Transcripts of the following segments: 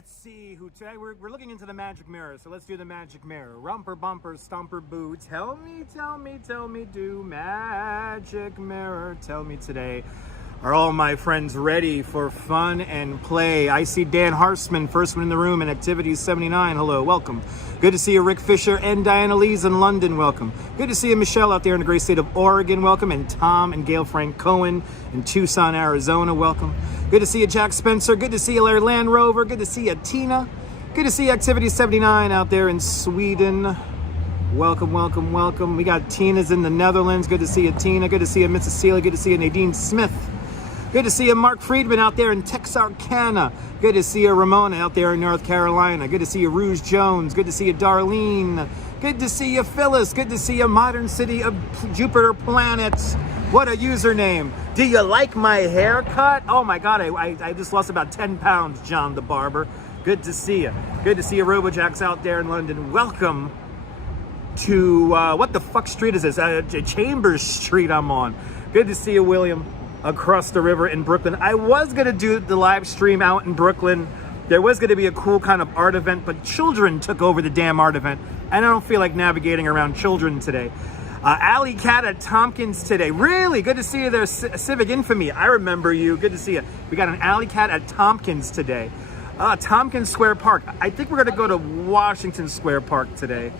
Let's see who today. We're looking into the magic mirror, so let's do the magic mirror. Rumper, bumper, stumper, boo. Tell me, do magic mirror. Tell me today. Are all my friends ready for fun and play? I see Dan Harsman, first one in the room, and Activities 79. Hello, welcome. Good to see you, Rick Fisher and Diana Lees in London. Welcome. Good to see you, Michelle, out there in the great state of Oregon. Welcome. And Tom and Gail Frank Cohen in Tucson, Arizona. Welcome. Good to see you, Jack Spencer. Good to see you, Larry Land Rover. Good to see you, Tina. Good to see you, Activities 79 out there in Sweden. Welcome, welcome, welcome. We got Tina's in the Netherlands. Good to see you, Tina. Good to see you, Miss Cecilia. Good to see you, Nadine Smith. Good to see you, Mark Friedman, out there in Texarkana. Good to see you, Ramona, out there in North Carolina. Good to see you, Rouge Jones. Good to see you, Darlene. Good to see you, Phyllis. Good to see you, Modern City of Jupiter Planet. What a username. Do you like my haircut? Oh my God, I just lost about 10 pounds, John the Barber. Good to see you. Good to see you, Robojack's out there in London. Welcome to, what the fuck street is this? Chambers Street I'm on. Good to see you, William. Across the river in Brooklyn. I was gonna do the live stream out in Brooklyn. There was gonna be a cool kind of art event, but children took over the damn art event, and I don't feel like navigating around children today. Alley Cat at Tompkins today. Really good to see you there, Civic Infamy. I remember you. Good to see you. We got an Alley Cat at Tompkins today. Tompkins Square Park. I think we're gonna go to Washington Square Park today,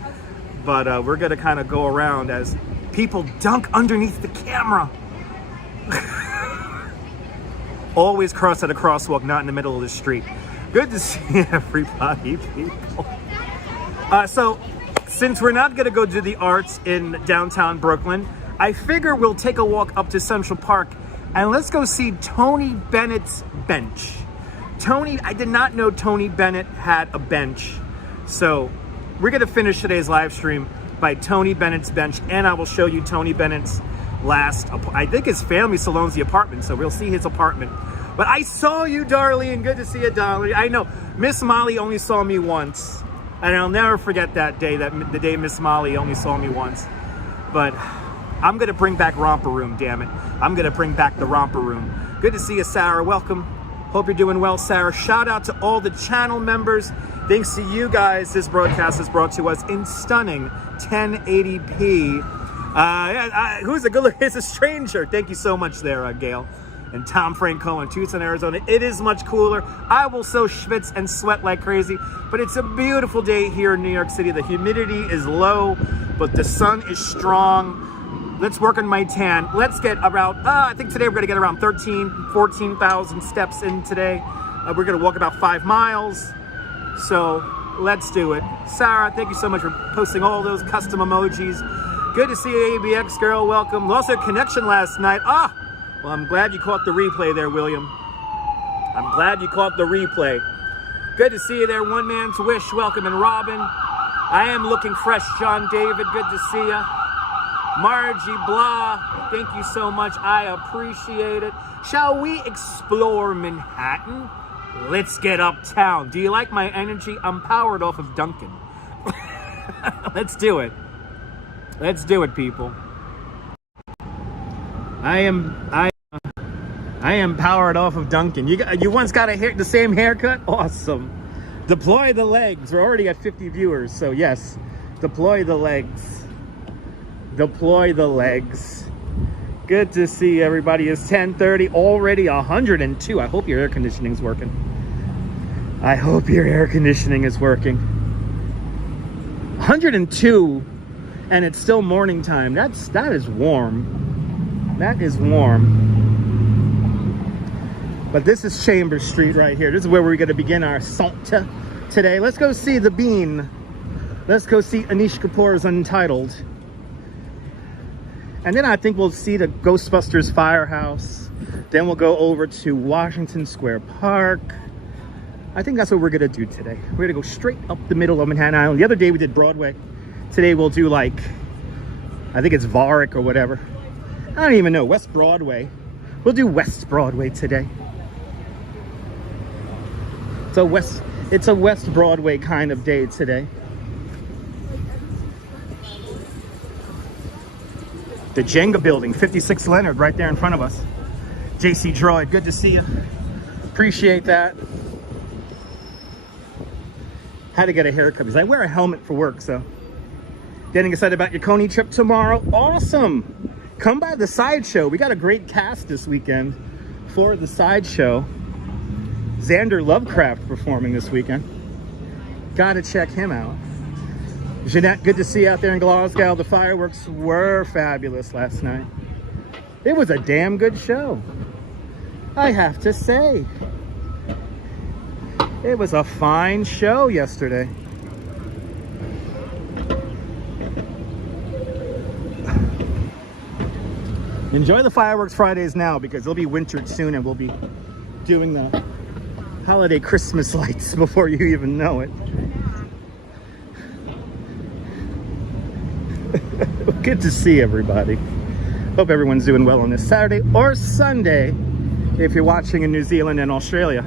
but we're gonna kind of go around as people dunk underneath the camera. Always cross at a crosswalk, not in the middle of the street. Good to see everybody, people. So, since we're not gonna go do the arts in downtown Brooklyn, I figure we'll take a walk up to Central Park and let's go see Tony Bennett's bench. I did not know Tony Bennett had a bench. So, we're gonna finish today's live stream by Tony Bennett's bench, and I will show you Tony Bennett's I think his family still owns the apartment, so we'll see his apartment. But I saw you, Darlene. Good to see you, Darlene. I know Miss Molly only saw me once, and I'll never forget that day, the day Miss Molly only saw me once. But I'm gonna bring back Romper Room, damn it. I'm gonna bring back the Romper Room. Good to see you, Sarah. Welcome. Hope you're doing well, Sarah. Shout out to all the channel members. Thanks to you guys, this broadcast is brought to us in stunning 1080p. Who's a good look? It's a stranger. Thank you so much there, Gail. And Tom Franco in Tucson, Arizona. It is much cooler. I will so schwitz and sweat like crazy, but it's a beautiful day here in New York City. The humidity is low, but the sun is strong. Let's work on my tan. Let's get around, I think today we're gonna get around 14,000 steps in today. We're gonna walk about 5 miles. So let's do it. Sarah, thank you so much for posting all those custom emojis. Good to see you, ABX girl. Welcome. Lost our connection last night. Well, I'm glad you caught the replay there, William. I'm glad you caught the replay. Good to see you there, One Man's Wish. Welcome. And Robin, I am looking fresh. John David, good to see you. Margie Blah, thank you so much. I appreciate it. Shall we explore Manhattan? Let's get uptown. Do you like my energy? I'm powered off of Dunkin'. Let's do it. Let's do it, people. I am powered off of Dunkin'. You once got the same haircut? Awesome. Deploy the legs. We're already at 50 viewers, so yes. Deploy the legs. Deploy the legs. Good to see everybody. It's 10:30, already 102. I hope your air conditioning is working. I hope your air conditioning is working. 102. And it's still morning time. That is warm. That is warm. But this is Chambers Street right here. This is where we're going to begin our assault today. Let's go see The Bean. Let's go see Anish Kapoor's Untitled. And then I think we'll see the Ghostbusters Firehouse. Then we'll go over to Washington Square Park. I think that's what we're going to do today. We're going to go straight up the middle of Manhattan Island. The other day we did Broadway. Today we'll do I think it's Varick or whatever. I don't even know, West Broadway. We'll do West Broadway today. It's a West Broadway kind of day today. The Jenga building, 56 Leonard, right there in front of us. JC Droid, good to see you. Appreciate that. Had to get a haircut because I wear a helmet for work, so. Getting excited about your Coney trip tomorrow. Awesome. Come by the sideshow. We got a great cast this weekend for the sideshow. Xander Lovecraft performing this weekend. Gotta check him out. Jeanette, good to see you out there in Glasgow. The fireworks were fabulous last night. It was a damn good show, I have to say. It was a fine show yesterday. Enjoy the fireworks Fridays now because it'll be wintered soon and we'll be doing the holiday Christmas lights before you even know it. Good to see everybody. Hope everyone's doing well on this Saturday or Sunday if you're watching in New Zealand and Australia.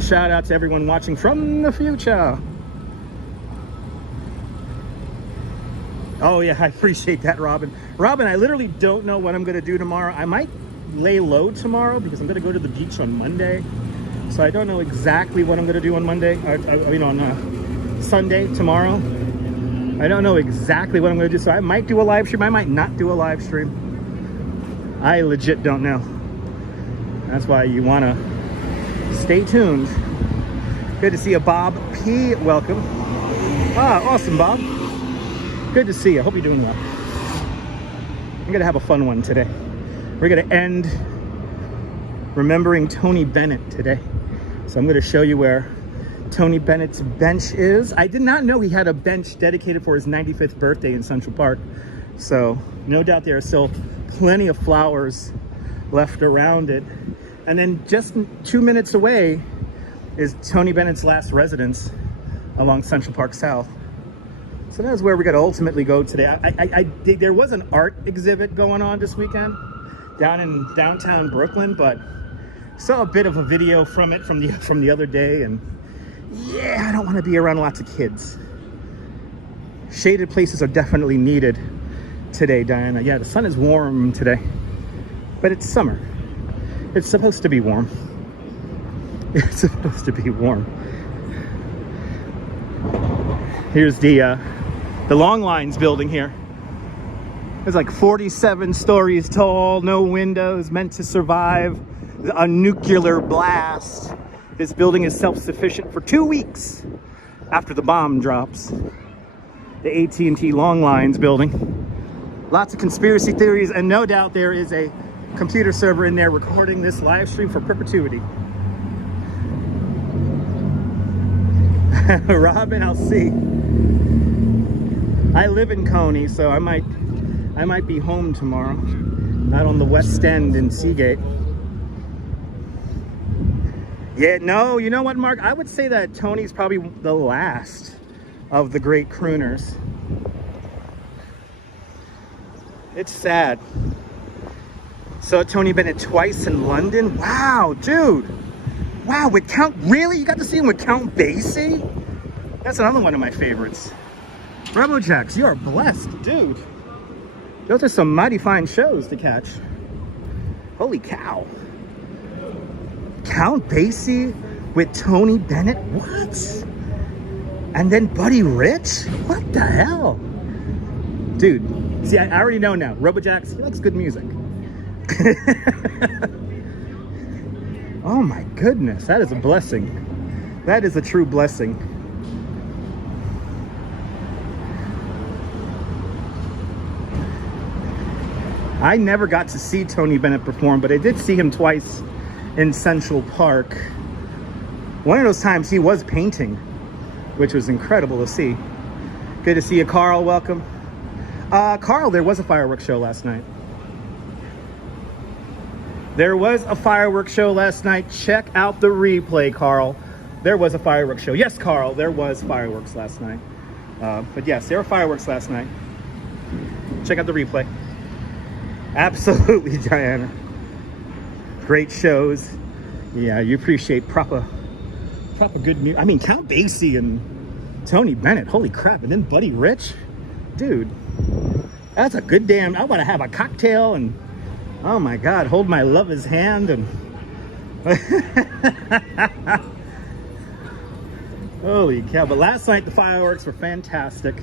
Shout out to everyone watching from the future. Oh yeah, I appreciate that, Robin. Robin, I literally don't know what I'm gonna do tomorrow. I might lay low tomorrow because I'm gonna go to the beach on Monday. So I don't know exactly what I'm gonna do on Monday. On Sunday, tomorrow. I don't know exactly what I'm gonna do. So I might do a live stream, I might not do a live stream. I legit don't know. That's why you wanna stay tuned. Good to see you, Bob P. Welcome. Ah, awesome, Bob. Good to see you. Hope you're doing well. I'm gonna have a fun one today. We're gonna end remembering Tony Bennett today. So I'm gonna show you where Tony Bennett's bench is. I did not know he had a bench dedicated for his 95th birthday in Central Park. So no doubt there are still plenty of flowers left around it. And then just 2 minutes away is Tony Bennett's last residence along Central Park South. So that's where we got to ultimately go today. There was an art exhibit going on this weekend down in downtown Brooklyn, but saw a bit of a video from it from the other day, and yeah, I don't want to be around lots of kids. Shaded places are definitely needed today, Diana. Yeah, the sun is warm today, but it's summer. It's supposed to be warm. It's supposed to be warm. Here's the Long Lines building here. It's like 47 stories tall, no windows, meant to survive a nuclear blast. This building is self-sufficient for 2 weeks after the bomb drops. The AT&T Long Lines building. Lots of conspiracy theories, and no doubt there is a computer server in there recording this live stream for perpetuity. Robin, I'll see. I live in Coney, so I might be home tomorrow, out on the West End in Seagate. Yeah, no, you know what, Mark? I would say that Tony's probably the last of the great crooners. It's sad. Saw Tony Bennett twice in London. Wow, dude. Wow, with really? You got to see him with Count Basie? That's another one of my favorites. RoboJax, you are blessed, dude. Those are some mighty fine shows to catch. Holy cow. Count Basie with Tony Bennett? What? And then Buddy Rich? What the hell? Dude, see, I already know now. RoboJax, he likes good music. Oh my goodness, that is a blessing. That is a true blessing. I never got to see Tony Bennett perform, but I did see him twice in Central Park. One of those times he was painting, which was incredible to see. Good to see you, Carl. Welcome. Carl, there was a fireworks show last night. There was a fireworks show last night. Check out the replay, Carl. There was a fireworks show. Yes, Carl, there was fireworks last night. But yes, there were fireworks last night. Check out the replay. Absolutely, Diana. Great shows. Yeah, you appreciate proper good music. I mean, Count Basie and Tony Bennett. Holy crap. And then Buddy Rich. Dude, that's a good damn... I want to have a cocktail and... Oh my God, hold my lover's hand and... Holy cow. But last night the fireworks were fantastic.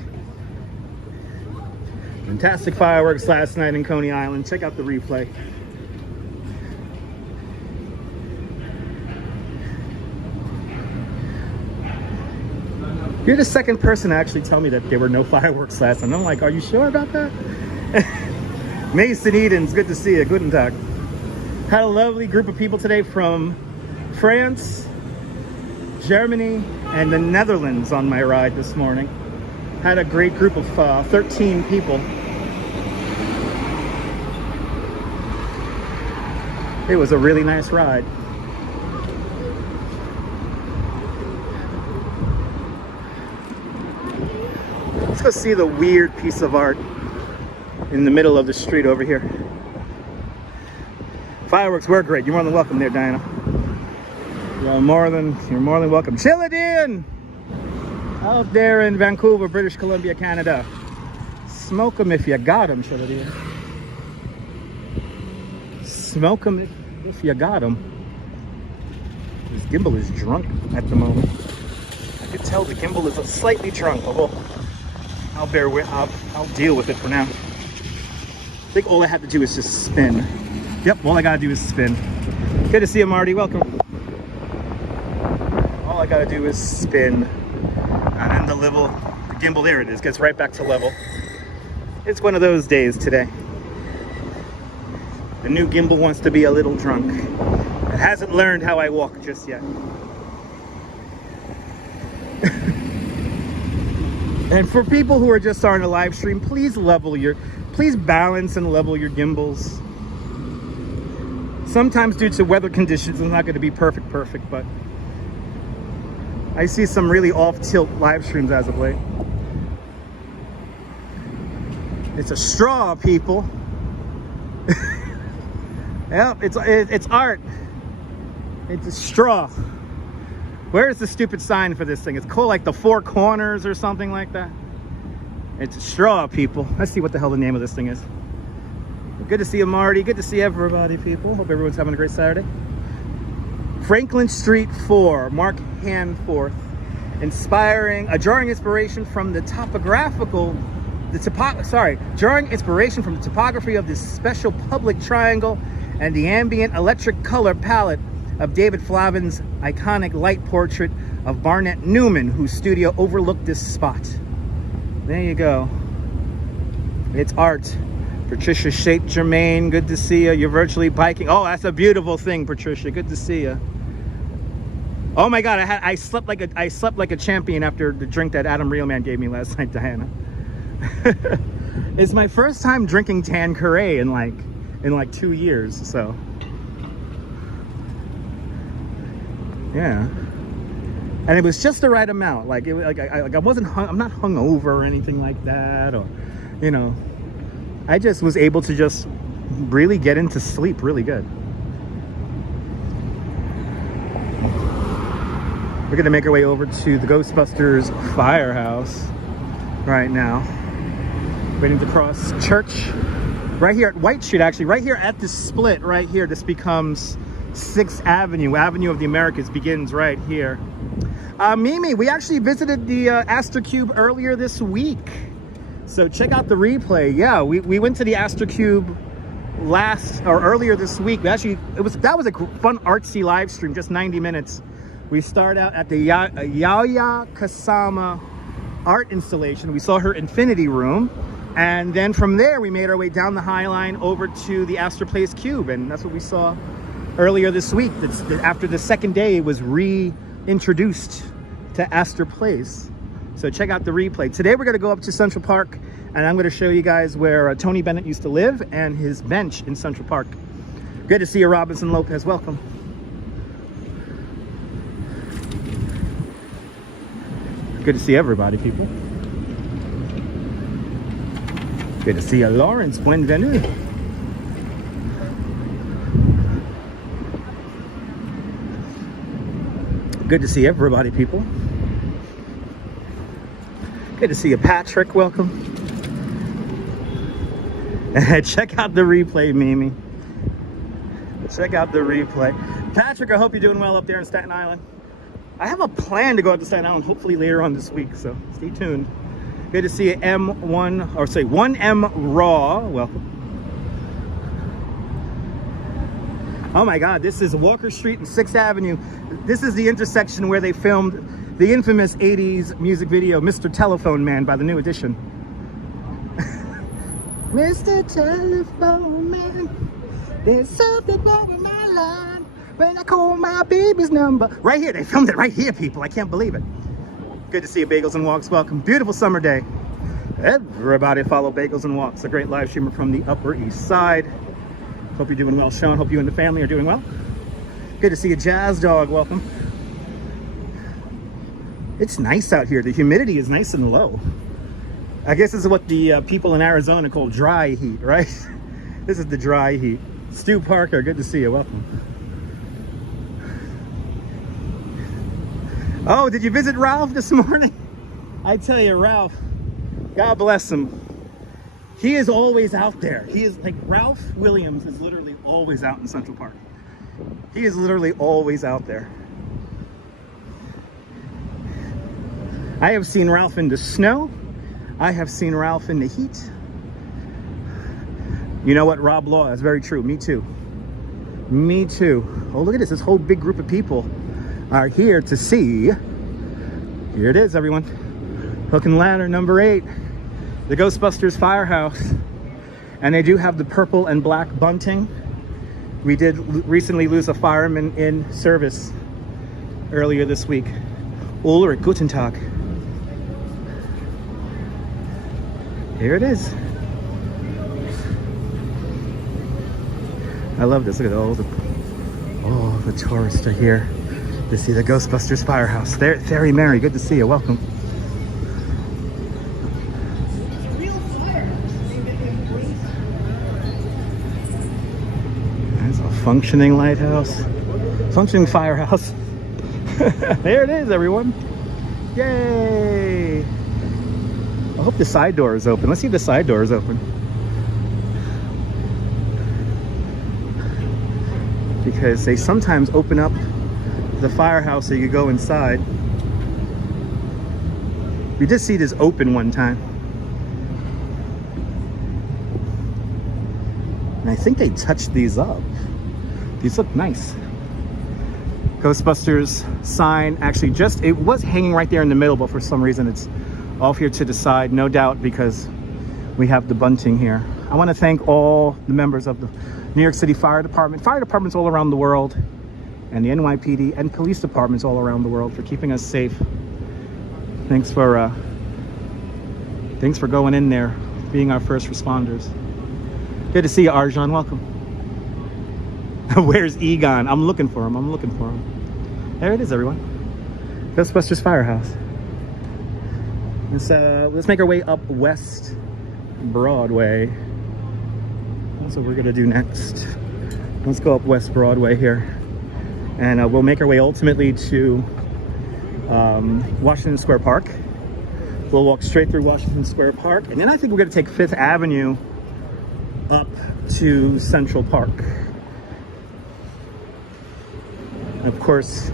Fantastic fireworks last night in Coney Island. Check out the replay. You're the second person to actually tell me that there were no fireworks last night. I'm like, are you sure about that? Mason Edens, good to see you. Guten Tag. Had a lovely group of people today from France, Germany, and the Netherlands on my ride this morning. Had a great group of 13 people. It was a really nice ride. Let's go see the weird piece of art in the middle of the street over here. Fireworks were great. You're more than welcome there, Diana. You're more than welcome. Chilladin! Out there in Vancouver, British Columbia, Canada. Smoke them if you got them, Chilladin. Smoke them if you got them. This Gimble is drunk at the moment. I could tell the Gimble is slightly drunk, but I'll deal with it for now. I think all I have to do is just spin. Yep, all I gotta do is spin. Good to see you, Marty. Welcome. All I gotta do is spin. And then the Gimble, there it is, gets right back to level. It's one of those days today. The new Gimble wants to be a little drunk. It hasn't learned how I walk just yet. And for people who are just starting a live stream, please balance and level your gimbals. Sometimes due to weather conditions, it's not going to be perfect, but I see some really off-tilt live streams as of late. It's a straw, people. Yep, it's art. It's a straw. Where's the stupid sign for this thing? It's called like the Four Corners or something like that. It's a straw, people. Let's see what the hell the name of this thing is. Good to see you, Marty. Good to see everybody, people. Hope everyone's having a great Saturday. Franklin Street 4, Mark Hanforth. Drawing inspiration from the topography of this special public triangle and the ambient electric color palette of David Flavin's iconic light portrait of Barnett Newman, whose studio overlooked this spot. There you go. It's art. Patricia Shape Germain, good to see you. You're virtually biking. Oh, that's a beautiful thing, Patricia. Good to see you. Oh my God, I slept like a champion after the drink that Adam Realman gave me last night, Diana. It's my first time drinking Tanqueray in like 2 years, so. Yeah, and it was just the right amount. Like I wasn't I'm not hungover or anything like that, or you know, I just was able to just really get into sleep really good. We're gonna make our way over to the Ghostbusters firehouse right now. Waiting to cross Church, right here at White Street. Actually, right here at this split right here. This becomes 6th Avenue. Avenue of the Americas begins right here. Mimi, we actually visited the Astor Cube earlier this week, so check out the replay. Yeah, we went to the Astor Cube earlier this week. That was a fun artsy live stream, just 90 minutes. We start out at the Yaya Kasama art installation. We saw her Infinity Room, and then from there we made our way down the High Line over to the Astor Place Cube, and that's what we saw earlier this week. After the second day, it was reintroduced to Astor Place. So check out the replay. Today we're going to go up to Central Park, and I'm going to show you guys where Tony Bennett used to live and his bench in Central Park. Good to see you, Robinson Lopez. Welcome. Good to see everybody, people. Good to see you, Lawrence. Bienvenue. Good to see everybody, people. Good to see you, Patrick. Welcome. Check out the replay, Mimi. Check out the replay. Patrick, I hope you're doing well up there in Staten Island. I have a plan to go out to Staten Island hopefully later on this week, so stay tuned. Good to see you, M1, or say 1M Raw. Welcome. Oh my God, this is Walker Street and 6th Avenue. This is the intersection where they filmed the infamous 80s music video, Mr. Telephone Man, by the New Edition. Mr. Telephone Man, there's something wrong with my line when I call my baby's number. Right here, they filmed it right here, people. I can't believe it. Good to see you, Bagels and Walks. Welcome. Beautiful summer day. Everybody follow Bagels and Walks, a great live streamer from the Upper East Side. Hope you're doing well, Sean. Hope you and the family are doing well. Good to see you, Jazz Dog. Welcome. It's nice out here. The humidity is nice and low. I guess this is what the people in Arizona call dry heat, right? This is the dry heat. Stu Parker, good to see you. Welcome. Oh, did you visit Ralph this morning? I tell you, Ralph, God bless him. He is always out there. He is like, Ralph Williams is literally always out in Central Park. He is literally always out there. I have seen Ralph in the snow. I have seen Ralph in the heat. You know what, Rob Law, that's very true. Me too. Me too. Oh, look at this. This whole big group of people are here to see. Here it is, everyone. Hook and ladder number 8. The Ghostbusters firehouse. And they do have the purple and black bunting. We did recently lose a fireman in service earlier this week. Ulrich, guten Tag. Here it is. I love this. Look at all the tourists are here to see the Ghostbusters firehouse. Very merry. Good to see you. Welcome. Real fire. There's a functioning lighthouse. Functioning firehouse. There it is, everyone. Yay! I hope the side door is open. Let's see if the side door is open. Because they sometimes open up the firehouse so you go inside. We did see this open one time. And I think they touched these up. These look nice. Ghostbusters sign, actually it was hanging right there in the middle, but for some reason it's off here to the side, no doubt because we have the bunting here. I want to thank all the members of the New York City Fire departments all around the world, and the NYPD and police departments all around the world for keeping us safe. Thanks for going in there, being our first responders. Good to see you, Arjan. Welcome. Where's Egon? I'm looking for him. There it is, everyone. Ghostbusters Firehouse. Let's make our way up West Broadway. That's what we're gonna do next. Let's go up West Broadway here, and we'll make our way ultimately to Washington Square Park. We'll walk straight through Washington Square Park, and then I think we're gonna take 5th Avenue up to Central Park. Of course,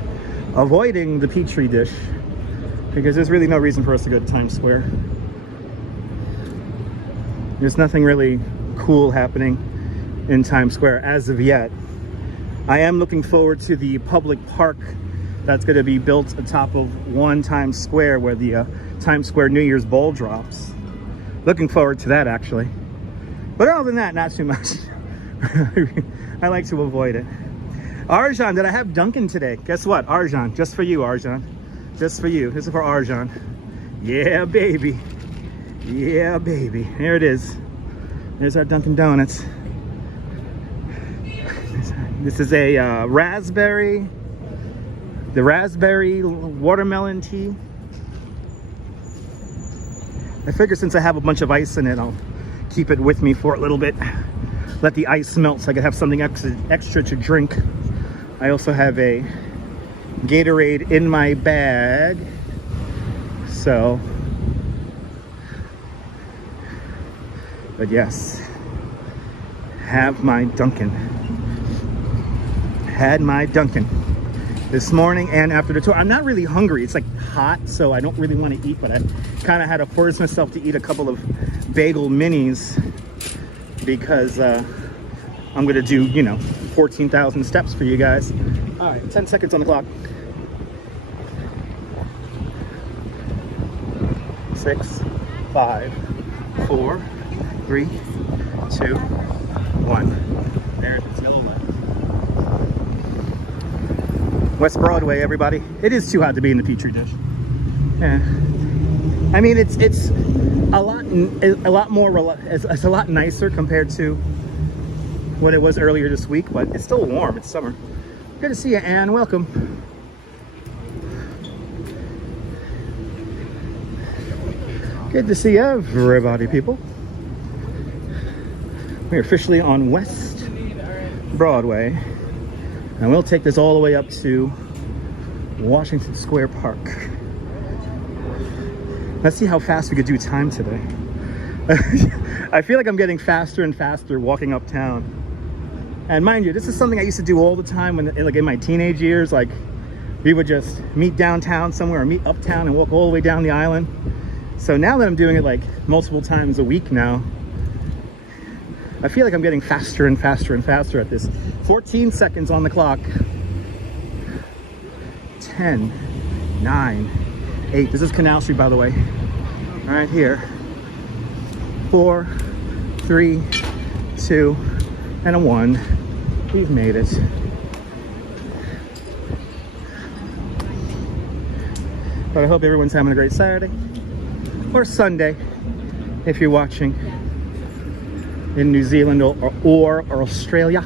avoiding the Petri dish, because there's really no reason for us to go to Times Square. There's nothing really cool happening in Times Square as of yet. I am looking forward to the public park that's going to be built atop of Times Square, where the Times Square New Year's Ball drops. Looking forward to that, actually. But other than that, not too much. I like to avoid it. Arjan, did I have Dunkin' today? Guess what, Arjan? Just for you, Arjan. Just for you. This is for Arjan. Yeah, baby. Yeah, baby. There it is. There's our Dunkin' Donuts. This is a raspberry watermelon tea. I figure since I have a bunch of ice in it, I'll keep it with me for a little bit. Let the ice melt so I can have something extra to drink. I also have a Gatorade in my bag. So, but yes, have my Dunkin'. Had my Dunkin'. this morning and after the tour. I'm not really hungry. It's like hot, so I don't really want to eat, but I kind of had to force myself to eat a couple of bagel minis because I'm gonna do, you know, 14,000 steps for you guys. All right, 10 seconds on the clock. 6, 5, 4, 3, 2, 1. There's the silhouette. West Broadway, everybody. It is too hot to be in the Petri dish. Yeah. I mean, it's a lot more. It's a lot nicer compared to what it was earlier this week, but it's still warm. It's summer. Good to see you, Anne. Welcome. Good to see everybody, people. We're officially on West Broadway, and we'll take this all the way up to Washington Square Park. Let's see how fast we could do time today. I feel like I'm getting faster and faster walking uptown. And mind you, this is something I used to do all the time when, like, in my teenage years. Like, we would just meet downtown somewhere or meet uptown and walk all the way down the island. So now that I'm doing it like multiple times a week now, I feel like I'm getting faster and faster and faster at this. 14 seconds on the clock. 10, 9, 8. This is Canal Street, by the way. Right here. 4, 3, 2, and a 1. We've made it. But I hope everyone's having a great Saturday or Sunday if you're watching in New Zealand or Australia.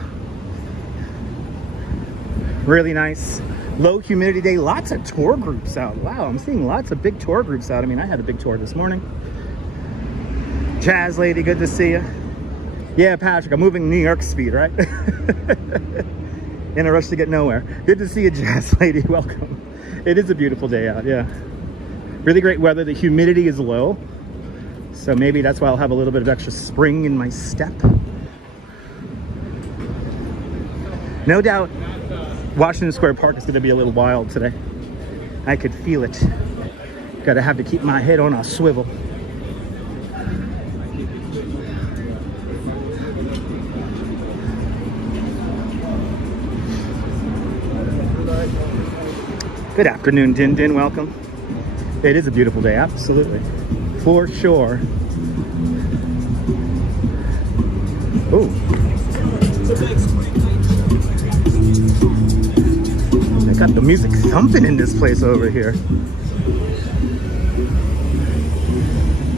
Really nice. Low humidity day. Lots of tour groups out. Wow, I'm seeing lots of big tour groups out. I mean, I had a big tour this morning. Jazz lady, good to see you. Yeah, Patrick, I'm moving New York speed, right? In a rush to get nowhere. Good to see you, Jazz lady. Welcome. It is a beautiful day out, yeah. Really great weather. The humidity is low, so maybe that's why I'll have a little bit of extra spring in my step. No doubt Washington Square Park is going to be a little wild today. I could feel it. Gotta have to keep my head on a swivel. Good afternoon, Din Din. Welcome. It is a beautiful day, absolutely. For sure. Ooh. They got the music thumping in this place over here.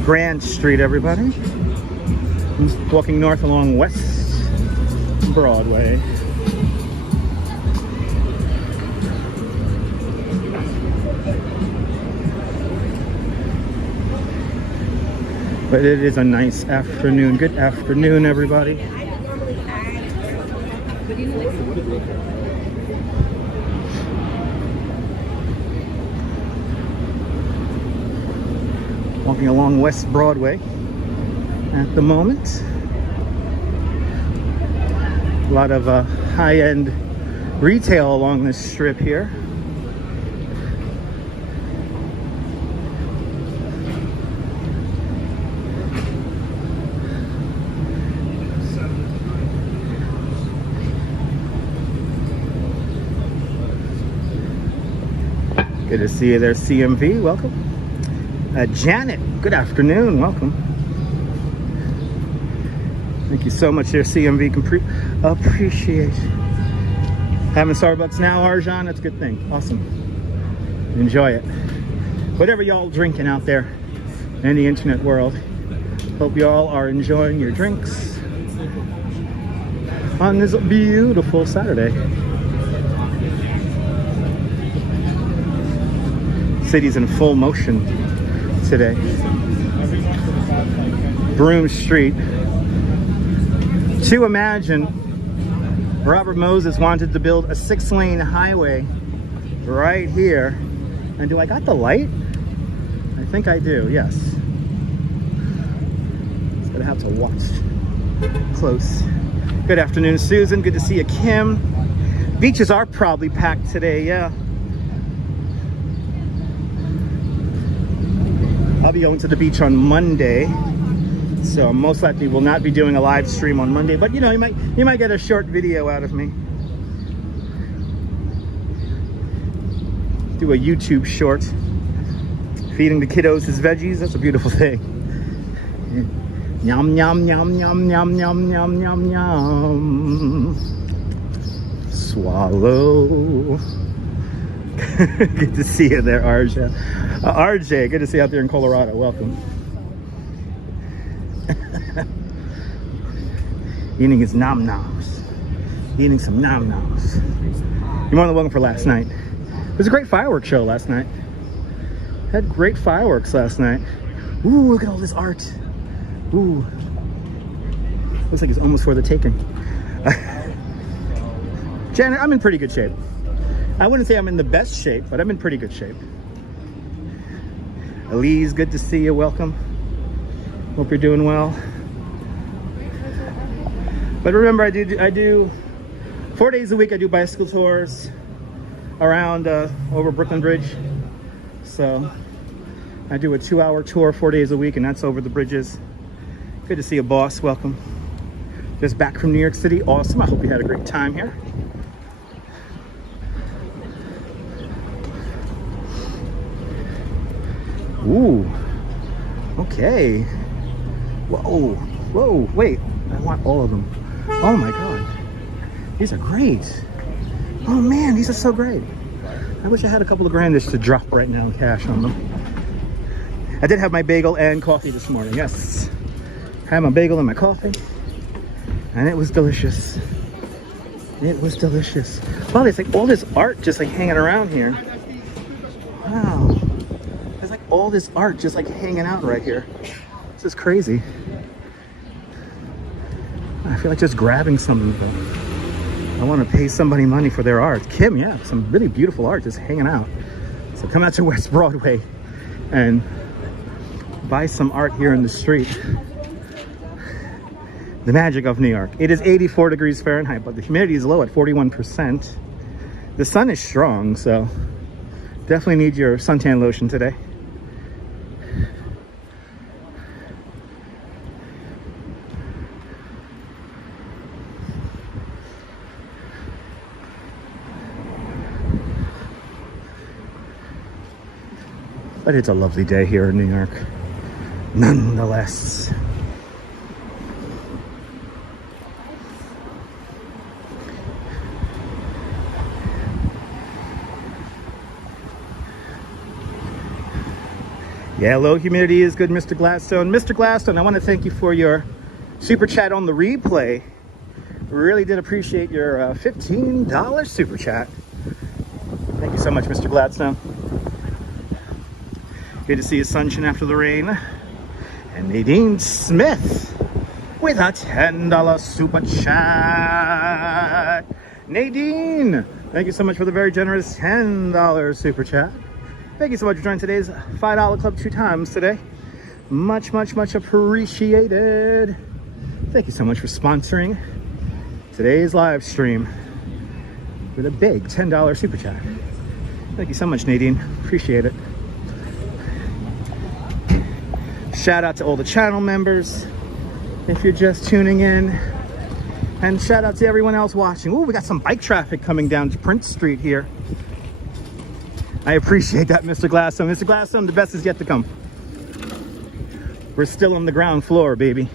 Grand Street, everybody. I'm walking north along West Broadway. But it is a nice afternoon. Good afternoon, everybody. Walking along West Broadway at the moment. A lot of high-end retail along this strip here. Good to see you there, CMV. Welcome. Janet, good afternoon. Welcome. Thank you so much there, CMV. Appreciate having Starbucks now, Arjan. That's a good thing. Awesome. Enjoy it. Whatever y'all drinking out there in the internet world, hope y'all are enjoying your drinks on this beautiful Saturday. City's in full motion today. Broome Street. To imagine, Robert Moses wanted to build a 6-lane highway right here. And do I got the light? I think I do, yes. Just gonna have to watch close. Good afternoon, Susan. Good to see you, Kim. Beaches are probably packed today, yeah. I'll be going to the beach on Monday, so most likely will not be doing a live stream on Monday, but you know, you might get a short video out of me. Do a YouTube short. Feeding the kiddos his veggies, that's a beautiful thing. Yum, yum, yum, yum, yum, yum, yum, yum, yum. Swallow. Good to see you there, RJ. RJ, good to see you out there in Colorado. Welcome. Eating his nom noms. Eating some nom noms. You're more than welcome for last night. It was a great fireworks show last night. Had great fireworks last night. Ooh, look at all this art. Ooh. Looks like it's almost for the taking. Janet, I'm in pretty good shape. I wouldn't say I'm in the best shape, but I'm in pretty good shape. Elise, good to see you. Welcome. Hope you're doing well. But remember, I do 4 days a week. I do bicycle tours around over Brooklyn Bridge. So I do a 2-hour tour 4 days a week, and that's over the bridges. Good to see you, boss. Welcome. Just back from New York City. Awesome. I hope you had a great time here. Ooh. Okay. Whoa. Whoa. Wait. I want all of them. Oh my God. These are great. Oh man, these are so great. I wish I had a couple of grand just to drop right now in cash on them. I did have my bagel and coffee this morning. Yes. Had my bagel and my coffee. And it was delicious. It was delicious. Wow, there's like all this art just like hanging around here. Wow. There's like all this art just like hanging out right here. This is crazy. I feel like just grabbing some of them. I want to pay somebody money for their art. Kim, yeah, some really beautiful art just hanging out. So come out to West Broadway and buy some art here in the street. The magic of New York. It is 84 degrees Fahrenheit, but the humidity is low at 41%. The sun is strong, so definitely need your suntan lotion today. But it's a lovely day here in New York, nonetheless. Yeah, low humidity is good, Mr. Gladstone. Mr. Gladstone, I want to thank you for your super chat on the replay. Really did appreciate your $15 super chat. Thank you so much, Mr. Gladstone. Good to see you, sunshine after the rain. And Nadine Smith with a $10 super chat. Nadine, thank you so much for the very generous $10 super chat. Thank you so much for joining today's $5 club 2 times today. Much, much, much appreciated. Thank you so much for sponsoring today's live stream with a big $10 super chat. Thank you so much, Nadine. Appreciate it. Shout out to all the channel members if you're just tuning in. And shout out to everyone else watching. Ooh, we got some bike traffic coming down to Prince Street here. I appreciate that, Mr. Gladstone. Mr. Gladstone, the best is yet to come. We're still on the ground floor, baby.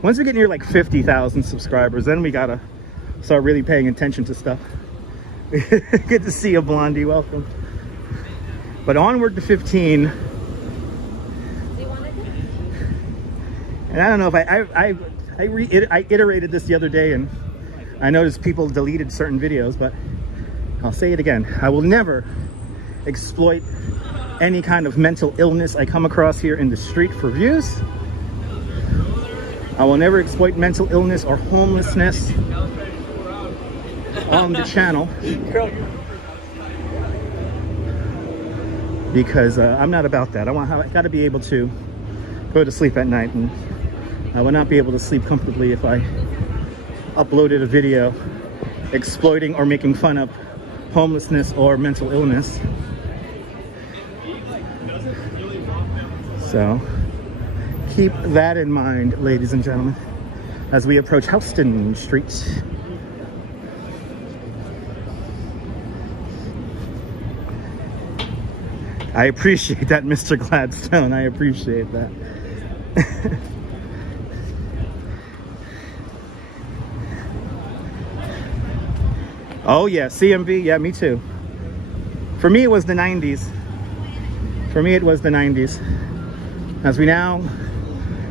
Once we get near like 50,000 subscribers, then we gotta start really paying attention to stuff. Good to see you, Blondie. Welcome. But onward to 15. And I don't know if I iterated this the other day, and I noticed people deleted certain videos, but I'll say it again. I will never exploit any kind of mental illness I come across here in the street for views. I will never exploit mental illness or homelessness on the channel, because I'm not about that. I got to be able to go to sleep at night, and I would not be able to sleep comfortably if I uploaded a video exploiting or making fun of homelessness or mental illness. So keep that in mind, ladies and gentlemen, as we approach Houston Street. I appreciate that, Mr. Gladstone. I appreciate that. Oh yeah, CMV, yeah, me too. For me, it was the 90s. For me, it was the 90s. As we now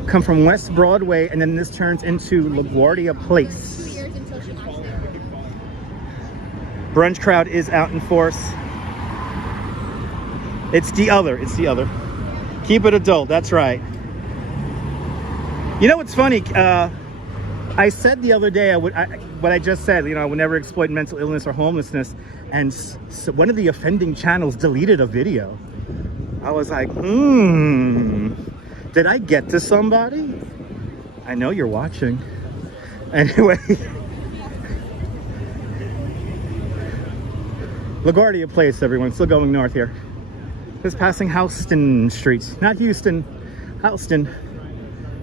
come from West Broadway, and then this turns into LaGuardia Place. Brunch crowd is out in force. It's the other. Keep it adult, that's right. You know what's funny? I said the other day, what I just said, I would never exploit mental illness or homelessness. And so one of the offending channels deleted a video. I was like, did I get to somebody? I know you're watching. Anyway. LaGuardia Place, everyone. Still going north here. Just passing Houston Street. Not Houston, Houston.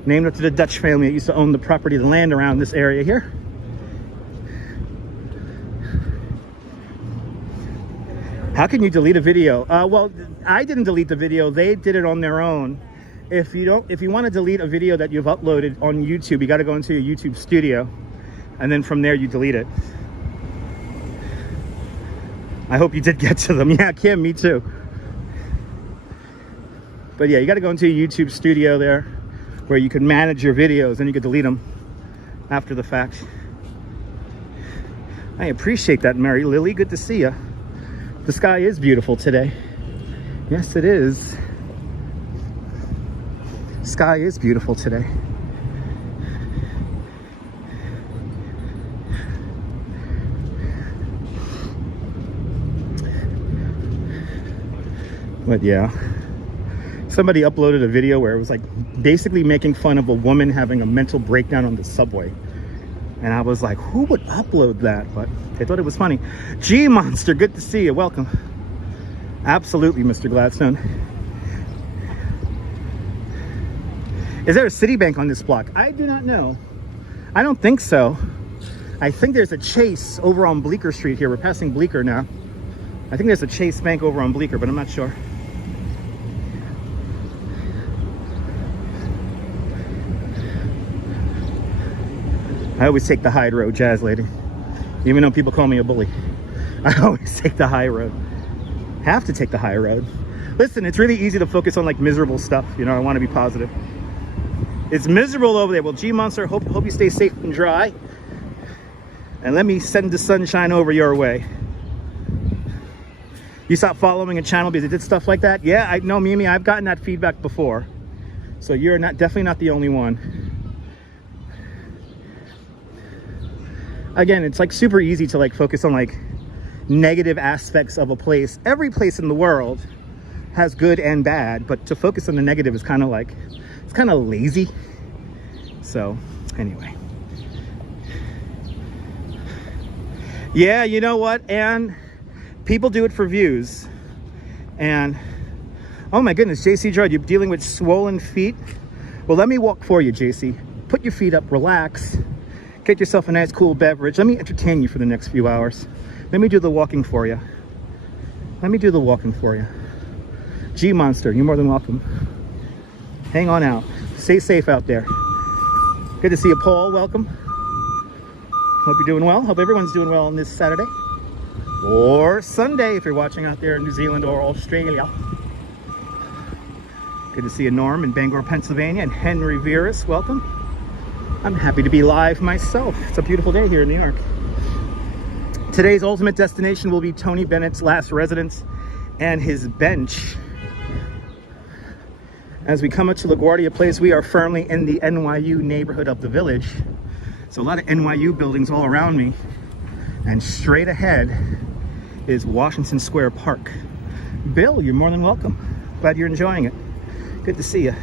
Named after the Dutch family that used to own the property, the land around this area here. How can you delete a video? Well, I didn't delete the video. They did it on their own. If you want to delete a video that you've uploaded on YouTube, you got to go into your YouTube studio, and then from there you delete it. I hope you did get to them. Yeah, Kim, me too. But yeah, you got to go into your YouTube studio there, where you can manage your videos and you can delete them after the fact. I appreciate that, Mary Lily. Good to see you. The sky is beautiful today. Yes, it is. Sky is beautiful today. But yeah. Somebody uploaded a video where it was like basically making fun of a woman having a mental breakdown on the subway. And I was like, who would upload that? But they thought it was funny. G Monster, good to see you. Welcome. Absolutely, Mr. Gladstone. Is there a Citibank on this block? I do not know. I don't think so. I think there's a Chase over on Bleecker Street here. We're passing Bleecker now. I think there's a Chase Bank over on Bleecker, but I'm not sure. I always take the high road, Jazz Lady. Even though people call me a bully. I always take the high road. Have to take the high road. Listen, it's really easy to focus on like miserable stuff. I want to be positive. It's miserable over there. Well, G Monster, hope you stay safe and dry. And let me send the sunshine over your way. You stopped following a channel because it did stuff like that? Yeah, I know, Mimi, I've gotten that feedback before. So you're definitely not the only one. Again, it's like super easy to like focus on like negative aspects of a place. Every place in the world has good and bad, but to focus on the negative is kind of like, it's kind of lazy. So anyway. Yeah, you know what? And people do it for views. And oh my goodness, JC Gerard, you're dealing with swollen feet? Well, let me walk for you, JC. Put your feet up, relax. Get yourself a nice cool beverage. Let me entertain you for the next few hours. Let me do the walking for you. Let me do the walking for you. G Monster, you're more than welcome. Hang on out. Stay safe out there. Good to see you, Paul. Welcome. Hope you're doing well. Hope everyone's doing well on this Saturday. Or Sunday if you're watching out there in New Zealand or Australia. Good to see you, Norm, in Bangor, Pennsylvania. And Henry Veras, welcome. I'm happy to be live myself. It's a beautiful day here in New York. Today's ultimate destination will be Tony Bennett's last residence and his bench. As we come up to LaGuardia Place, we are firmly in the NYU neighborhood of the Village. So a lot of NYU buildings all around me. And straight ahead is Washington Square Park. Bill, you're more than welcome. Glad you're enjoying it. Good to see you.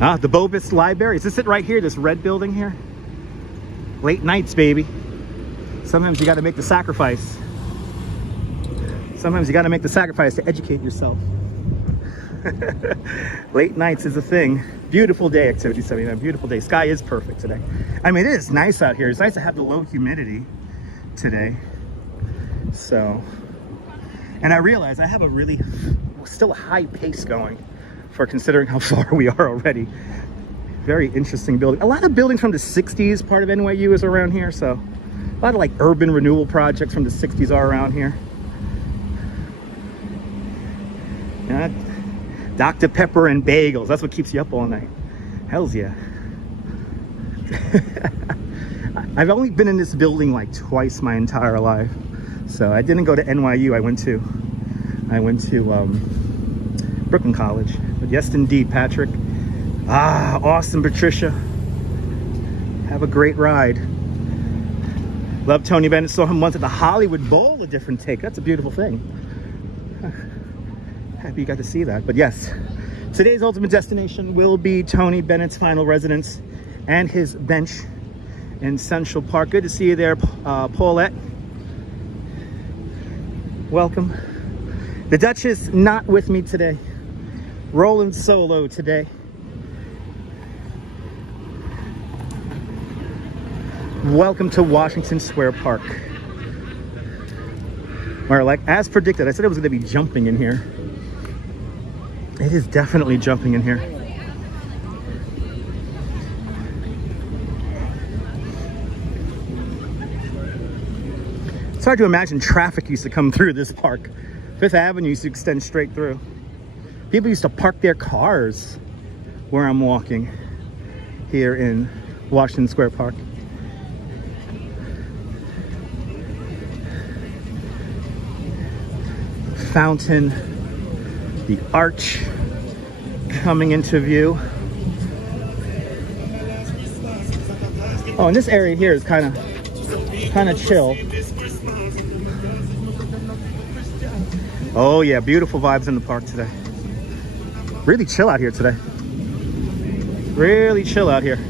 Ah, the Bovis Library. Is this it right here? This red building here? Late nights, baby. Sometimes you got to make the sacrifice. Sometimes you got to make the sacrifice to educate yourself. Late nights is a thing. Beautiful day, Activity 79. Beautiful day. Sky is perfect today. I mean, it is nice out here. It's nice to have the low humidity today. So, and I realize I have a really, still a high pace going for considering how far we are already. Very interesting building. A lot of buildings from the 60s, part of NYU is around here. So a lot of like urban renewal projects from the 60s are around here. Dr. Pepper and bagels. That's what keeps you up all night. Hells yeah. I've only been in this building like twice my entire life. So I didn't go to NYU. I went to Brooklyn College. But yes, indeed, Patrick. Austin, Patricia. Have a great ride. Love Tony Bennett. Saw him once at the Hollywood Bowl, a different take. That's a beautiful thing. Happy you got to see that. But yes, today's ultimate destination will be Tony Bennett's final residence and his bench in Central Park. Good to see you there, Paulette. Welcome. The Duchess not with me today. Rolling solo today. Welcome to Washington Square Park. Or like as predicted, I said it was going to be jumping in here. It is definitely jumping in here. It's hard to imagine traffic used to come through this park. Fifth Avenue used to extend straight through. People used to park their cars where I'm walking here in Washington Square Park. Fountain, the arch coming into view. Oh, and this area here is kind of chill. Oh yeah, beautiful vibes in the park today. Really chill out here today. Really chill out here.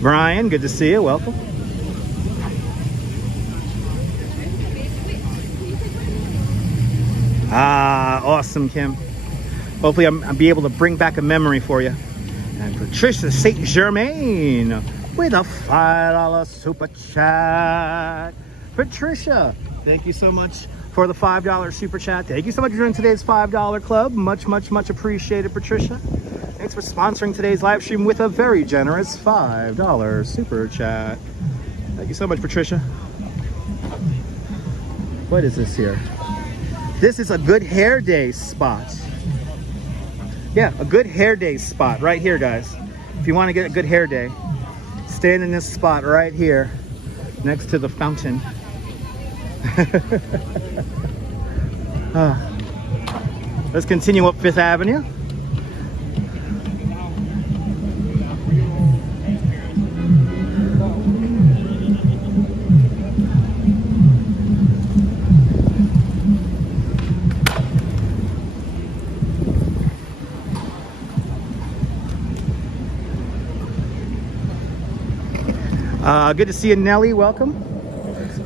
Brian, good to see you. Welcome. Awesome, Kim. Hopefully I'll be able to bring back a memory for you. And Patricia St. Germain with a $5 super chat. Patricia, thank you so much for the $5 super chat. Thank you so much for joining today's $5 club. Much, much, much appreciated, Patricia. Thanks for sponsoring today's live stream with a very generous $5 super chat. Thank you so much, Patricia. What is this here? This is a good hair day spot. Yeah, a good hair day spot right here, guys. If you want to get a good hair day, stand in this spot right here next to the fountain. Let's continue up Fifth Avenue. Good to see you, Nelly. Welcome.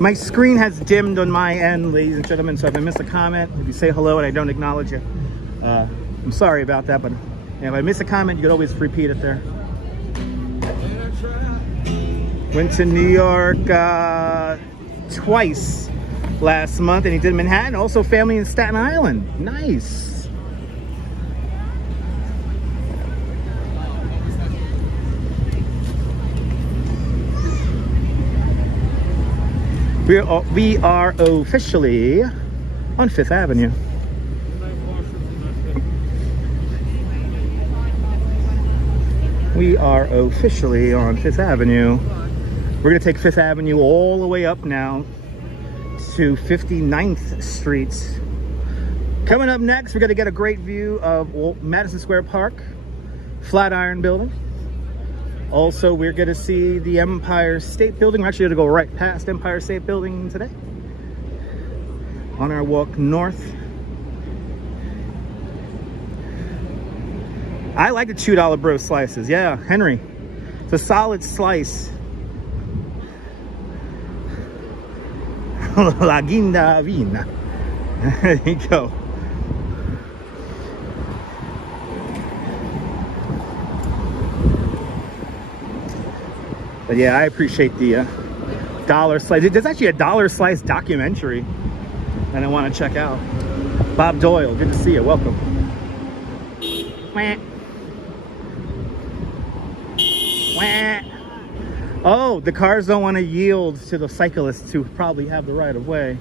My screen has dimmed on my end, ladies and gentlemen, so if I miss a comment, if you say hello and I don't acknowledge you, I'm sorry about that, but if I miss a comment, you can always repeat it there. Went to New York twice last month, and he did Manhattan. Also family in Staten Island. Nice. We are officially on Fifth Avenue. We are officially on Fifth Avenue. We're going to take Fifth Avenue all the way up now to 59th Street. Coming up next, we're going to get a great view of Madison Square Park, Flatiron Building. Also, we're going to see the Empire State Building. We're actually going to go right past Empire State Building today on our walk north. I like the $2 bro slices. Yeah, Henry. It's a solid slice. La guinda vina. There you go. But yeah, I appreciate the dollar slice. There's actually a dollar slice documentary that I want to check out. Bob Doyle, good to see you. Welcome. Wah. Wah. Oh, the cars don't want to yield to the cyclists who probably have the right of way.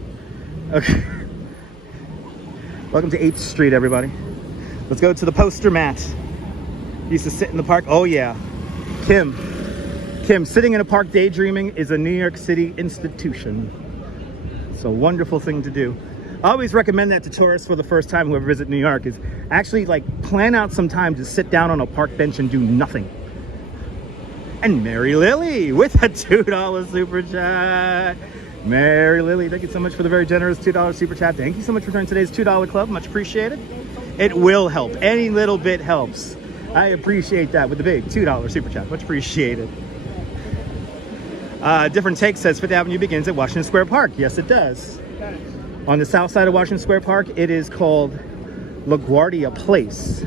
Okay. Welcome to 8th Street, everybody. Let's go to the poster mat. Used to sit in the park. Oh yeah. Kim, sitting in a park daydreaming is a New York City institution. It's a wonderful thing to do. I always recommend that to tourists for the first time who ever visit New York, is actually like plan out some time to sit down on a park bench and do nothing. And Mary Lily with a $2 super chat. Mary Lily, thank you so much for the very generous $2 super chat. Thank you so much for joining today's $2 club. Much appreciated. It will help. Any little bit helps. I appreciate that with the big $2 super chat. Much appreciated. Different Take says Fifth Avenue begins at Washington Square Park. Yes, it does. On the south side of Washington Square Park, it is called LaGuardia Place.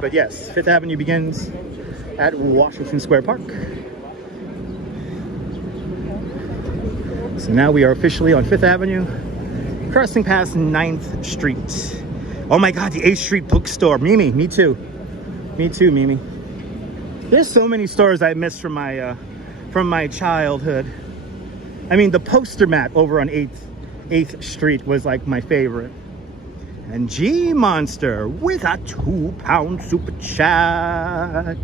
But yes, Fifth Avenue begins at Washington Square Park. So now we are officially on Fifth Avenue, crossing past 9th Street. Oh my God, the 8th Street bookstore. Mimi, me too. Me too, Mimi. There's so many stores I missed from my childhood. I mean, the poster mat over on 8th Street was like my favorite. And G Monster with a £2 super chat.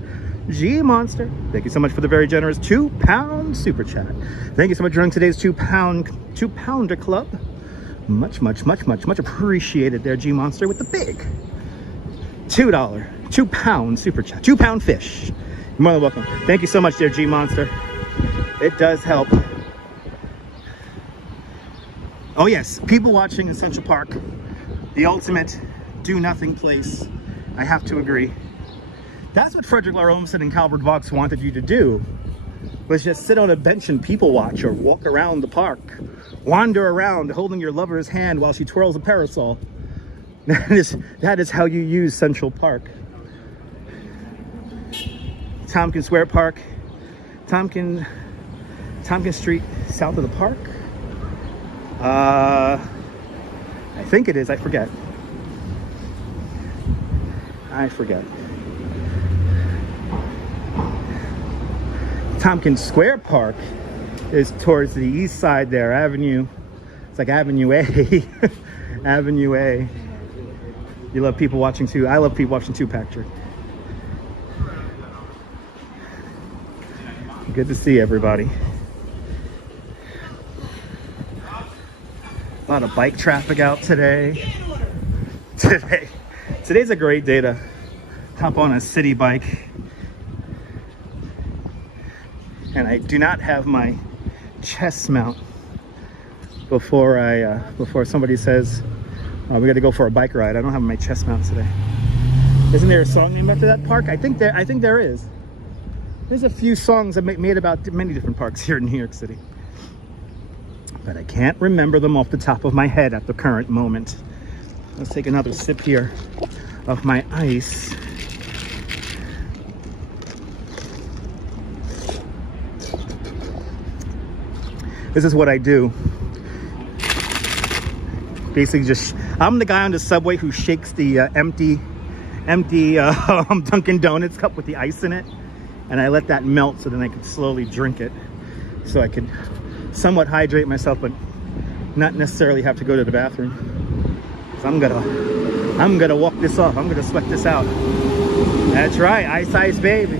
G Monster, thank you so much for the very generous £2 super chat. Thank you so much for joining today's two pounder club. Much appreciated there, G Monster, with the big £2 super chat. £2 fish. You're more than welcome. Thank you so much there, G Monster. It does help. Oh yes, people watching in Central Park, the ultimate do-nothing place. I have to agree. That's what Frederick Lahr Olmsted and Calvert Vaux wanted you to do, was just sit on a bench and people watch, or walk around the park, wander around holding your lover's hand while she twirls a parasol. That is how you use Central Park. Tompkins Square Park, Tompkins Street, south of the park. I think it is. I forget. Tompkins Square Park is towards the east side there, Avenue. It's like Avenue A. Avenue A. You love people watching too. I love people watching too, Patrick. Good to see everybody. A lot of bike traffic out today. Today's a great day to hop on a city bike. And I do not have my chest mount before somebody says, oh, we got to go for a bike ride. I don't have my chest mount today. Isn't there a song named after that park? I think there is. There's a few songs that made about many different parks here in New York City, but I can't remember them off the top of my head at the current moment. Let's take another sip here of my ice. This is what I do. Basically I'm the guy on the subway who shakes the empty Dunkin' Donuts cup with the ice in it, and I let that melt so then I can slowly drink it, so I can somewhat hydrate myself but not necessarily have to go to the bathroom. So I'm gonna walk this off. I'm gonna sweat this out. That's right, ice baby.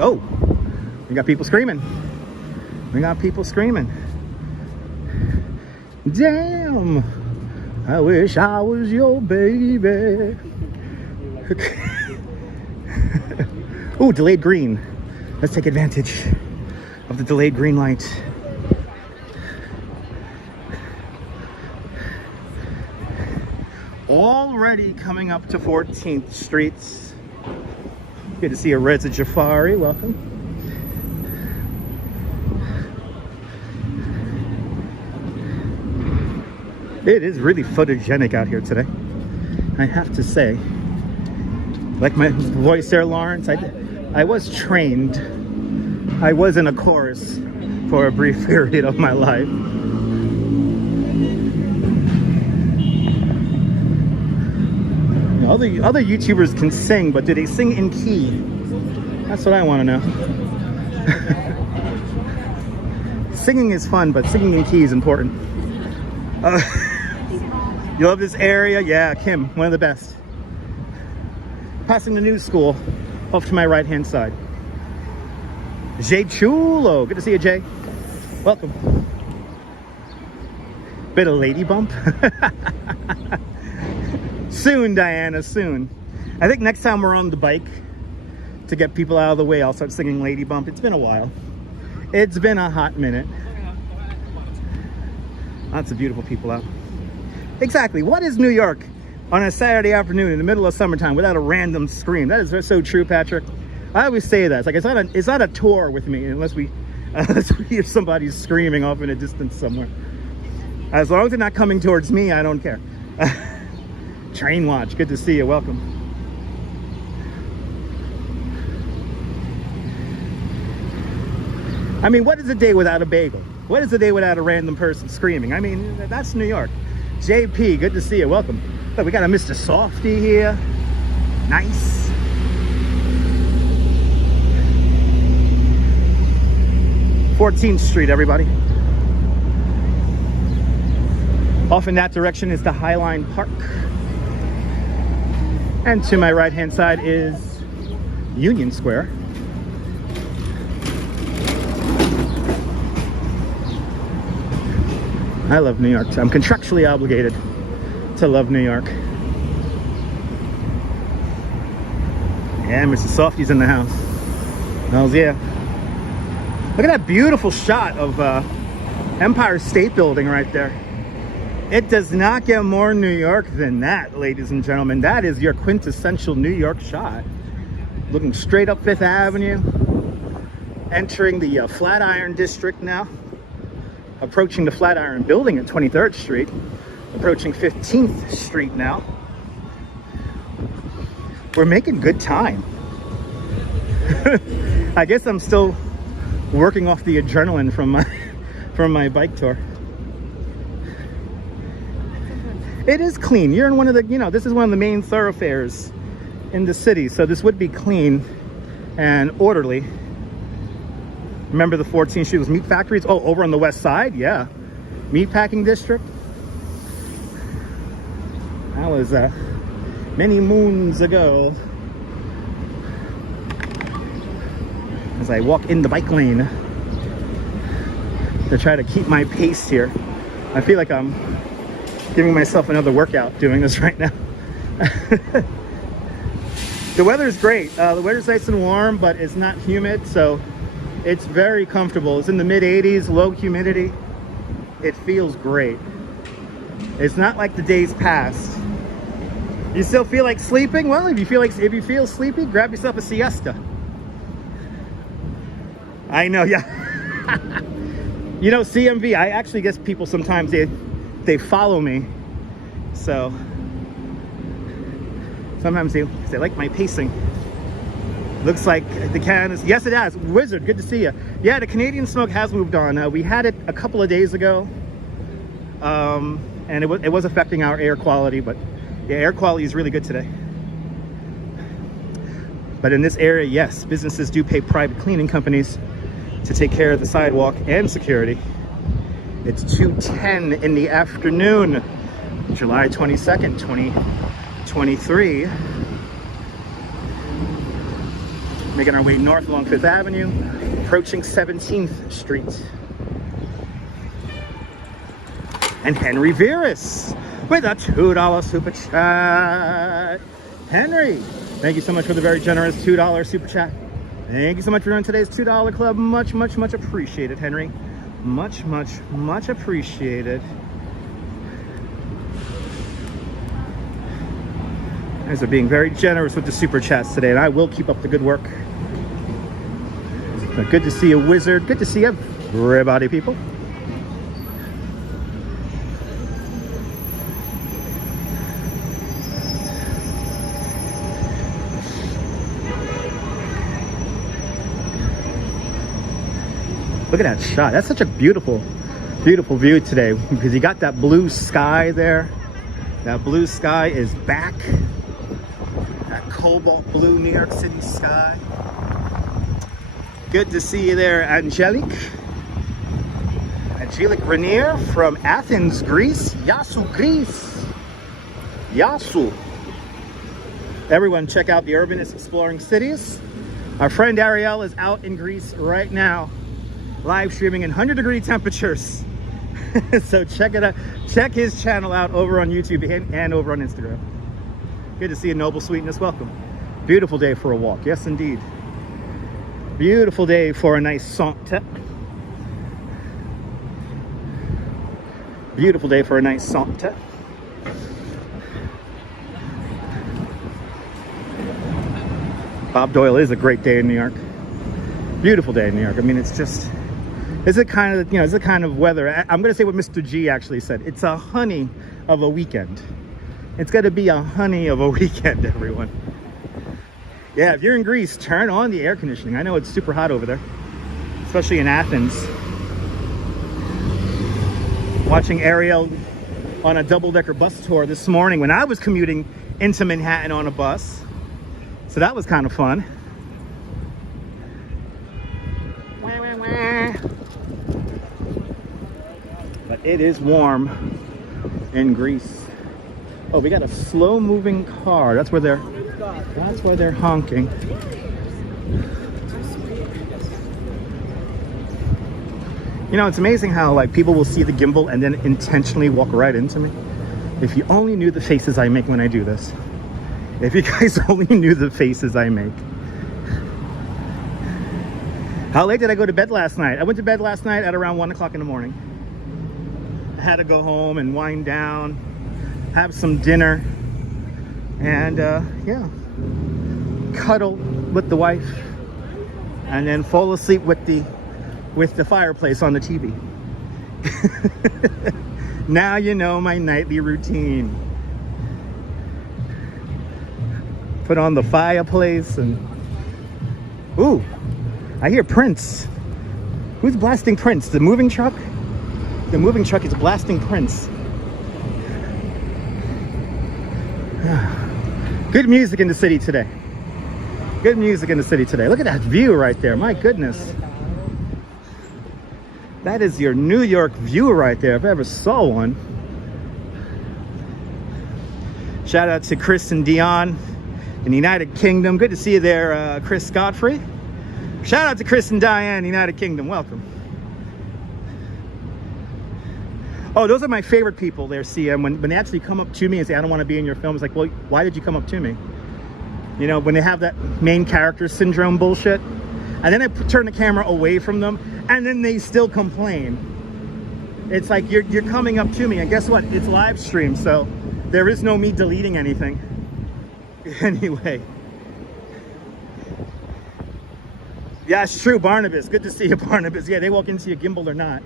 Oh, we got people screaming. Damn, I wish I was your baby. Ooh, delayed green. Let's take advantage of the delayed green light. already coming up to 14th Street. Good to see you, Reza Jafari. Welcome. It is really photogenic out here today, I have to say. Like my voice there, Lawrence, I was trained. I was in a chorus for a brief period of my life. Other YouTubers can sing, but do they sing in key? That's what I want to know. Singing is fun, but singing in key is important. You love this area? Yeah, Kim, one of the best. Passing the new school, off to my right-hand side. Jay Chulo, good to see you, Jay. Welcome. Bit of lady bump. Soon, Diana, soon. I think next time we're on the bike to get people out of the way, I'll start singing Lady Bump. It's been a while. It's been a hot minute. Lots of beautiful people out. Exactly. What is New York on a Saturday afternoon in the middle of summertime without a random scream? That is so true, Patrick. I always say that. It's like it's not a tour with me unless we hear somebody screaming off in a distance somewhere. As long as they're not coming towards me, I don't care. Train watch, good to see you, welcome. I mean, what is a day without a bagel? What is a day without a random person screaming? I mean, that's New York. JP, good to see you, welcome. Look, we got a Mr. Softy here. Nice. "14th Street, everybody. Off in that direction is the Highline Park. And to my right-hand side is Union Square. I love New York. I'm contractually obligated to love New York. Yeah, Mr. Softy's in the house. Hells yeah. Look at that beautiful shot of Empire State Building right there. It does not get more New York than that, ladies and gentlemen. That is your quintessential New York shot. Looking straight up 5th Avenue, entering the Flatiron district now, approaching the Flatiron building at 23rd Street, approaching 15th Street now. We're making good time. I guess I'm still working off the adrenaline from my bike tour. It is clean. You're in one of the, this is one of the main thoroughfares in the city, so this would be clean and orderly. Remember the 14th Street was meat factories? Oh, over on the west side? Yeah. Meatpacking district. That was many moons ago. As I walk in the bike lane to try to keep my pace here. I feel like I'm giving myself another workout doing this right now. The weather is great. The weather's nice and warm, but it's not humid, so it's very comfortable. It's in the mid 80s, low humidity. It feels great. It's not like the days past. You still feel like sleeping? Well, if you feel sleepy, grab yourself a siesta. I know, yeah. CMV, I actually guess people sometimes they follow me, so sometimes they like my pacing. Looks like the can is, yes it has. Wizard, good to see you. Yeah, the Canadian smoke has moved on. We had it a couple of days ago, and it was affecting our air quality, but yeah, air quality is really good today. But in this area, yes, businesses do pay private cleaning companies to take care of the sidewalk and security. It's 2:10 in the afternoon, July 22nd, 2023. Making our way north along 5th Avenue, approaching 17th Street. And Henry Veris with a $2 super chat. Henry, thank you so much for the very generous $2 super chat. Thank you so much for joining today's $2 club. Much, much, much appreciated, Henry. Much, much, much appreciated. guys are being very generous with the super chats today, and I will keep up the good work. But good to see you, Wizard. Good to see everybody, people. Look at that shot. That's such a beautiful, beautiful view today, because you got that blue sky there. That blue sky is back. That cobalt blue New York City sky. Good to see you there, Angelique. Angelique Renier from Athens, Greece. Yasu, Greece. Yasu. Everyone check out the Urbanist Exploring Cities. Our friend Ariel is out in Greece right now, live streaming in 100-degree temperatures. So check it out. Check his channel out over on YouTube and over on Instagram. Good to see you, Noble Sweetness. Welcome. Beautiful day for a walk. Yes, indeed. Beautiful day for a nice saunter. Beautiful day for a nice saunter. Bob Doyle is a great day in New York. Beautiful day in New York. I mean, it's just, it's the kind of, it's the kind of weather. I'm going to say what Mr. G actually said. It's a honey of a weekend. It's going to be a honey of a weekend, everyone. Yeah, if you're in Greece, turn on the air conditioning. I know it's super hot over there, especially in Athens. Watching Ariel on a double-decker bus tour this morning when I was commuting into Manhattan on a bus. So that was kind of fun. But it is warm in Greece. Oh, we got a slow-moving car. That's where they're honking. You know, it's amazing how like people will see the gimbal and then intentionally walk right into me. If you only knew the faces I make when I do this. If you guys only knew the faces I make. How late did I go to bed last night? I went to bed last night at around 1 o'clock in the morning. I had to go home and wind down, have some dinner, and yeah, cuddle with the wife, and then fall asleep with the fireplace on the TV. Now you know my nightly routine. Put on the fireplace and ooh, I hear Prince. Who's blasting Prince? The moving truck? The moving truck is blasting Prince. Good music in the city today. Good music in the city today. Look at that view right there. My goodness. That is your New York view right there, if I ever saw one. Shout out to Chris and Dion in the United Kingdom. Good to see you there, Chris Godfrey. Shout out to Chris and Diane, United Kingdom. Welcome. Oh, those are my favorite people there, CM. When they actually come up to me and say, I don't want to be in your film, it's like, well, why did you come up to me? You know, when they have that main character syndrome bullshit. And then I turn the camera away from them, and then they still complain. It's like, you're coming up to me, and guess what? It's live stream, so there is no me deleting anything. Anyway. Yeah, it's true, Barnabas. Good to see you, Barnabas. Yeah, they walk into your gimbal or not.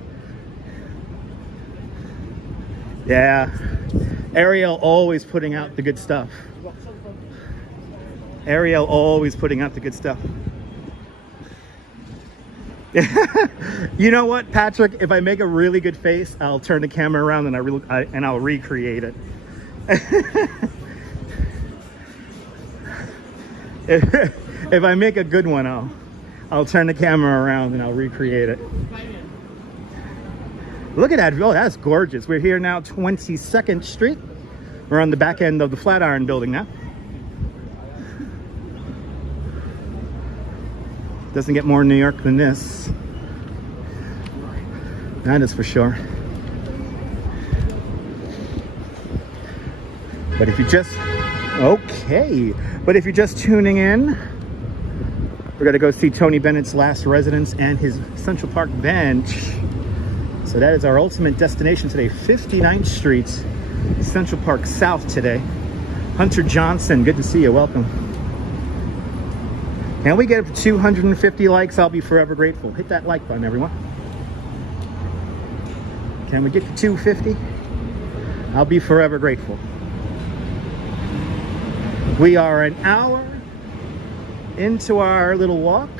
Yeah. Ariel always putting out the good stuff. Ariel always putting out the good stuff. You know what, Patrick? If I make a really good face, I'll turn the camera around and I'll recreate it. If I make a good one, I'll turn the camera around and I'll recreate it. Look at that. Oh, that's gorgeous. We're here now, 22nd Street. We're on the back end of the Flatiron building now. Doesn't get more New York than this. That is for sure. But if you just, okay. But if you're just tuning in, we're gonna go see Tony Bennett's last residence and his Central Park bench. So that is our ultimate destination today, 59th Street, Central Park South today. Hunter Johnson, good to see you. Welcome. Can we get up to 250 likes? I'll be forever grateful. Hit that like button, everyone. Can we get to 250? I'll be forever grateful. We are an hour into our little walk,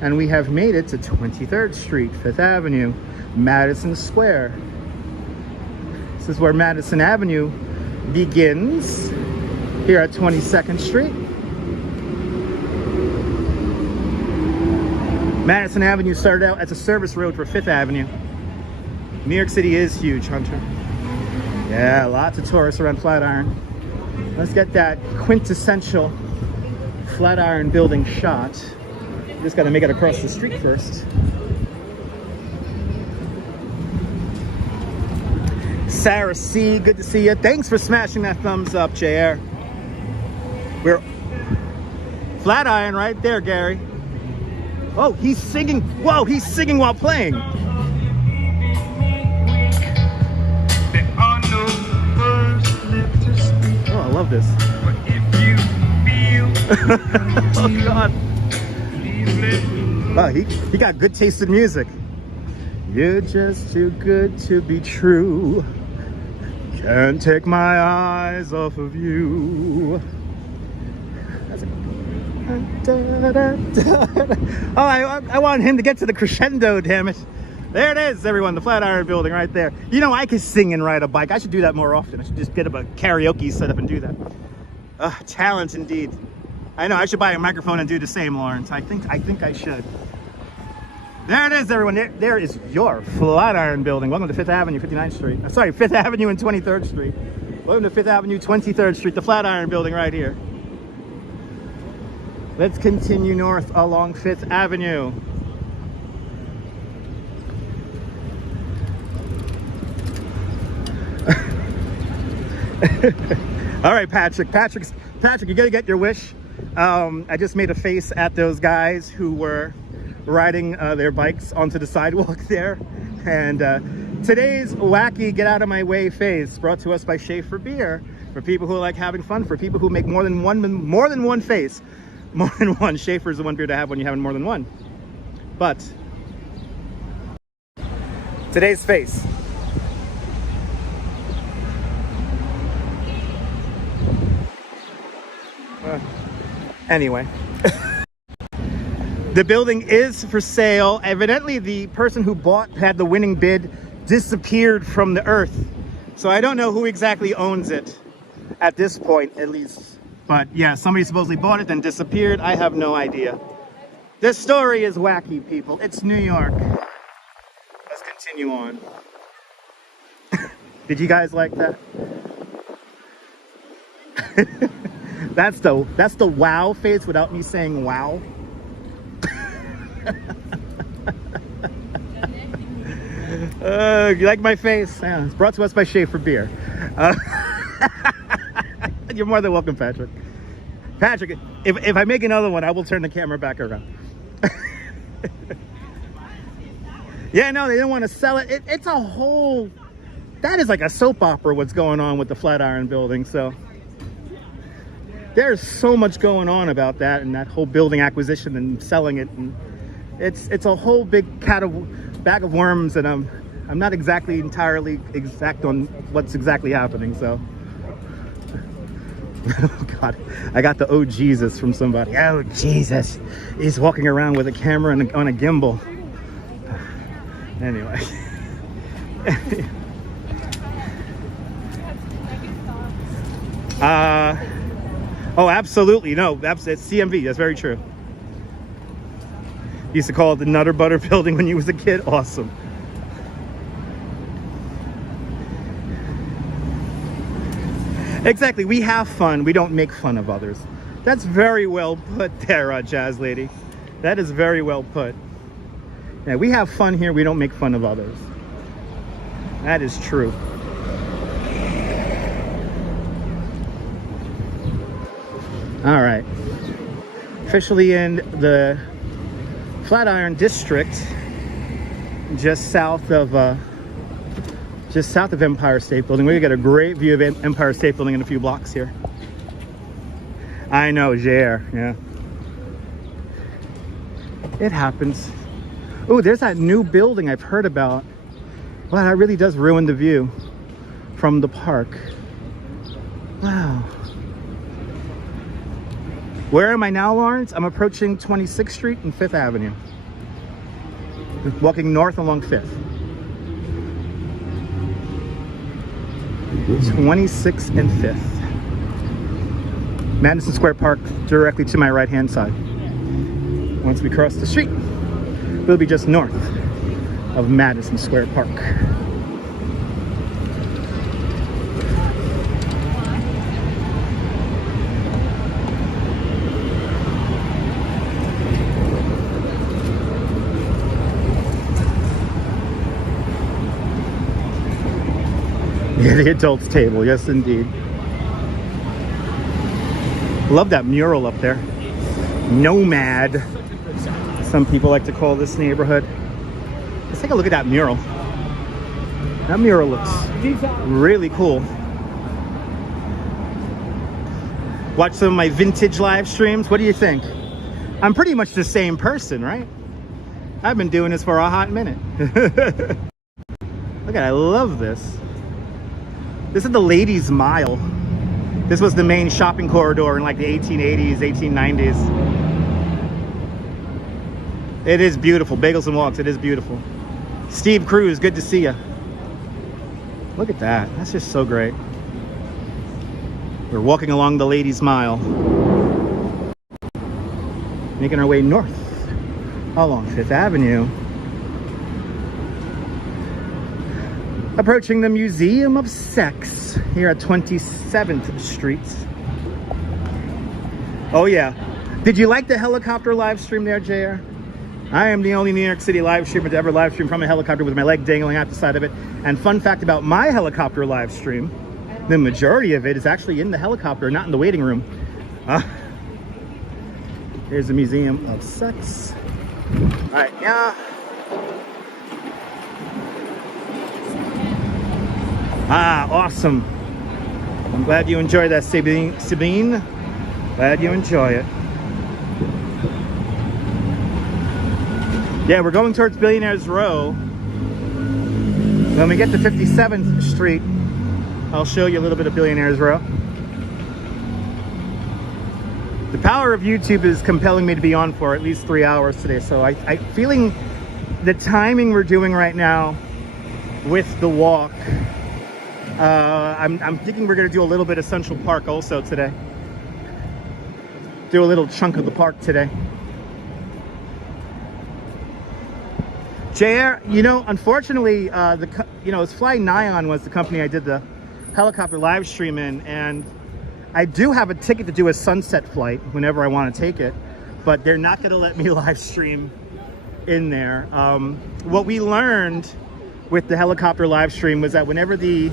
and we have made it to 23rd Street, 5th Avenue, Madison Square. This is where Madison Avenue begins, here at 22nd Street. Madison Avenue started out as a service road for 5th Avenue. New York City is huge, Hunter. Yeah, lots of tourists around Flatiron. Let's get that quintessential Flatiron building shot. Just gotta make it across the street first. Sarah C, good to see you. Thanks for smashing that thumbs up, JR. We're Flatiron right there, Gary. Oh, he's singing. Whoa, he's singing while playing. Oh, I love this. Oh, God. Wow, he got good taste in music. You're just too good to be true. Can't take my eyes off of you. Oh, I want him to get to the crescendo, damn it. There it is, everyone, the Flatiron building right there. You know, I can sing and ride a bike. I should do that more often. I should just get a karaoke set up and do that. Talent indeed. I know, I should buy a microphone and do the same, Lawrence. I think I should. There it is, everyone. There is your Flatiron building. Welcome to 5th Avenue, 59th Street. Sorry, 5th Avenue and 23rd Street. Welcome to 5th Avenue, 23rd Street, the Flatiron building right here. Let's continue north along 5th Avenue. All right, Patrick, you gotta get your wish. I just made a face at those guys who were riding their bikes onto the sidewalk there. And today's wacky get out of my way face brought to us by Schaefer Beer, for people who like having fun, for people who make more than one face. More than one. Schaefer's the one beer to have when you're having more than one. But today's face. Anyway. The building is for sale. Evidently, the person who had the winning bid disappeared from the earth. So I don't know who exactly owns it at this point, at least. But yeah, somebody supposedly bought it, then disappeared. I have no idea. This story is wacky, people. It's New York. Let's continue on. Did you guys like that? That's the wow face without me saying wow. You like my face? Yeah, it's brought to us by Schaefer Beer. You're more than welcome, Patrick. Patrick, if I make another one, I will turn the camera back around. Yeah, no, they didn't want to sell it. It's a whole... That is like a soap opera, what's going on with the Flatiron building, so... There's so much going on about that and that whole building acquisition and selling it. And it's a whole big bag of worms, and I'm not exactly entirely exact on what's exactly happening, so... Oh God, I got the oh Jesus from somebody. Oh Jesus, he's walking around with a camera and on a gimbal. Anyway. Oh, absolutely. No, it's CMV. That's very true. Used to call it the Nutter Butter building when you was a kid. Awesome. Exactly. We have fun. We don't make fun of others. That's very well put there, Jazz Lady. That is very well put. Yeah, we have fun here. We don't make fun of others. That is true. All right. Officially in the Flatiron district, just south of just south of Empire State Building. We get a great view of Empire State Building in a few blocks here. I know, Jer, yeah. It happens. Oh, there's that new building I've heard about. Wow, that really does ruin the view from the park. Wow. Where am I now, Lawrence? I'm approaching 26th Street and 5th Avenue. Walking north along 5th. 26th and 5th. Madison Square Park directly to my right-hand side. Once we cross the street, we'll be just north of Madison Square Park. Yeah, the adults table, yes indeed. Love that mural up there. Nomad, some people like to call this neighborhood. Let's take a look at that mural. That mural looks really cool. Watch some of my vintage live streams. What do you think? I'm pretty much the same person, right? I've been doing this for a hot minute. Look at, I love this. This is the Ladies' Mile. This was the main shopping corridor in like the 1880s, 1890s. It is beautiful. Bagels and Walks, it is beautiful. Steve Cruz, good to see you. Look at that. That's just so great. We're walking along the Ladies' Mile. Making our way north along 5th Avenue. Approaching the Museum of Sex here at 27th Street. Oh yeah. Did you like the helicopter live stream there, JR? I am the only New York City live streamer to ever live stream from a helicopter with my leg dangling out the side of it. And fun fact about my helicopter live stream, the majority of it is actually in the helicopter, not in the waiting room. Here's the Museum of Sex. All right, yeah. Ah, awesome. I'm glad you enjoyed that, Sabine. Glad you enjoy it. Yeah, we're going towards Billionaires Row. When we get to 57th Street, I'll show you a little bit of Billionaires Row. The power of YouTube is compelling me to be on for at least 3 hours today. So I'm feeling the timing we're doing right now with the walk. I'm thinking we're going to do a little bit of Central Park also today. Do a little chunk of the park today. JR, you know, unfortunately, it's Fly Nyan was the company I did the helicopter live stream in, and I do have a ticket to do a sunset flight whenever I want to take it, but they're not going to let me live stream in there. What we learned with the helicopter live stream was that whenever the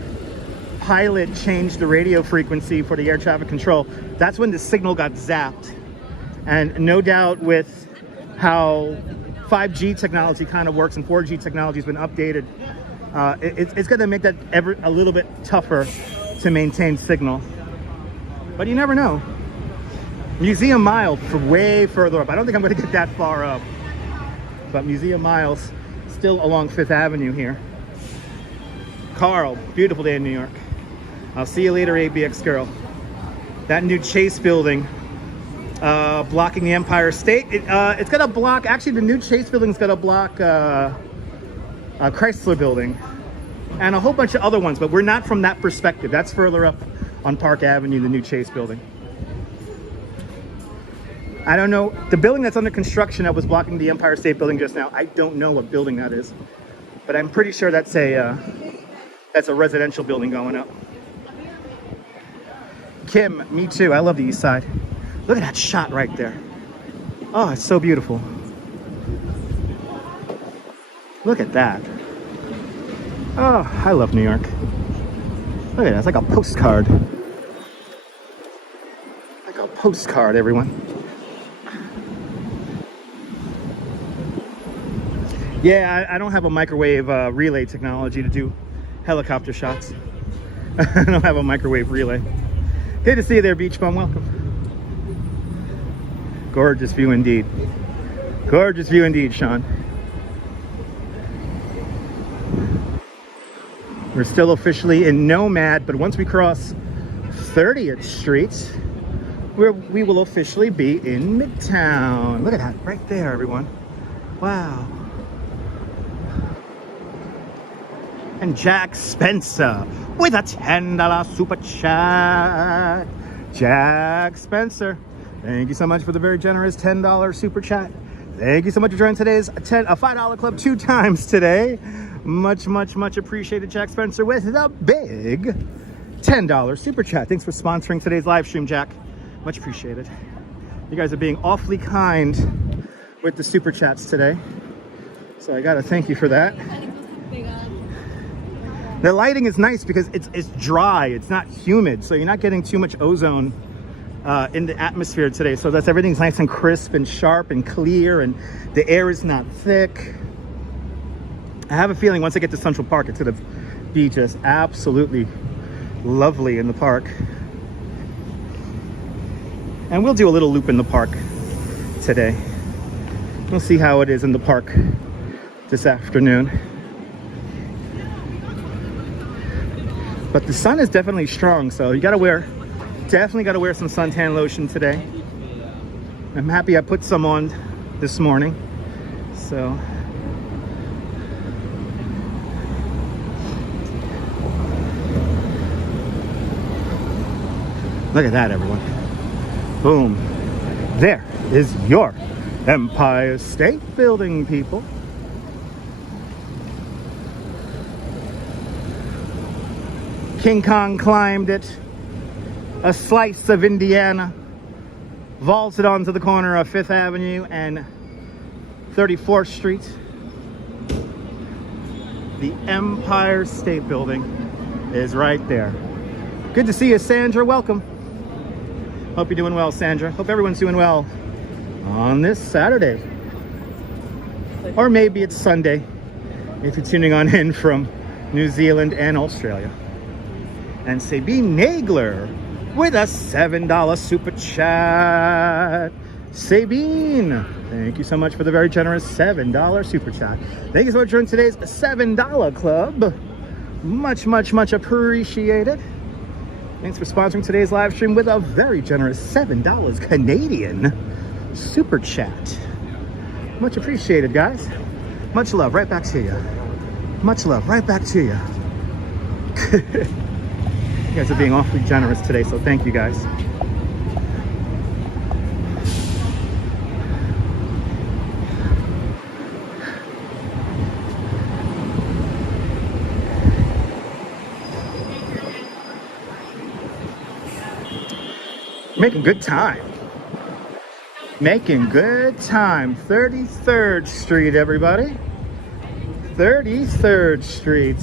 pilot changed the radio frequency for the air traffic control, that's when the signal got zapped. And no doubt with how 5G technology kind of works and 4G technology has been updated, it's going to make that a little bit tougher to maintain signal. But you never know. Museum Mile for way further up. I don't think I'm going to get that far up. But Museum Mile's still along 5th Avenue here. Carl, beautiful day in New York. I'll see you later, ABX girl. That new Chase building blocking the Empire State. It's going to block, actually the new Chase building's going to block Chrysler building and a whole bunch of other ones, but we're not from that perspective. That's further up on Park Avenue, the new Chase building. I don't know, the building that's under construction that was blocking the Empire State Building just now, I don't know what building that is, but I'm pretty sure that's a residential building going up. Kim, me too. I love the East Side. Look at that shot right there. Oh, it's so beautiful. Look at that. Oh, I love New York. Look at that. It's like a postcard. Like a postcard, everyone. Yeah, I don't have a microwave relay technology to do helicopter shots. I don't have a microwave relay. Good to see you there, Beach Bum. Welcome. Gorgeous view indeed. Gorgeous view indeed, Sean. We're still officially in Nomad, but once we cross 30th Street, we will officially be in Midtown. Look at that, right there, everyone. Wow. And Jack Spencer with a $10 super chat. Jack Spencer, thank you so much for the very generous $10 super chat. Thank you so much for joining today's a $5 club 2 times today. Much, much, much appreciated, Jack Spencer, with the big $10 super chat. Thanks for sponsoring today's live stream, Jack. Much appreciated. You guys are being awfully kind with the super chats today, so I gotta thank you for that. The lighting is nice because it's dry, it's not humid, so you're not getting too much ozone in the atmosphere today. So that's everything's nice and crisp and sharp and clear, and the air is not thick. I have a feeling once I get to Central Park, it's gonna be just absolutely lovely in the park. And we'll do a little loop in the park today. We'll see how it is in the park this afternoon. But the sun is definitely strong, so you definitely gotta wear some suntan lotion today. I'm happy I put some on this morning, so. Look at that, everyone. Boom. There is your Empire State Building, people. King Kong climbed it. A slice of Indiana vaulted onto the corner of 5th Avenue and 34th Street. The Empire State Building is right there. Good to see you, Sandra. Welcome. Hope you're doing well, Sandra. Hope everyone's doing well on this Saturday. Or maybe it's Sunday if you're tuning on in from New Zealand and Australia. And Sabine Nagler with a $7 super chat. Sabine, thank you so much for the very generous $7 super chat. Thank you so much for joining today's $7 club. Much, much, much appreciated. Thanks for sponsoring today's live stream with a very generous $7 Canadian super chat. Much appreciated, guys. Much love right back to you. Much love right back to you. You guys are being awfully generous today, so thank you, guys. Making good time. Making good time. 33rd Street, everybody. 33rd Street.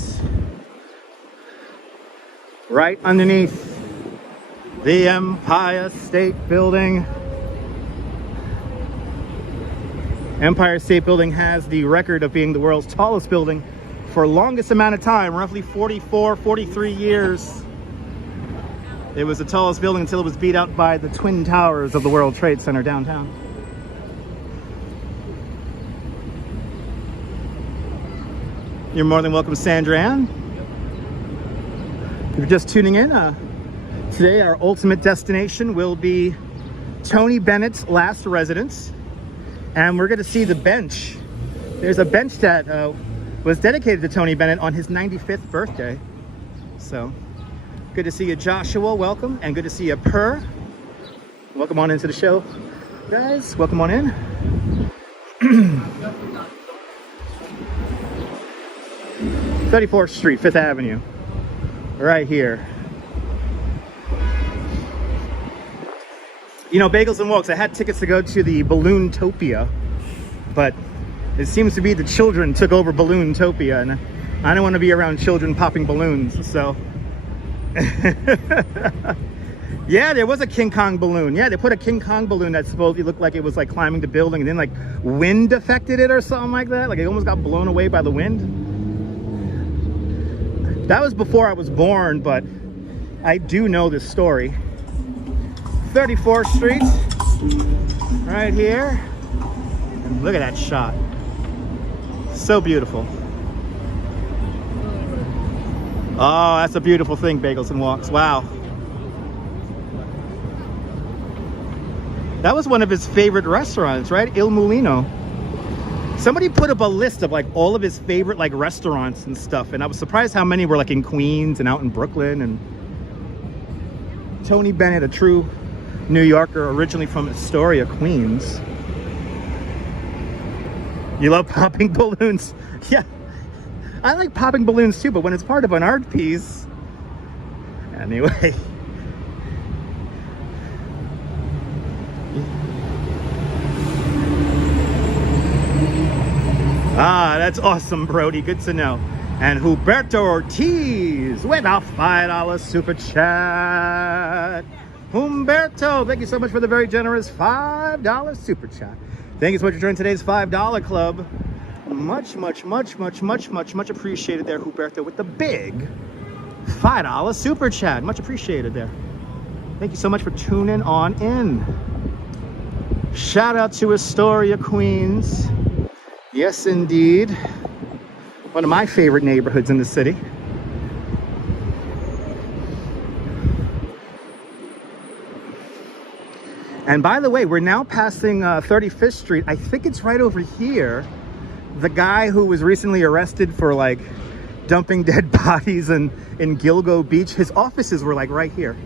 Right underneath the Empire State Building. Empire State Building has the record of being the world's tallest building for longest amount of time, roughly 43 years. It was the tallest building until it was beat out by the Twin Towers of the World Trade Center downtown. You're more than welcome, Sandra Ann. If you're just tuning in, today our ultimate destination will be Tony Bennett's last residence. And we're going to see the bench. There's a bench that was dedicated to Tony Bennett on his 95th birthday. So, good to see you, Joshua. Welcome. And good to see you, Per. Welcome on into the show, guys. Welcome on in. 34th Street, 5th Avenue. Right here. You know, Bagels and Walks, I had tickets to go to the Balloon-topia, but it seems to be the children took over Balloon-topia, and I don't want to be around children popping balloons, so. Yeah, there was a King Kong balloon. Yeah, they put a King Kong balloon that supposedly looked like it was like climbing the building, and then like wind affected it or something like that. Like it almost got blown away by the wind. That was before I was born, but I do know this story. 34th Street, right here. And look at that shot. So beautiful. Oh, that's a beautiful thing, Bagels and Walks. Wow. That was one of his favorite restaurants, right? Il Mulino. Somebody put up a list of like all of his favorite like restaurants and stuff, and I was surprised how many were like in Queens and out in Brooklyn. And Tony Bennett, a true New Yorker, originally from Astoria, Queens. You love popping balloons? Yeah, I like popping balloons too, but when it's part of an art piece. Anyway. Ah, that's awesome, Brody. Good to know. And Huberto Ortiz with a $5 super chat. Humberto, thank you so much for the very generous $5 super chat. Thank you so much for joining today's $5 club. Much appreciated there, Huberto, with the big $5 super chat. Much appreciated there. Thank you so much for tuning on in. Shout out to Astoria, Queens. Yes, indeed. One of my favorite neighborhoods in the city. And by the way, we're now passing 35th Street. I think it's right over here. The guy who was recently arrested for like dumping dead bodies in Gilgo Beach, his offices were like right here.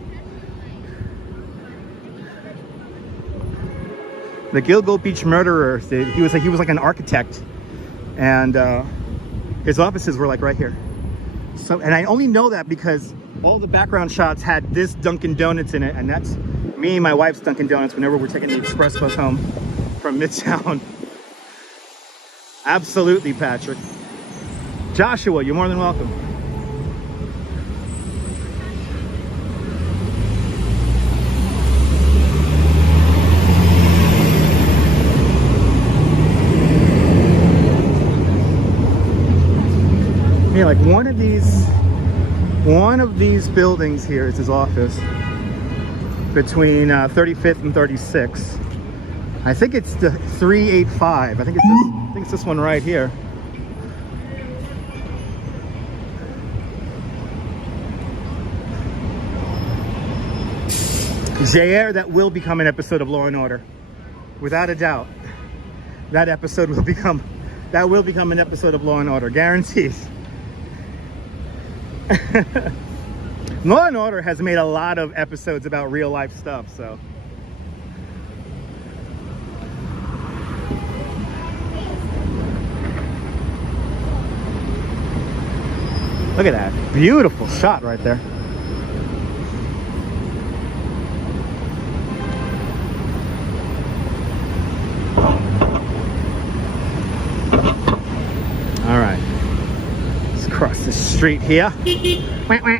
The Gilgo Beach murderer, he was like an architect, and his offices were like right here. So, and I only know that because all the background shots had this Dunkin' Donuts in it, and that's me and my wife's Dunkin' Donuts whenever we're taking the express bus home from Midtown. Absolutely, Patrick. Joshua, you're more than welcome. Yeah, like one of these buildings here is his office between 35th and 36th. I think it's the 385. I think it's this one right here. JR, that will become an episode of Law and Order, without a doubt. That will become an episode of Law and Order, guaranteed. Law and Order has made a lot of episodes about real life stuff, so. Look at that beautiful shot right there. All right, let's cross the street here. Wah, wah.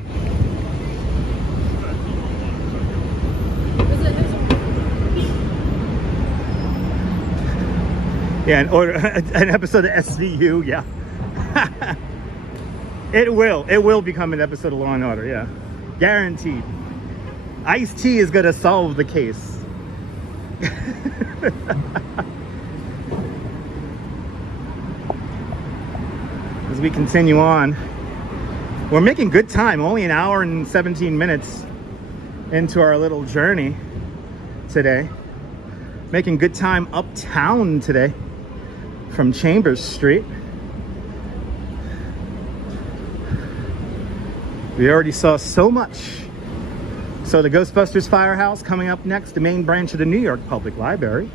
Yeah, an episode of SVU, yeah. It will become an episode of Law and Order, yeah. Guaranteed. Ice-T is gonna solve the case. As we continue on, we're making good time, only an hour and 17 minutes into our little journey today. Making good time uptown today from Chambers Street. We already saw so much. So the Ghostbusters Firehouse coming up next, the main branch of the New York Public Library.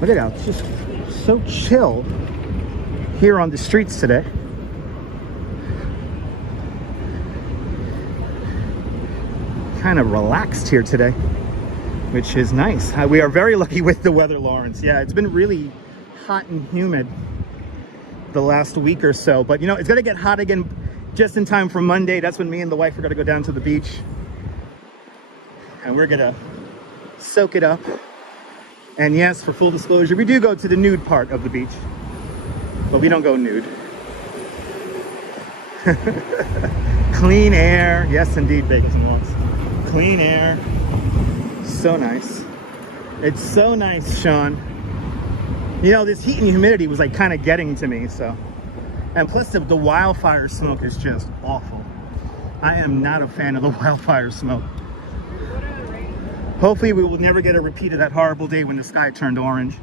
Look at that, it's just so chill here on the streets today. Kind of relaxed here today, which is nice. We are very lucky with the weather, Lawrence. Yeah, it's been really hot and humid the last week or so, but you know, it's gonna get hot again just in time for Monday. That's when me and the wife are gonna go down to the beach, and we're gonna soak it up. And yes, for full disclosure, we do go to the nude part of the beach. But we don't go nude. Clean air. Yes, indeed, bagels and walks. Clean air. So nice. It's so nice, Sean. You know, this heat and humidity was like kind of getting to me, so. And plus the wildfire smoke is just awful. I am not a fan of the wildfire smoke. Hopefully we will never get a repeat of that horrible day when the sky turned orange.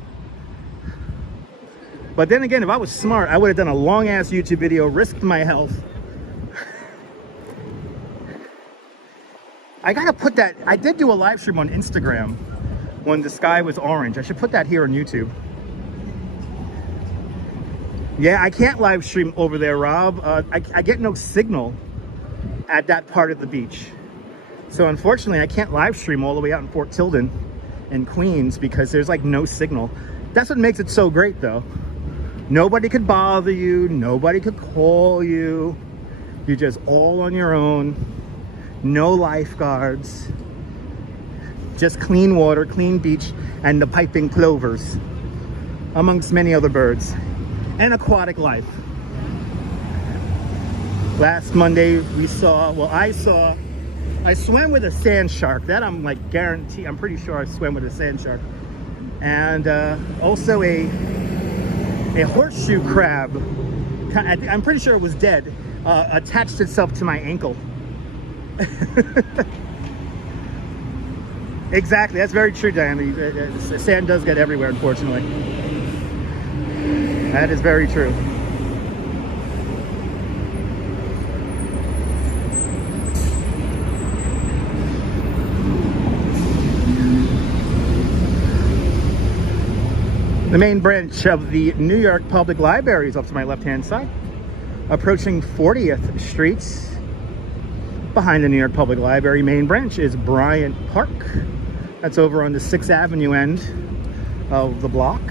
But then again, if I was smart, I would have done a long ass YouTube video, risked my health. I gotta put that, I did do a live stream on Instagram when the sky was orange. I should put that here on YouTube. Yeah, I can't live stream over there, Rob. I get no signal at that part of the beach. So unfortunately, I can't live stream all the way out in Fort Tilden and Queens because there's like no signal. That's what makes it so great though. Nobody could bother you. Nobody could call you. You're just all on your own. No lifeguards. Just clean water, clean beach, and the piping plovers, amongst many other birds. And aquatic life. Last Monday we saw, well, I swam with a sand shark. That I'm like guarantee, I'm pretty sure I swam with a sand shark. And also a horseshoe crab, I'm pretty sure it was dead, attached itself to my ankle. Exactly, that's very true, Diane. The sand does get everywhere, unfortunately. That is very true. The main branch of the New York Public Library is up to my left-hand side, approaching 40th Street. Behind the New York Public Library main branch is Bryant Park. That's over on the 6th Avenue end of the block.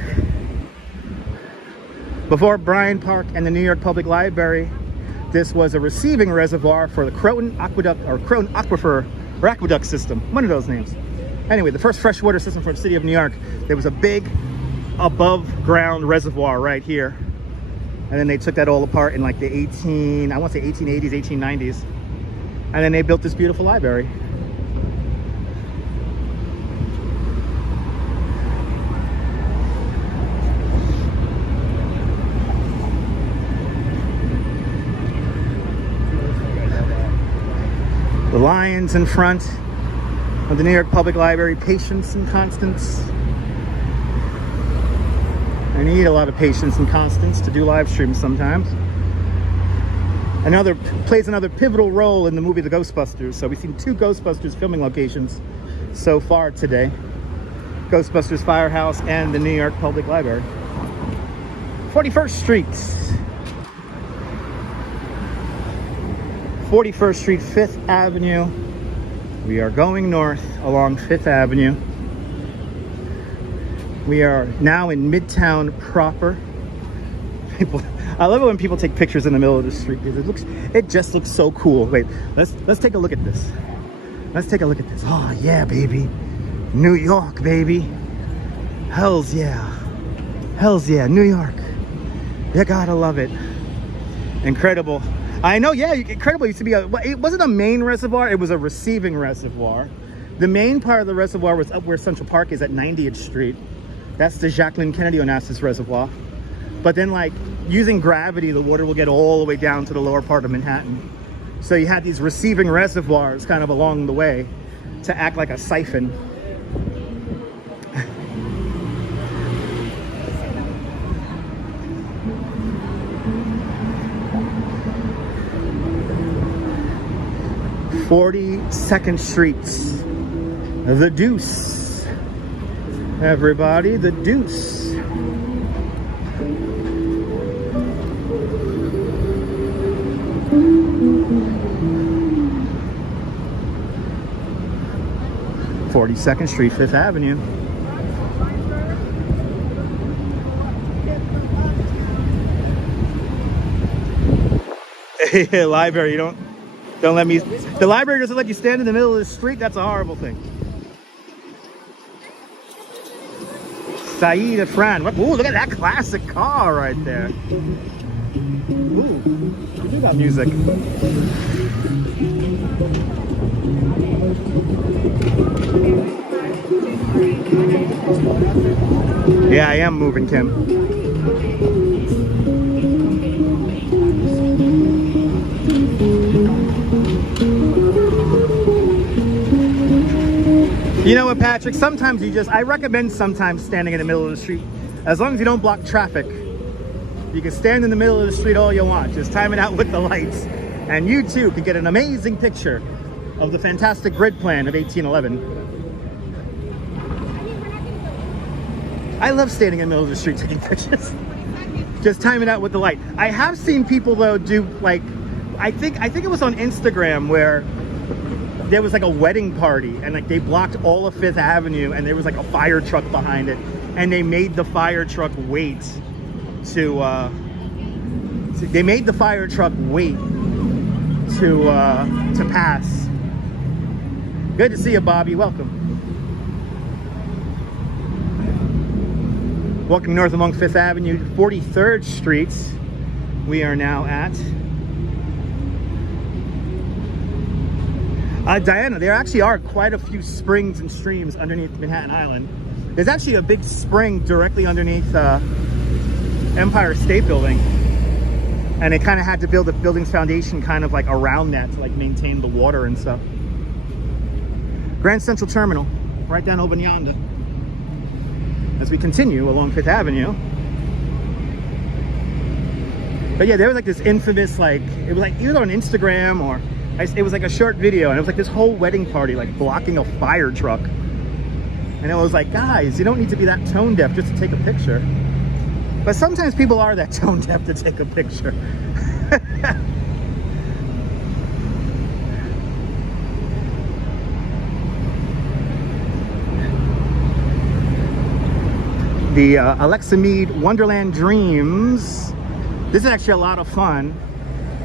Before Bryant Park and the New York Public Library, this was a receiving reservoir for the Croton Aqueduct or Croton Aquifer or Aqueduct system, one of those names. Anyway, the first freshwater system for the city of New York. There was a big above ground reservoir right here. And then they took that all apart in like the 1880s, 1890s. And then they built this beautiful library. The lions in front of the New York Public Library, Patience and Constance. I need a lot of patience and constance to do live streams sometimes. Plays another pivotal role in the movie The Ghostbusters. So we've seen 2 Ghostbusters filming locations so far today. Ghostbusters Firehouse and the New York Public Library. 41st Street. 41st Street, 5th Avenue. We are going north along 5th Avenue. We are now in Midtown proper. I love it when people take pictures in the middle of the street because it just looks so cool. Wait, let's take a look at this. Let's take a look at this. Oh yeah, baby. New York, baby. Hells yeah. Hells yeah, New York. You gotta love it. Incredible. I know, yeah, incredible. It used to be it wasn't a main reservoir, it was a receiving reservoir. The main part of the reservoir was up where Central Park is at 90th Street. That's the Jacqueline Kennedy Onassis Reservoir. But then, like, using gravity, the water will get all the way down to the lower part of Manhattan. So you had these receiving reservoirs kind of along the way to act like a siphon. (42nd Street), the Deuce. Everybody, the Deuce. (42nd Street, 5th Avenue. Hey, library, you don't let me. The library doesn't let you stand in the middle of the street. That's a horrible thing. Saeed Afran. Ooh, look at that classic car right there. Ooh, you do got music. Yeah, I am moving, Kim. You know what, Patrick? Sometimes I recommend sometimes standing in the middle of the street. As long as you don't block traffic, you can stand in the middle of the street all you want. Just time it out with the lights. And you too can get an amazing picture of the fantastic grid plan of 1811. I love standing in the middle of the street taking pictures. Just time it out with the light. I have seen people though do like, I think it was on Instagram where there was like a wedding party and like they blocked all of Fifth Avenue and there was like a fire truck behind it and they made the fire truck wait to pass. Good to see you, Bobby. Welcome. Walking north along Fifth Avenue, 43rd Street. We are now at Diana. There actually are quite a few springs and streams underneath Manhattan Island. There's actually a big spring directly underneath Empire State Building, and they kind of had to build the building's foundation kind of like around that to like maintain the water and stuff. Grand Central Terminal, right down over yonder. As we continue along Fifth Avenue. But yeah, there was like this infamous, like, it was like either on Instagram or it was like a short video, and it was like this whole wedding party like blocking a fire truck. And it was like, guys, you don't need to be that tone deaf just to take a picture. But sometimes people are that tone deaf to take a picture. The Alexa Mead Wonderland Dreams. This is actually a lot of fun.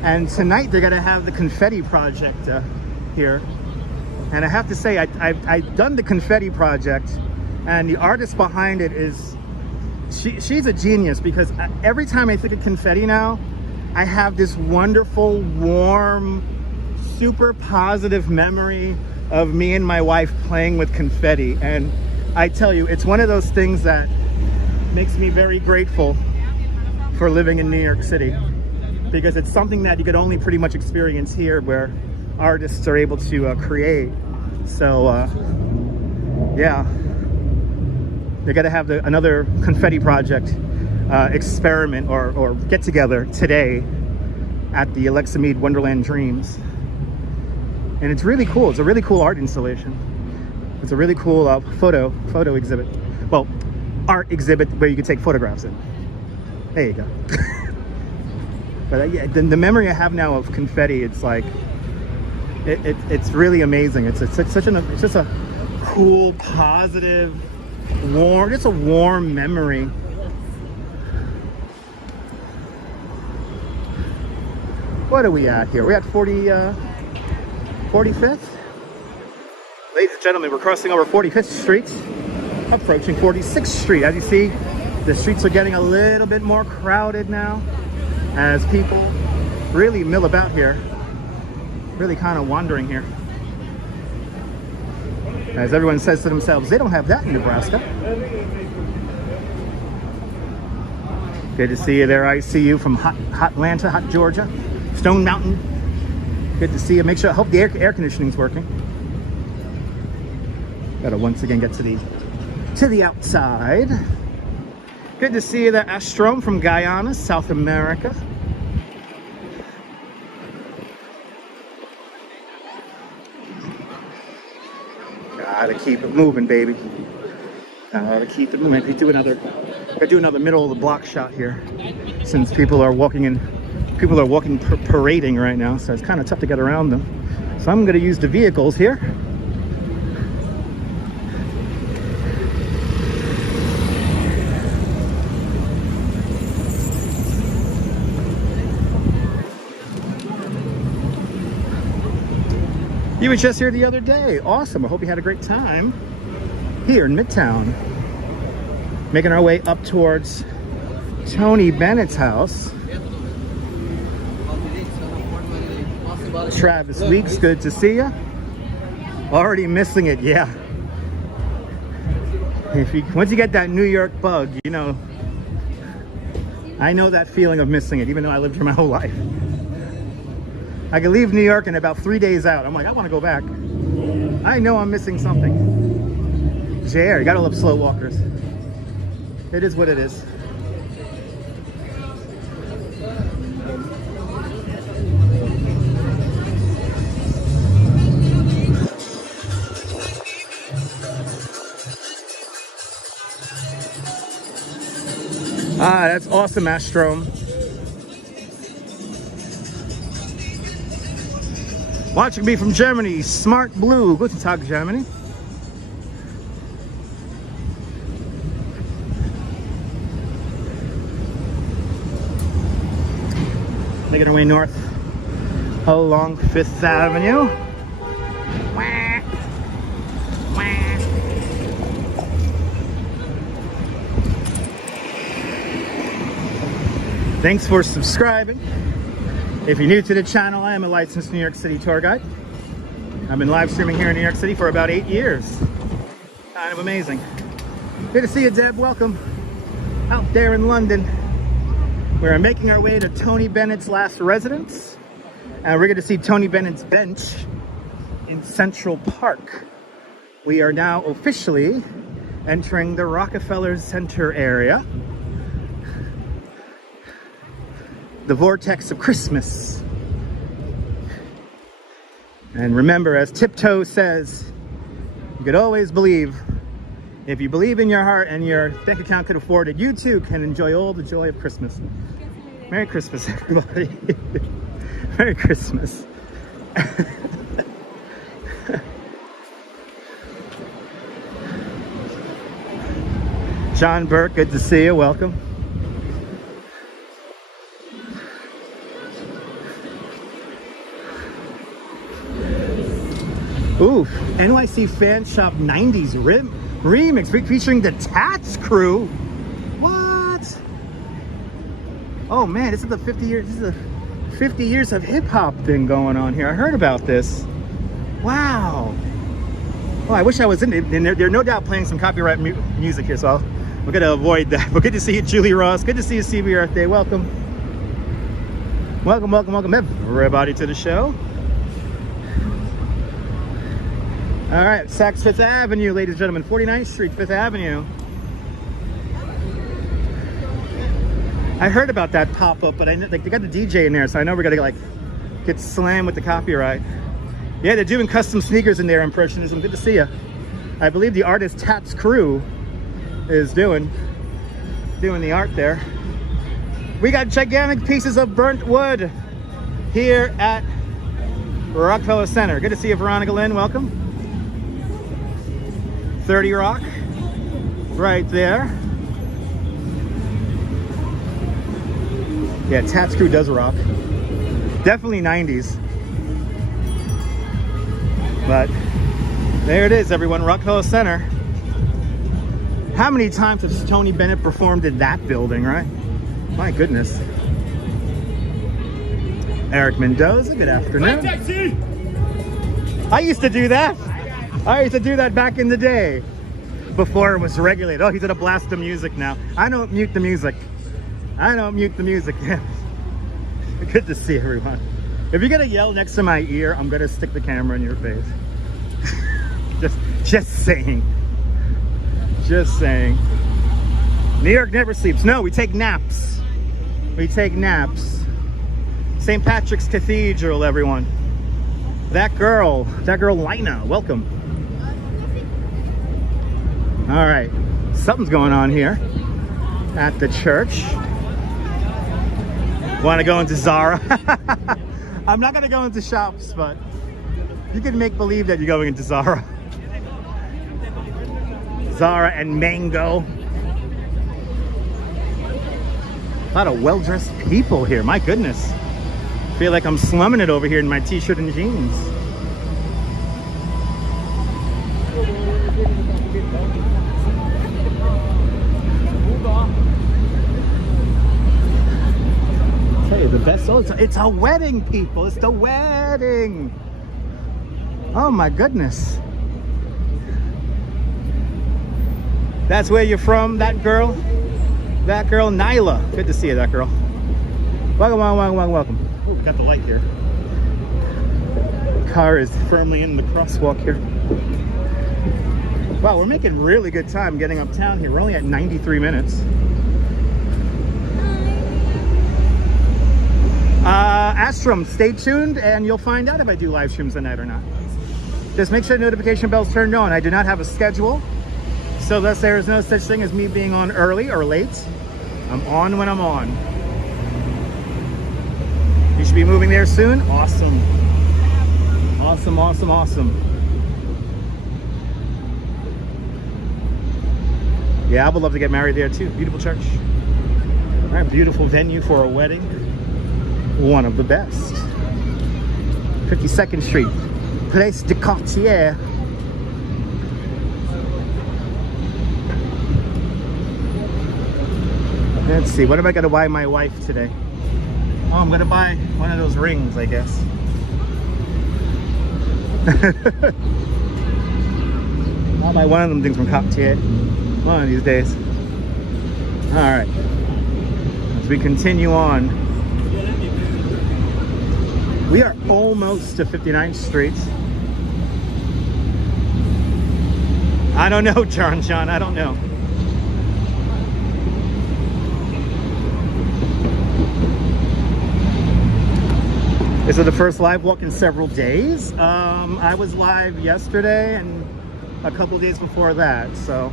And tonight they're gonna have the confetti project here. And I have to say, I've done the confetti project, and the artist behind it is, she's a genius, because every time I think of confetti now, I have this wonderful, warm, super positive memory of me and my wife playing with confetti. And I tell you, it's one of those things that makes me very grateful for living in New York City, because it's something that you could only pretty much experience here, where artists are able to create. So yeah, they're gonna have another confetti project experiment or get together today at the Alexa Mead Wonderland Dreams, and it's really cool. It's a really cool art installation. It's a really cool photo exhibit. Well, art exhibit where you can take photographs in. There you go. But yeah, the memory I have now of confetti, it's like, it's really amazing. It's just a cool, positive, warm, just a warm memory. What are we at here? We're at 45th? Ladies and gentlemen, we're crossing over 45th Street, approaching 46th Street. As you see, the streets are getting a little bit more crowded now, as people really mill about here, really kind of wandering here. As everyone says to themselves, they don't have that in Nebraska. Good to see you there. I see you from hot Atlanta, hot Georgia, Stone Mountain. Good to see you. Make sure, I hope the air conditioning's working. Gotta once again get to the outside. Good to see you there, Astrom from Guyana, South America. Gotta keep it moving, baby. Gotta keep it moving. Gotta do another middle of the block shot here, since people are walking parading right now, so it's kind of tough to get around them. So I'm gonna use the vehicles here. You were just here the other day. Awesome. I hope you had a great time here in Midtown. Making our way up towards Tony Bennett's house. Travis Weeks, good to see you. Already missing it, yeah. Once you get that New York bug, you know, I know that feeling of missing it, even though I lived here my whole life. I could leave New York in about 3 days out. I'm like, I want to go back. I know I'm missing something. JR, you gotta love slow walkers. It is what it is. Ah, that's awesome, Astrom. Watching me from Germany, Smart Blue. Guten Tag, Germany. Making our way north along 5th Avenue. Thanks for subscribing. If you're new to the channel, I am a licensed New York City tour guide. I've been live streaming here in New York City for about 8 years. Kind of amazing. Good to see you, Deb. Welcome out there in London. We're making our way to Tony Bennett's last residence. And we're going to see Tony Bennett's bench in Central Park. We are now officially entering the Rockefeller Center area. The vortex of Christmas. And remember, as Tiptoe says, you could always believe. If you believe in your heart and your bank account could afford it, you too can enjoy all the joy of Christmas. Merry Christmas, everybody. Merry Christmas. John Burke, good to see you. Welcome. Ooh, NYC Fan Shop 90s remix featuring the Tats Crew. What? Oh man, this is the 50 years. This is the 50 years of hip hop thing going on here. I heard about this. Wow. Oh, I wish I was in it. And they're no doubt playing some copyright music here, so we're gonna avoid that. But good to see you, Julie Ross. Good to see you, CB Earth Day. Welcome. Welcome, welcome, welcome everybody to the show. All right, Saks Fifth Avenue, ladies and gentlemen, 49th Street, 5th Avenue. I heard about that pop-up, but I know, like, they got the DJ in there, so I know we're gonna like get slammed with the copyright. Yeah, they're doing custom sneakers in there, Impressionism. Good to see you. I believe the artist Tats Crew is doing the art there. We got gigantic pieces of burnt wood here at Rockefeller Center. Good to see you, Veronica Lynn. Welcome. 30 Rock, right there. Yeah, Tats Crew does rock. Definitely 90s. But there it is, everyone, Rockefeller Center. How many times has Tony Bennett performed in that building, right? My goodness. Eric Mendoza, good afternoon. I used to do that. I used to do that back in the day, before it was regulated. Oh, he's gonna blast the music now. I don't mute the music. I don't mute the music. Good to see everyone. If you're gonna yell next to my ear, I'm gonna stick the camera in your face. just saying. Just saying. New York never sleeps. No, we take naps. We take naps. St. Patrick's Cathedral, everyone. That girl Lina, welcome. All right, something's going on here at the church. Want to go into Zara? I'm not going to go into shops, but you can make believe that you're going into Zara. Zara and Mango. A lot of well-dressed people here, my goodness. I feel like I'm slumming it over here in my t-shirt and jeans. best. Oh, it's a wedding, people. It's the wedding. Oh my goodness. That's where you're from, that girl. That girl, Nyla. Good to see you, that girl. Welcome, welcome. Oh, we got the light here. The car is firmly in the crosswalk here. Wow, we're making really good time getting uptown here. We're only at 93 minutes. Astrum, stay tuned and you'll find out if I do live streams tonight or not. Just make sure notification bell's turned on. I do not have a schedule, so thus there is no such thing as me being on early or late. I'm on when I'm on. You should be moving there soon. Awesome. Awesome, awesome, awesome. Yeah, I would love to get married there too. Beautiful church. All right, beautiful venue for a wedding. One of the best. 52nd Street, Place de Quartier. Let's see, what am I going to buy my wife today? Oh, I'm going to buy one of those rings, I guess. I'll buy one of them things from Cartier one of these days. All right, as we continue on, we are almost to 59th Street. I don't know, John, I don't know. This is the first live walk in several days. I was live yesterday and a couple days before that, so.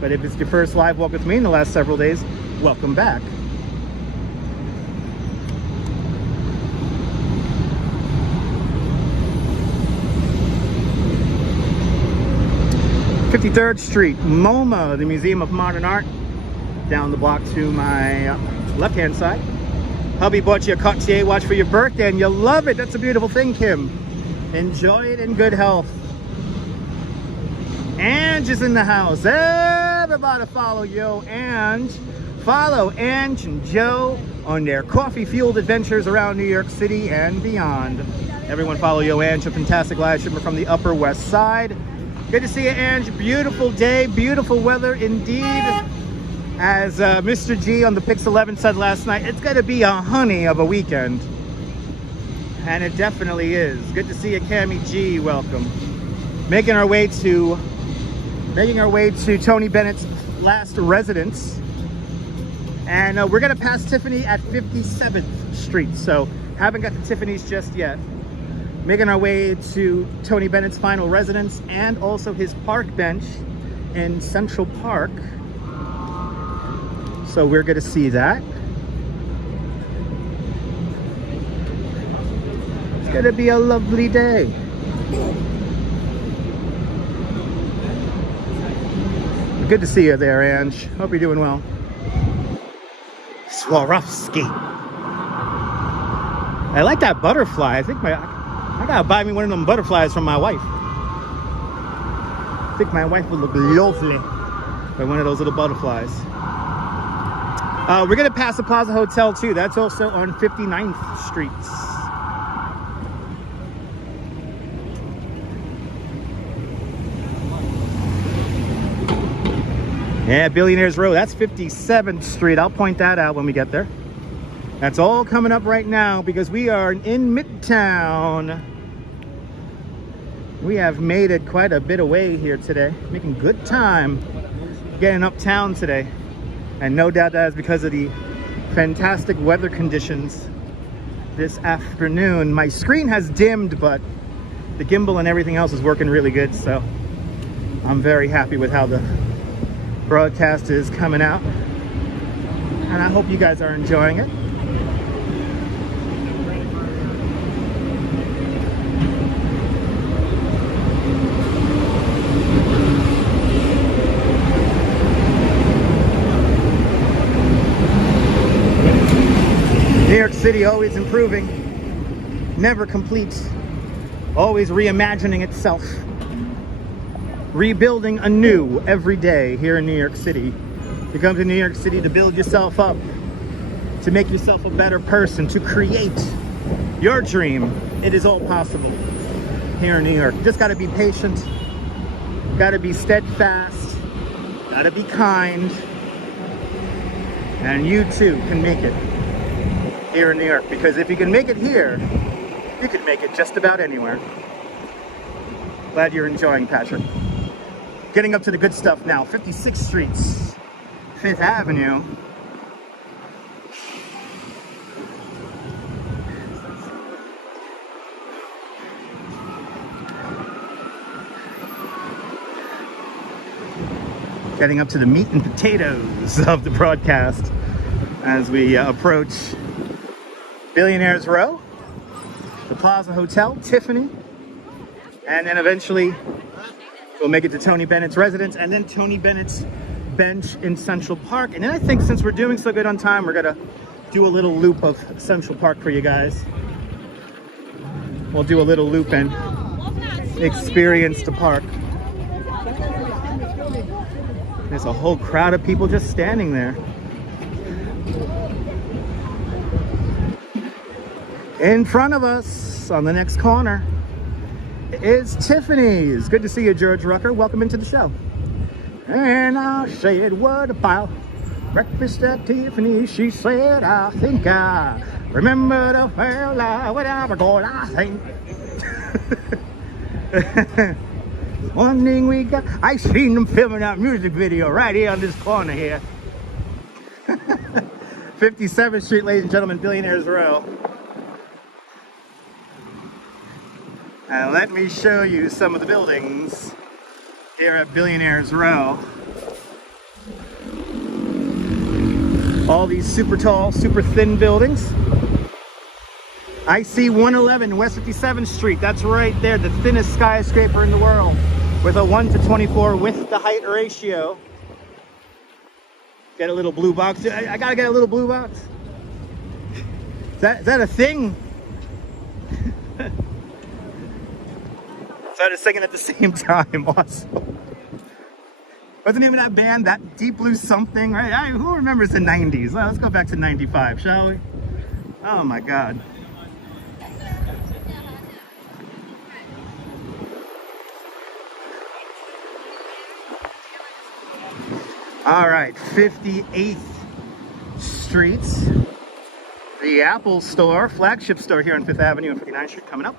But if it's your first live walk with me in the last several days, welcome back. '53rd Street, MoMA, the Museum of Modern Art, down the block to my left-hand side. Hubby bought you a Cartier watch for your birthday and you love it. That's a beautiful thing, Kim. Enjoy it in good health. Ange is in the house. Everybody follow Yo Ange. Follow Ange and Joe on their coffee-fueled adventures around New York City and beyond. Everyone follow Yo Ange, a fantastic live streamer from the Upper West Side. Good to see you, Ange. Beautiful day, beautiful weather indeed. As Mr. G on the Pix 11 said last night, it's going to be a honey of a weekend. And it definitely is. Good to see you, Cammy G. Welcome. Making our way to Tony Bennett's last residence. And we're going to pass Tiffany at 57th Street. So haven't got to Tiffany's just yet. Making our way to Tony Bennett's final residence and also his park bench in Central Park. So we're going to see that. It's going to be a lovely day. Good to see you there, Ange. Hope you're doing well. Swarovski. I like that butterfly. I think I gotta buy me one of them butterflies from my wife. I think my wife would look lovely by one of those little butterflies. We're gonna pass the Plaza Hotel too. That's also on 59th Street. Yeah, Billionaires Row, that's 57th Street. I'll point that out when we get there. That's all coming up right now because we are in Midtown. We have made it quite a bit away here today. Making good time getting uptown today. And no doubt that is because of the fantastic weather conditions this afternoon. My screen has dimmed, but the gimbal and everything else is working really good. So I'm very happy with how the broadcast is coming out, and I hope you guys are enjoying it. New York City always improving, never complete, always reimagining itself. Rebuilding anew every day here in New York City. You come to New York City to build yourself up to make yourself a better person, to create your dream. It is all possible here in New York. Just got to be patient, got to be steadfast, got to be kind, and you too can make it here in New York. Because if you can make it here, you can make it just about anywhere. Glad you're enjoying, Patrick. Getting up to the good stuff now. 56th Street, 5th Avenue. Getting up to the meat and potatoes of the broadcast as we approach Billionaires Row, the Plaza Hotel, Tiffany, and then eventually we'll make it to Tony Bennett's residence and then Tony Bennett's bench in Central Park. And then I think since we're doing so good on time, we're gonna do a little loop of Central Park for you guys. We'll do a little loop and experience the park. There's a whole crowd of people just standing there. In front of us, on the next corner, is Tiffany's. Good to see you, George Rucker. Welcome into the show. And I said, what about breakfast at Tiffany's? She said, I think I remember the fella, whatever going, I think. One thing we got, I seen them filming that music video right here on this corner here. 57th Street, ladies and gentlemen, Billionaires Row. And let me show you some of the buildings here at Billionaires Row. All these super tall, super thin buildings. I see 111 West 57th Street. That's right there, the thinnest skyscraper in the world, with a 1:24 width to height ratio. Get a little blue box. I gotta get a little blue box. Is that a thing? Started singing at the same time. Awesome. What's the name of that band? That Deep Blue something, right? Who remembers the 90s? Well, let's go back to 95, shall we? Oh my God. All right, 58th Street, the Apple store, flagship store here on 5th Avenue and 59th Street coming up.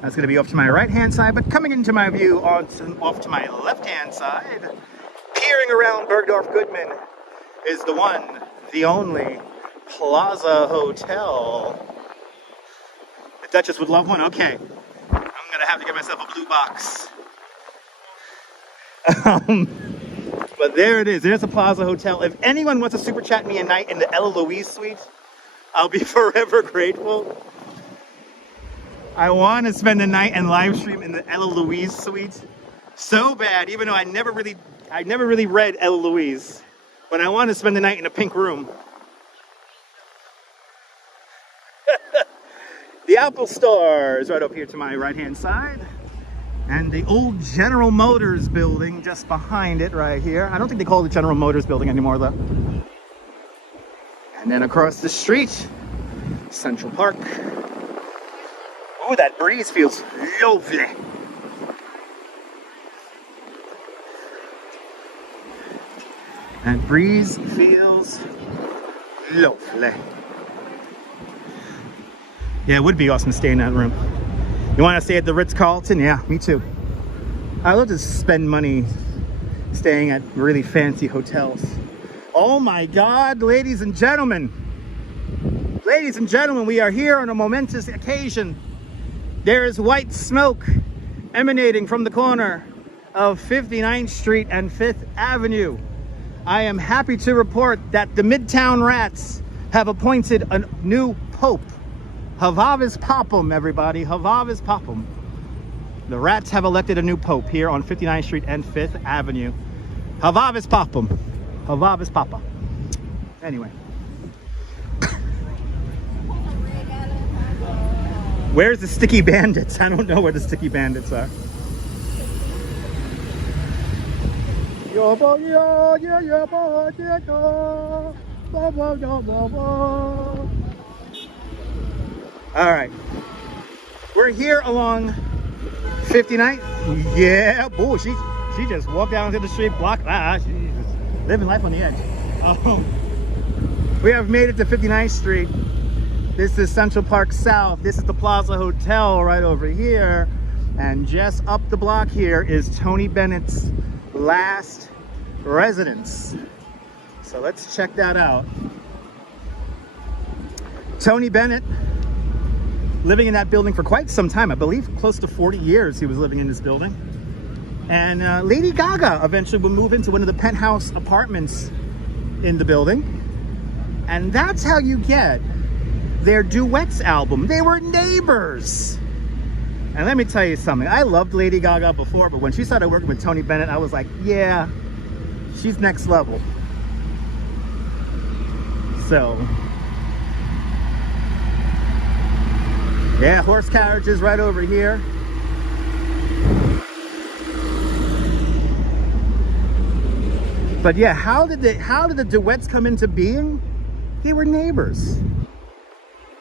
That's going to be off to my right-hand side, but coming into my view off to my left-hand side, peering around Bergdorf Goodman, is the one, the only Plaza Hotel. The Duchess would love one? Okay. I'm going to have to get myself a blue box. But there it is. There's the Plaza Hotel. If anyone wants to super chat me a night in the Ella Louise suite, I'll be forever grateful. I want to spend the night and live stream in the Ella Louise suite so bad, even though I never really read Ella Louise, but I want to spend the night in a pink room. The Apple store is right up here to my right-hand side. And the old General Motors building just behind it right here. I don't think they call it the General Motors building anymore though. And then across the street, Central Park. Oh, that breeze feels lovely. That breeze feels lovely. Yeah, it would be awesome to stay in that room. You want to stay at the Ritz-Carlton? Yeah, me too. I love to spend money staying at really fancy hotels. Oh my God, ladies and gentlemen. Ladies and gentlemen, we are here on a momentous occasion. There is white smoke emanating from the corner of 59th Street and 5th Avenue. I am happy to report that the Midtown Rats have appointed a new pope. Havavis Papum, everybody. Havavis Papum. The Rats have elected a new pope here on 59th Street and 5th Avenue. Havavis Papum. Havavis Papa. Anyway. Where's the Sticky Bandits? I don't know where the Sticky Bandits are. All right, we're here along 59th. Yeah, boy, she just walked down to the street block. She's living life on the edge. We have made it to 59th Street. This is Central Park South. This is the Plaza Hotel right over here. And just up the block here is Tony Bennett's last residence. So let's check that out. Tony Bennett, living in that building for quite some time. I believe close to 40 years he was living in this building. And Lady Gaga eventually will move into one of the penthouse apartments in the building. And that's how you get their Duets album. They were neighbors. And let me tell you something. I loved Lady Gaga before, but when she started working with Tony Bennett, I was like, yeah, she's next level. So, yeah, horse carriages right over here. But yeah, how did the Duets come into being? They were neighbors.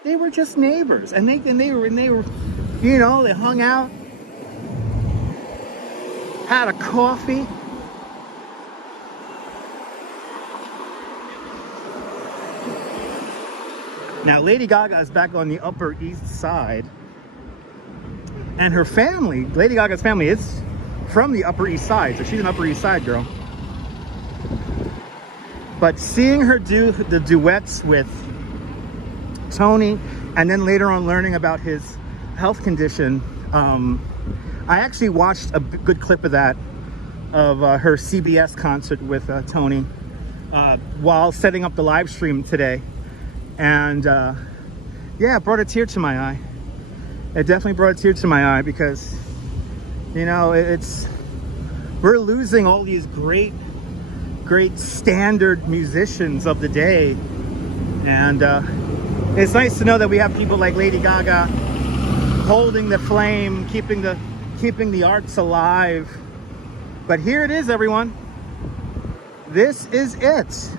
They were just neighbors, and they were, you know, they hung out, had a coffee. Now, Lady Gaga is back on the Upper East Side, and her family, Lady Gaga's family, is from the Upper East Side, so she's an Upper East Side girl. But seeing her do the duets with Tony, and then later on learning about his health condition, I actually watched a good clip of that, of her CBS concert with Tony while setting up the live stream today. And yeah, it brought a tear to my eye. It definitely brought a tear to my eye because, you know, we're losing all these great standard musicians of the day. And it's nice to know that we have people like Lady Gaga holding the flame, keeping the arts alive. But here it is, everyone. This is it.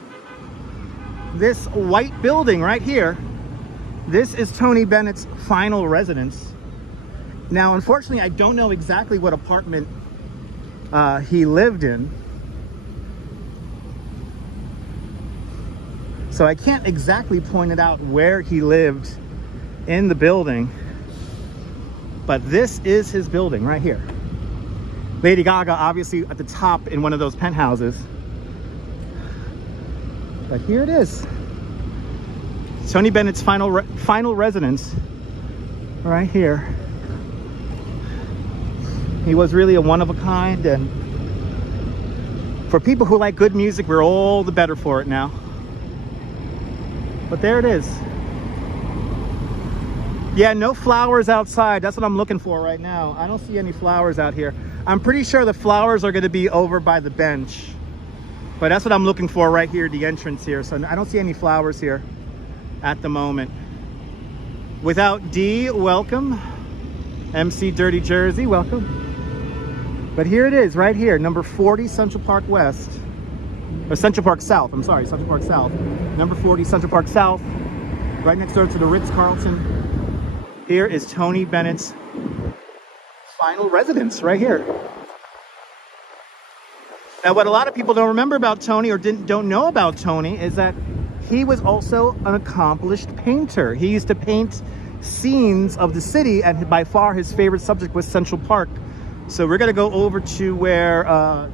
This white building right here. This is Tony Bennett's final residence. Now, unfortunately, I don't know exactly what apartment he lived in. So I can't exactly point it out where he lived in the building, but this is his building right here. Lady Gaga obviously at the top in one of those penthouses. But here it is. Tony Bennett's final residence right here. He was really a one of a kind, and for people who like good music, we're all the better for it now. But there it is. Yeah, no flowers outside. That's what I'm looking for right now. I don't see any flowers out here. I'm pretty sure the flowers are going to be over by the bench. But that's what I'm looking for right here, the entrance here. So I don't see any flowers here at the moment. Without D, welcome. MC Dirty Jersey, welcome. But here it is, right here, number 40 Central Park West. Or Central Park South, I'm sorry, Central Park South. Number 40 Central Park South, right next door to the Ritz-Carlton. Here is Tony Bennett's final residence, right here. Now, what a lot of people don't remember about Tony, or don't know about Tony, is that he was also an accomplished painter. He used to paint scenes of the city, and by far his favorite subject was Central Park. So we're gonna go over to where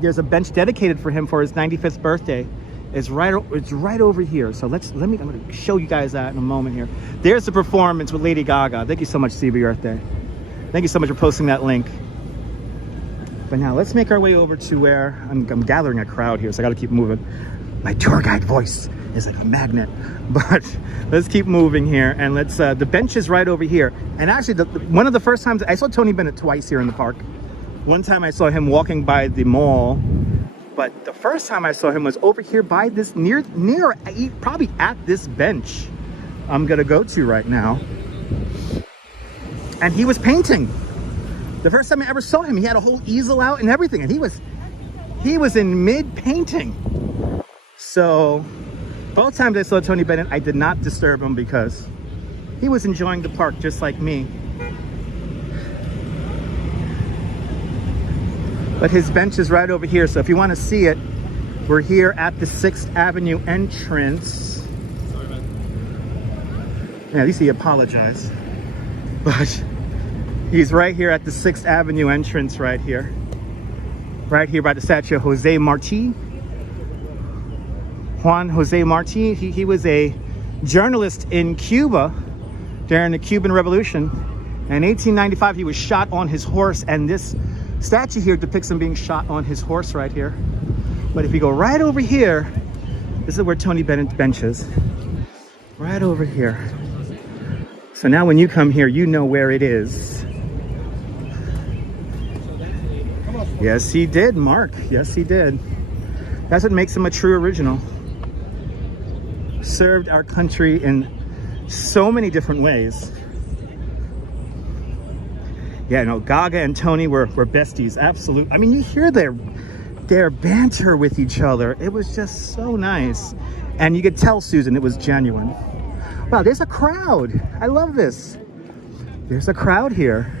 there's a bench dedicated for him for his 95th birthday. It's right over here. So I'm gonna show you guys that in a moment here. There's the performance with Lady Gaga. Thank you so much, CB Earth. Thank you so much for posting that link. But now let's make our way over to where I'm gathering a crowd here, so I gotta keep moving. My tour guide voice is like a magnet. But let's keep moving here, and let's the bench is right over here. And actually, one of the first times I saw Tony Bennett twice here in the park. One time I saw him walking by the mall, but the first time I saw him was over here by this near probably at this bench I'm gonna go to right now. And he was painting. The first time I ever saw him, he had a whole easel out and everything, and he was in mid painting. So Both times I saw Tony Bennett, I did not disturb him because he was enjoying the park just like me. But his bench is right over here, so if you want to see it, we're here at the 6th Avenue entrance. Sorry, man. Yeah, at least he apologized. But he's right here at the 6th Avenue entrance right here. Right here by the statue of Jose Marti. Juan Jose Marti. He was a journalist in Cuba during the Cuban Revolution. In 1895, he was shot on his horse, and this statue here depicts him being shot on his horse right here. But if you go right over here, this is where Tony Bennett's bench is. Right over here. So now when you come here, you know where it is. Yes, he did, Mark. Yes, he did. That's what makes him a true original. Served our country in so many different ways. Yeah, no, Gaga and Tony were besties, absolute. I mean, you hear their banter with each other. It was just so nice. And you could tell, Susan, it was genuine. Wow, there's a crowd. I love this. There's a crowd here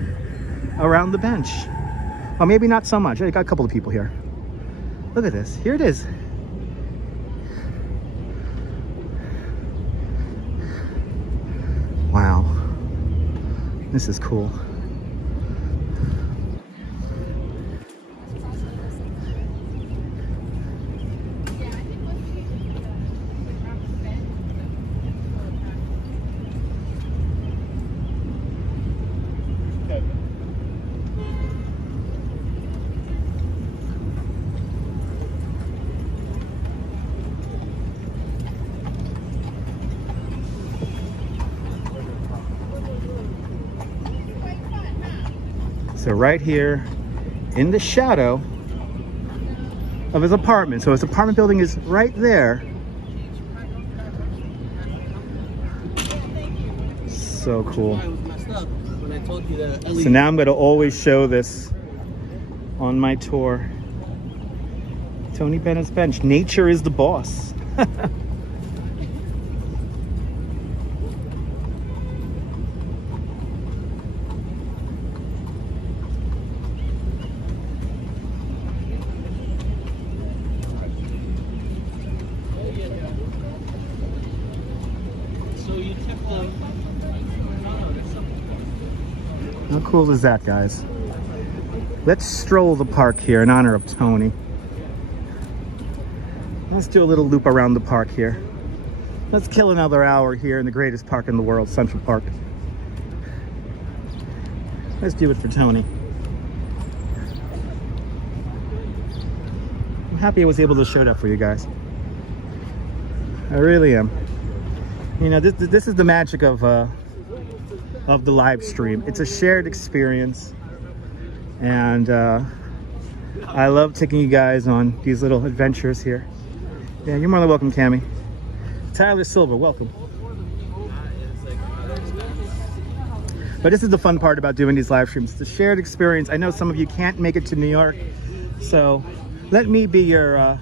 around the bench. Well, maybe not so much. I got a couple of people here. Look at this. Here it is. Wow. This is cool. So right here in the shadow of his apartment. So his apartment building is right there. So cool. So now I'm going to always show this on my tour. Tony Bennett's bench. Nature is the boss. How cool is that, guys? Let's stroll the park here in honor of Tony. Let's do a little loop around the park here. Let's kill another hour here in the greatest park in the world, Central Park. Let's do it for Tony. I'm happy I was able to show that for you guys. I really am. You know, this is the magic of the live stream. It's a shared experience, and I love taking you guys on these little adventures here. Yeah, you're more than welcome, Cammy. Tyler Silver, welcome. But this is the fun part about doing these live streams. It's a shared experience. I know some of you can't make it to New York, so let me be your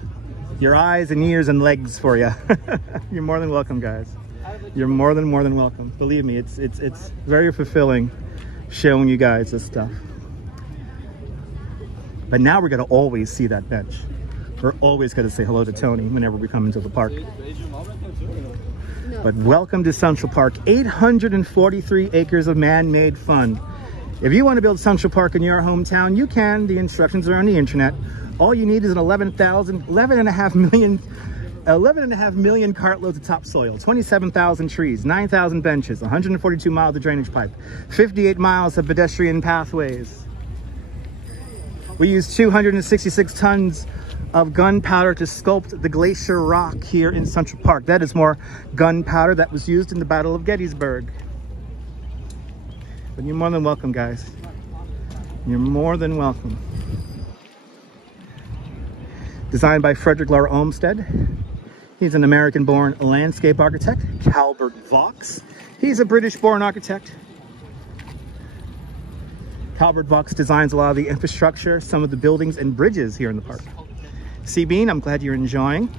eyes and ears and legs for you. You're more than welcome, guys. You're more than welcome. Believe me, it's very fulfilling showing you guys this stuff. But now we're gonna always see that bench. We're always gonna say hello to Tony whenever we come into the park. But welcome to Central Park. 843 acres of man-made fun. If you want to build Central Park in your hometown, you can. The instructions are on the internet. All you need is an 11.5 million cartloads of topsoil, 27,000 trees, 9,000 benches, 142 miles of drainage pipe, 58 miles of pedestrian pathways. We use 266 tons of gunpowder to sculpt the glacier rock here in Central Park. That is more gunpowder that was used in the Battle of Gettysburg. But you're more than welcome, guys. You're more than welcome. Designed by Frederick Law Olmsted. He's an American-born landscape architect. Calvert Vaux. He's a British-born architect. Calvert Vaux designs a lot of the infrastructure, some of the buildings and bridges here in the park. C-Bean, I'm glad you're enjoying.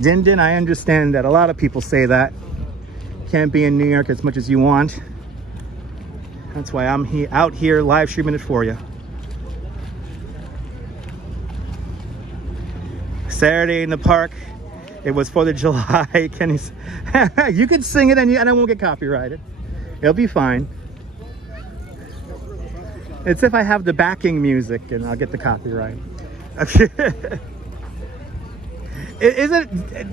Din Din, I understand that a lot of people say that. Can't be in New York as much as you want. That's why I'm out here live streaming it for you. Saturday in the park. It was 4th of July. Kenny's. You can sing it and I won't get copyrighted. It'll be fine. It's if I have the backing music and I'll get the copyright.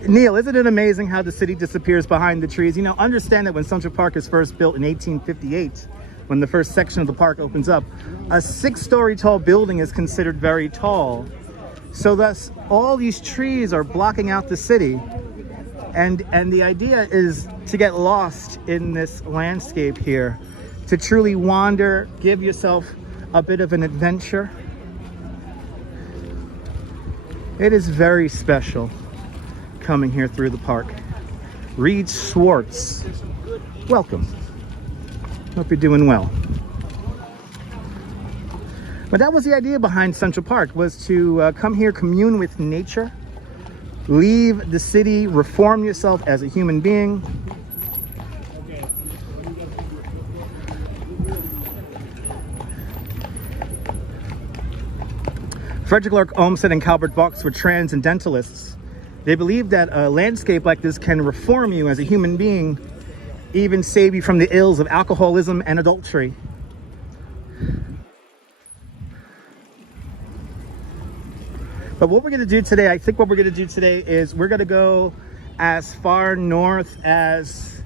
Neil, isn't it amazing how the city disappears behind the trees? You know, understand that when Central Park is first built in 1858, when the first section of the park opens up, a 6-story tall building is considered very tall. So thus, all these trees are blocking out the city. And the idea is to get lost in this landscape here, to truly wander, give yourself a bit of an adventure. It is very special coming here through the park. Reed Swartz, welcome. Hope you're doing well. But that was the idea behind Central Park, was to come here, commune with nature, leave the city, reform yourself as a human being. Frederick Laurent Olmsted and Calvert Vaux were transcendentalists. They believed that a landscape like this can reform you as a human being, even save you from the ills of alcoholism and adultery. But what we're going to do today, I think what we're going to do today is we're going to go as far north as,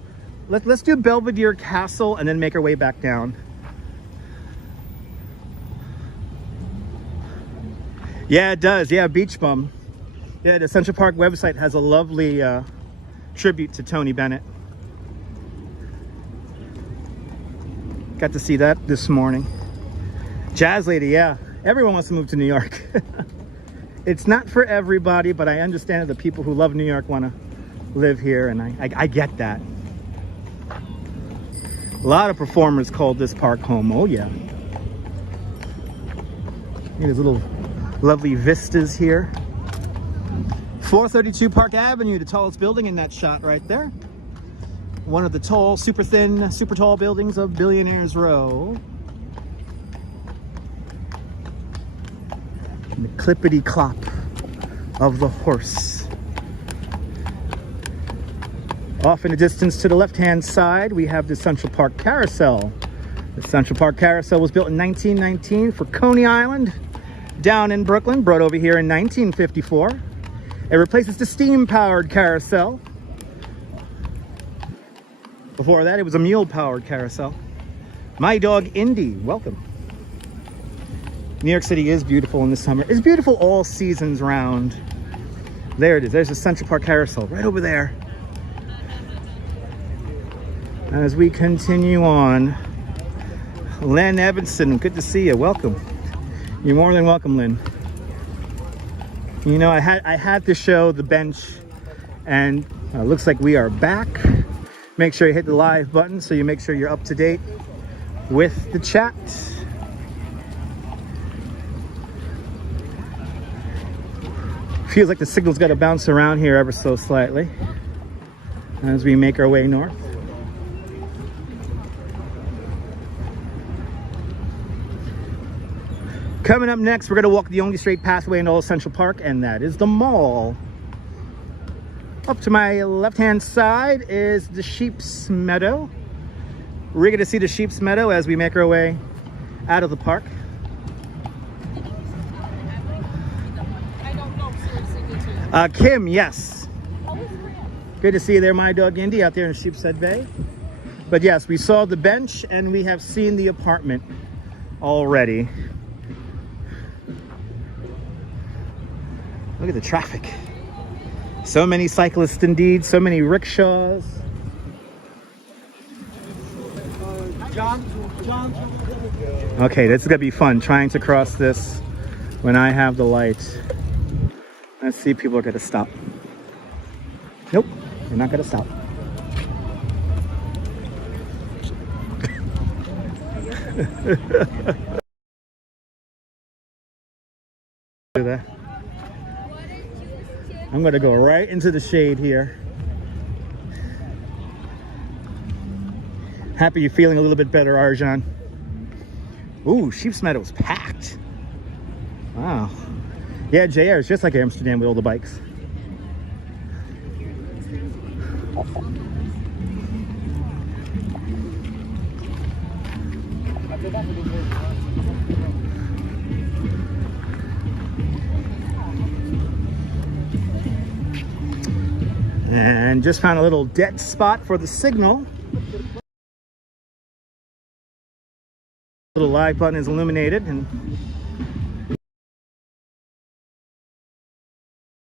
let's do Belvedere Castle and then make our way back down. Yeah, it does. Yeah, Beach Bum. Yeah, the Central Park website has a lovely tribute to Tony Bennett. Got to see that this morning. Jazz Lady, yeah. Everyone wants to move to New York. It's not for everybody, but I understand that the people who love New York want to live here, and I get that. A lot of performers called this park home. Oh, yeah. There's little lovely vistas here. 432 Park Avenue, the tallest building in that shot right there. One of the tall, super thin, super tall buildings of Billionaires Row. And the clippity clop of the horse. Off in the distance to the left-hand side, we have the Central Park Carousel. The Central Park Carousel was built in 1919 for Coney Island, down in Brooklyn, brought over here in 1954. It replaces the steam-powered carousel. Before that, it was a mule-powered carousel. My dog, Indy, welcome. New York City is beautiful in the summer. It's beautiful all seasons round. There it is. There's the Central Park Carousel right over there. As we continue on, Len Evanson, good to see you. Welcome. You're more than welcome, Lynn. You know, I had to show the bench, and looks like we are back. Make sure you hit the live button so you make sure you're up to date with the chat. Feels like the signal's got to bounce around here ever so slightly as we make our way north. Coming up next, we're going to walk the only straight pathway in all of Central Park, and that is the mall. Up to my left-hand side is the Sheep's Meadow. We're going to see the Sheep's Meadow as we make our way out of the park. Kim, yes. Good to see you there, my dog Indy, out there in Sheepshead Bay. But yes, we saw the bench and we have seen the apartment already. Look at the traffic. So many cyclists indeed, so many rickshaws. Okay, this is gonna be fun, trying to cross this when I have the light. Let's see if people are gonna stop. Nope, they're not gonna stop. I'm going to go right into the shade here. Happy you're feeling a little bit better, Arjan. Ooh, Sheep's Meadow's packed. Wow. Yeah, JR is just like Amsterdam with all the bikes. And just found a little dead spot for the signal. Little live button is illuminated, and you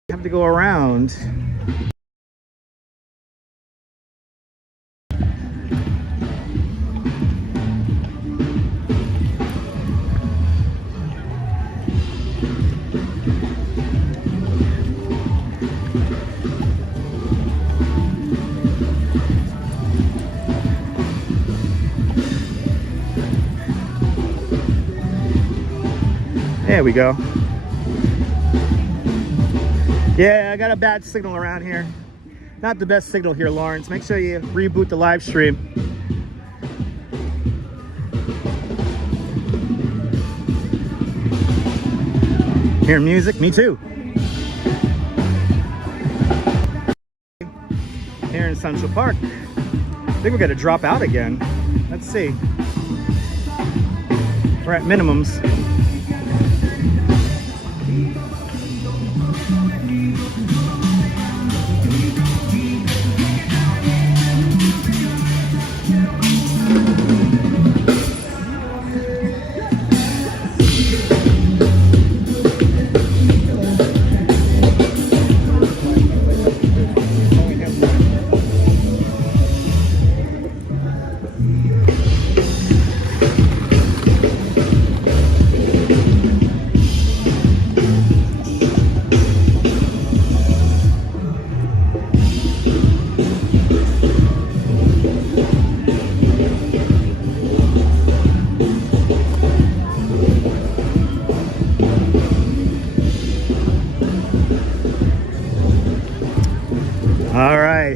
have to go around. There we go. Yeah, I got a bad signal around here. Not the best signal here, Lawrence. Make sure you reboot the live stream. Hear music? Me too. Here in Central Park. I think we're gonna drop out again. Let's see. We're at minimums.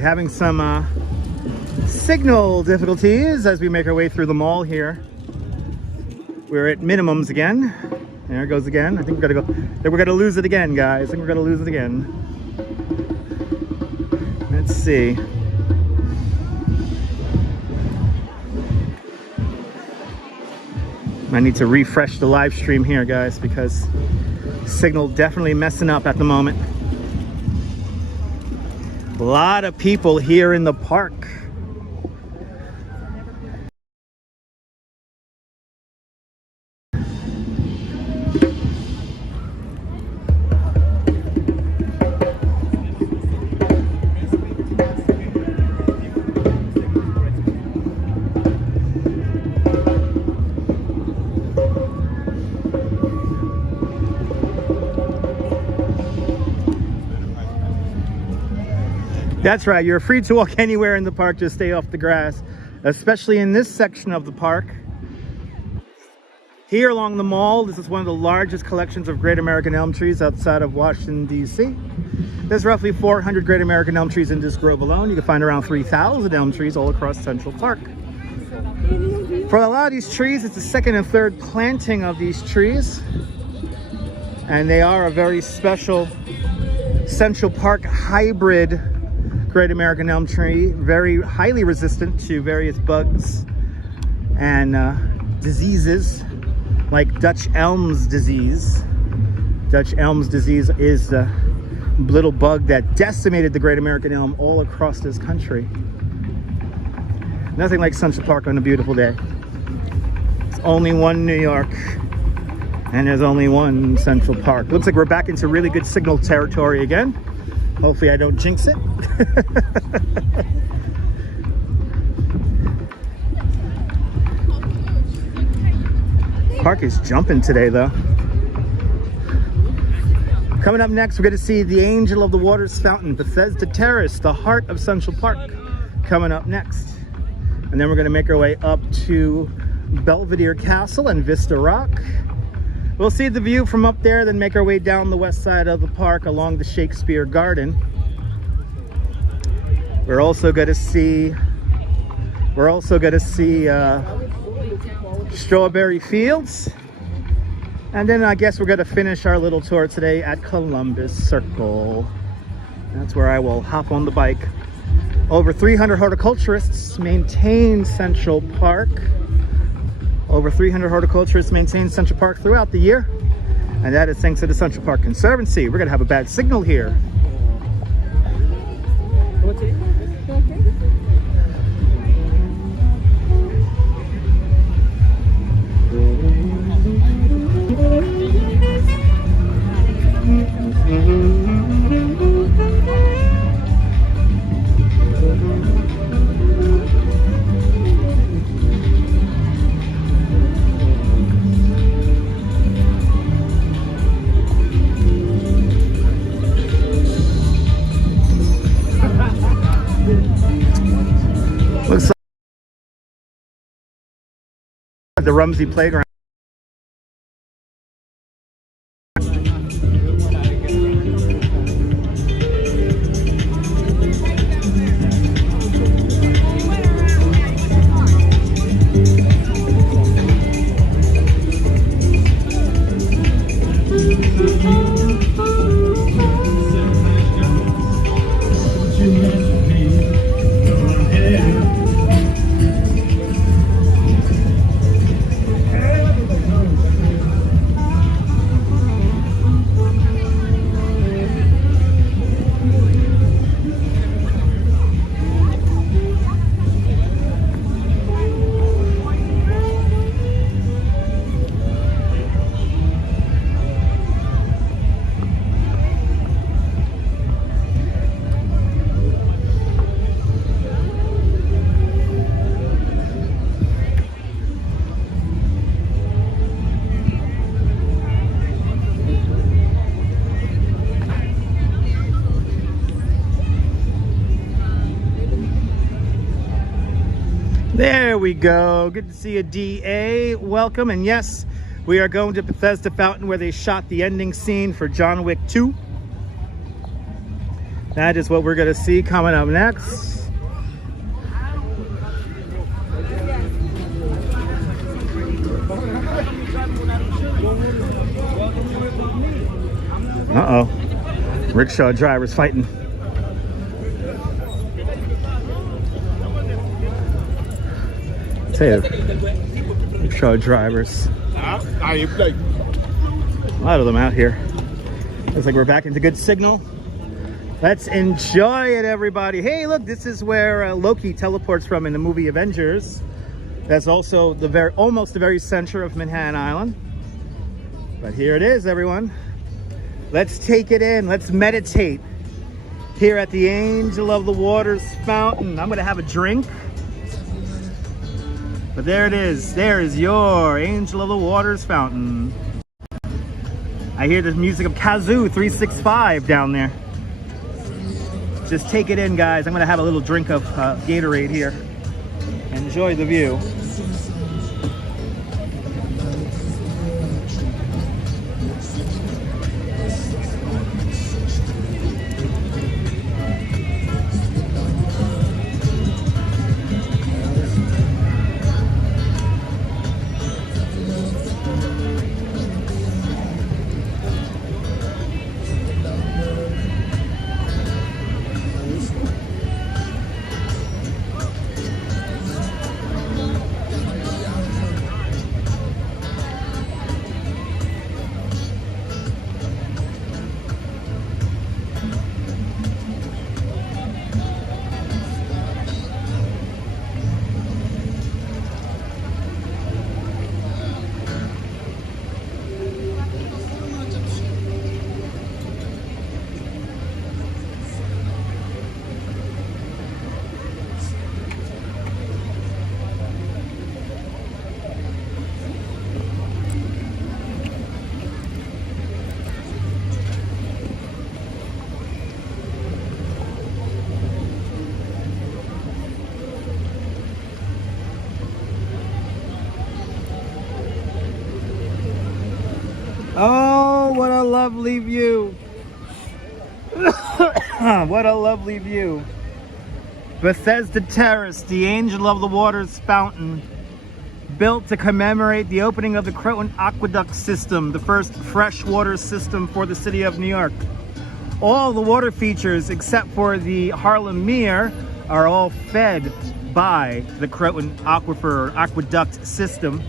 Having some signal difficulties as we make our way through the mall here. We're at minimums again. There it goes again. I think we're gonna lose it again, guys. I think we're gonna lose it again. Let's see. I need to refresh the live stream here, guys, because signal definitely messing up at the moment. A lot of people here in the park. That's right, you're free to walk anywhere in the park, just stay off the grass, especially in this section of the park. Here along the mall, this is one of the largest collections of great American elm trees outside of Washington, D.C. There's roughly 400 great American elm trees in this grove alone. You can find around 3,000 elm trees all across Central Park. For a lot of these trees, it's the second and third planting of these trees. And they are a very special Central Park hybrid great American elm tree, very highly resistant to various bugs and diseases like Dutch elm's disease. Dutch elm's disease is the little bug that decimated the great American elm all across this country. Nothing like Central Park on a beautiful day. It's only one New York, and there's only one Central Park. Looks like we're back into really good signal territory again. Hopefully I don't jinx it. Park is jumping today though. Coming up next, we're going to see the Angel of the Waters Fountain, Bethesda Terrace, the heart of Central Park, coming up next. And then we're going to make our way up to Belvedere Castle and Vista Rock. We'll see the view from up there, then make our way down the west side of the park along the Shakespeare Garden. We're also going to see Strawberry Fields. And then I guess we're going to finish our little tour today at Columbus Circle. That's where I will hop on the bike. Over 300 horticulturists maintain Central Park. Over 300 horticulturists maintain Central Park throughout the year. And that is thanks to the Central Park Conservancy. We're going to have a bad signal here. Looks like the Rumsey Playground. There we go. Good to see you, DA. Welcome. And yes, we are going to Bethesda Fountain where they shot the ending scene for John Wick 2. That is what we're going to see coming up next. Uh-oh. Rickshaw drivers fighting. Rickshaw drivers. A lot of them out here. Looks like we're back into good signal. Let's enjoy it, everybody. Hey, look, this is where Loki teleports from in the movie Avengers. That's also almost the very center of Manhattan Island. But here it is, everyone. Let's take it in. Let's meditate here at the Angel of the Waters Fountain. I'm gonna have a drink. But there it is. There is your Angel of the Waters Fountain. I hear the music of Kazoo 365 down there. Just take it in, guys. I'm going to have a little drink of Gatorade here. Enjoy the view. lovely view. What a lovely view. Bethesda Terrace, the Angel of the Waters fountain, built to commemorate the opening of the Croton Aqueduct System, the first freshwater system for the city of New York. All the water features, except for the Harlem Mere, are all fed by the Croton Aquifer Aqueduct System.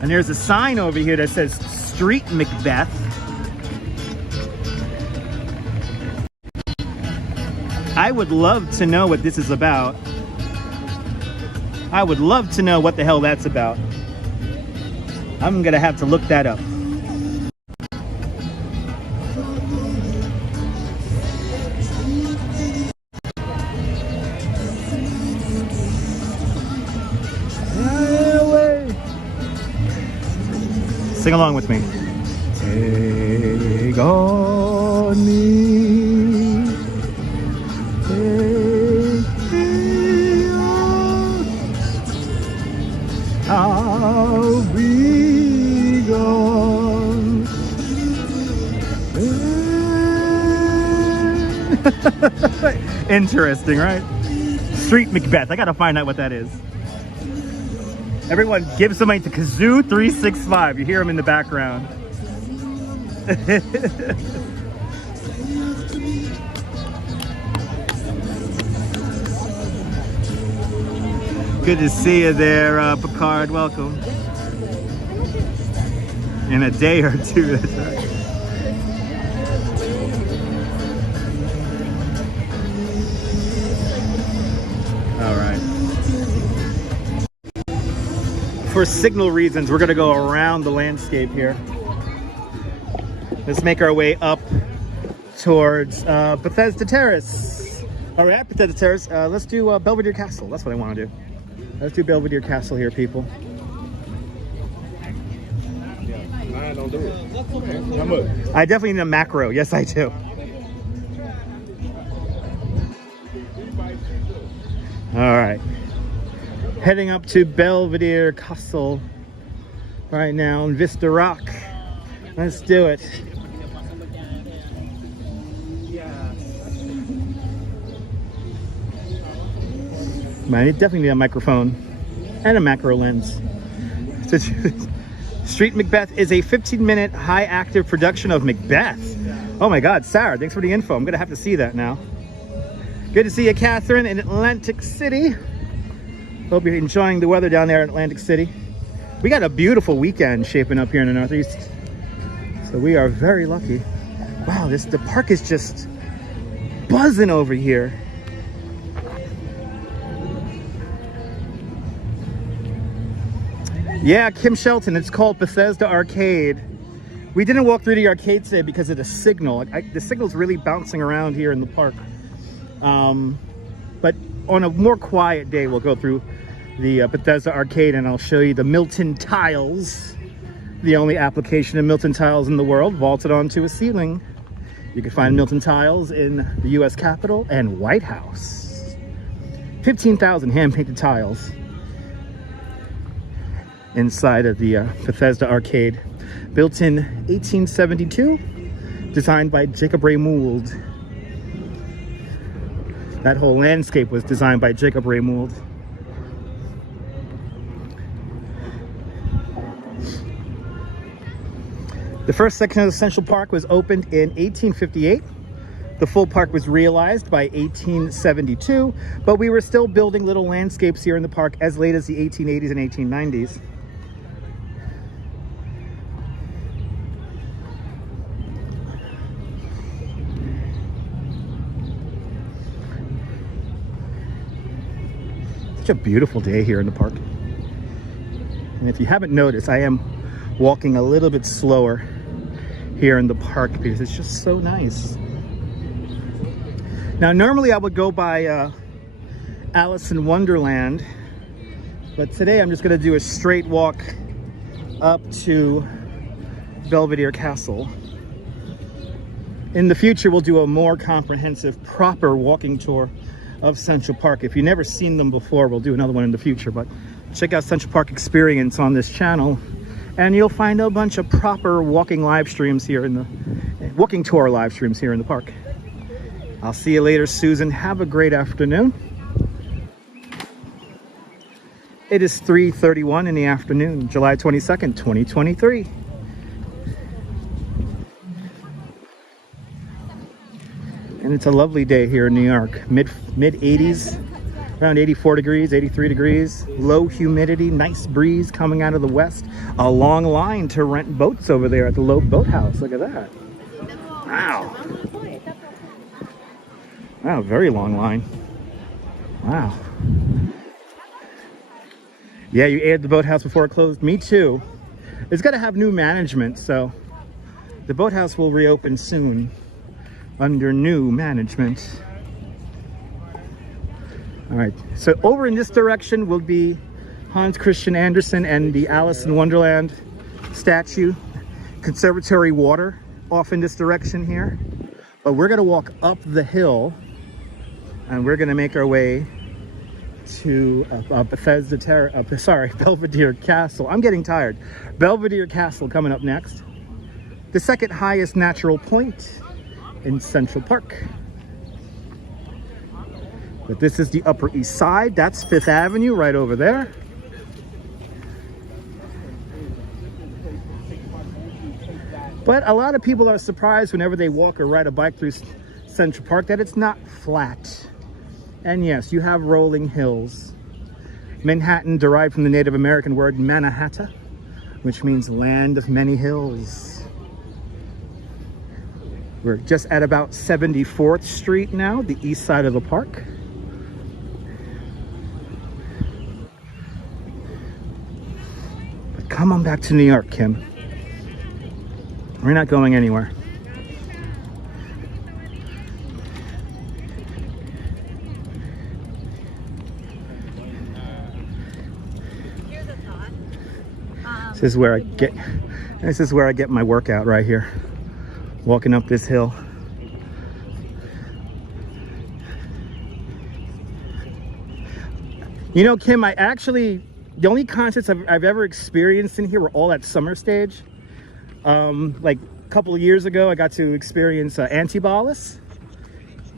And there's a sign over here that says Street Macbeth. I would love to know what this is about. I would love to know what the hell that's about. I'm gonna have to look that up. Sing along with me. Take on me. Take me on. I'll be gone. Interesting, right? Street Macbeth. I gotta find out what that is. Everyone give some money to Kazoo 365. You hear him in the background. Good to see you there, Picard. Welcome. In a day or two. That's right. All right. For signal reasons, we're going to go around the landscape here. Let's make our way up towards Bethesda Terrace. All right, at Bethesda Terrace, let's do Belvedere Castle. That's what I want to do. Let's do Belvedere Castle here, people. I don't do it. How much? I definitely need a macro. Yes, I do. All right. Heading up to Belvedere Castle right now in Vista Rock. Let's do it. Man, you definitely need a microphone and a macro lens. Street Macbeth is a 15-minute high-active production of Macbeth. Oh my God, Sarah, thanks for the info. I'm gonna have to see that now. Good to see you, Catherine, in Atlantic City. Hope you're enjoying the weather down there in Atlantic City. We got a beautiful weekend shaping up here in the Northeast. So we are very lucky. Wow, the park is just buzzing over here. Yeah, Kim Shelton, it's called Bethesda Arcade. We didn't walk through the arcade today because of the signal. The signal's really bouncing around here in the park. But on a more quiet day, we'll go through the Bethesda Arcade and I'll show you the Milton tiles. The only application of Milton tiles in the world, vaulted onto a ceiling. You can find Milton tiles in the US Capitol and White House. 15,000 hand-painted tiles inside of the Bethesda Arcade. Built in 1872, designed by Jacob Ray Mould. That whole landscape was designed by Jacob Ray Mould. The first section of the Central Park was opened in 1858. The full park was realized by 1872, but we were still building little landscapes here in the park as late as the 1880s and 1890s. Such a beautiful day here in the park. And if you haven't noticed, I am walking a little bit slower here in the park because it's just so nice. Now, normally I would go by Alice in Wonderland, but today I'm just going to do a straight walk up to Belvedere Castle. In the future, we'll do a more comprehensive, proper walking tour of Central Park. If you've never seen them before, we'll do another one in the future, but check out Central Park Experience on this channel And you'll find a bunch of proper walking live streams here in the walking tour live streams here in the park. I'll see you later, Susan. Have a great afternoon. It is 3:31 in the afternoon, July 22nd, 2023. And it's a lovely day here in New York. Mid 80s, around 84 degrees, 83 degrees, low humidity, nice breeze coming out of the west. A long line to rent boats over there at the Loeb Boat House. Look at that. Wow. Wow, very long line. Wow. Yeah, you ate the boathouse before it closed. Me too. It's got to have new management, so the boathouse will reopen soon under new management. All right, so over in this direction will be Hans Christian Andersen and the Alice in Wonderland statue. Conservatory Water off in this direction here. But we're gonna walk up the hill and we're gonna make our way to Bethesda Terrace, Belvedere Castle. I'm getting tired. Belvedere Castle coming up next. The second highest natural point in Central Park. But this is the Upper East Side. That's Fifth Avenue right over there. But a lot of people are surprised whenever they walk or ride a bike through Central Park that it's not flat. And yes, you have rolling hills. Manhattan derived from the Native American word Mannahatta, which means land of many hills. We're just at about 74th Street now, the east side of the park. But come on back to New York, Kim. We're not going anywhere. This is where I get my workout right here. Walking up this hill. You know, Kim, the only concerts I've ever experienced in here were all at Summer Stage. Like a couple of years ago, I got to experience Antibalas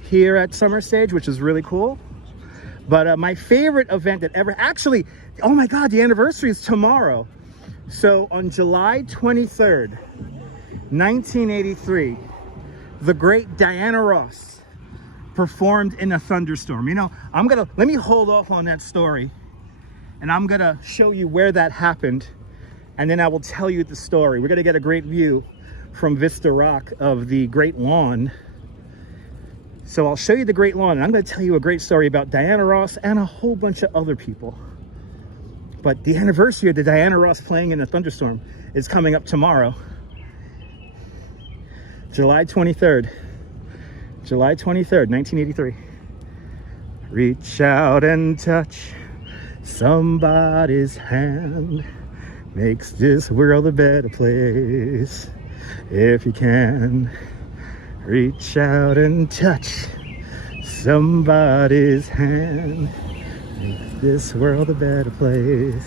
here at Summer Stage, which is really cool. But my favorite event that ever, actually, oh my God, the anniversary is tomorrow. So on July 23rd, 1983, the great Diana Ross performed in a thunderstorm. You know, let me hold off on that story and I'm gonna show you where that happened. And then I will tell you the story. We're gonna get a great view from Vista Rock of the Great Lawn. So I'll show you the Great Lawn and I'm gonna tell you a great story about Diana Ross and a whole bunch of other people. But the anniversary of the Diana Ross playing in a thunderstorm is coming up tomorrow. July 23rd. July 23rd, 1983. Reach out and touch somebody's hand. Makes this world a better place. If you can, reach out and touch somebody's hand. Makes this world a better place.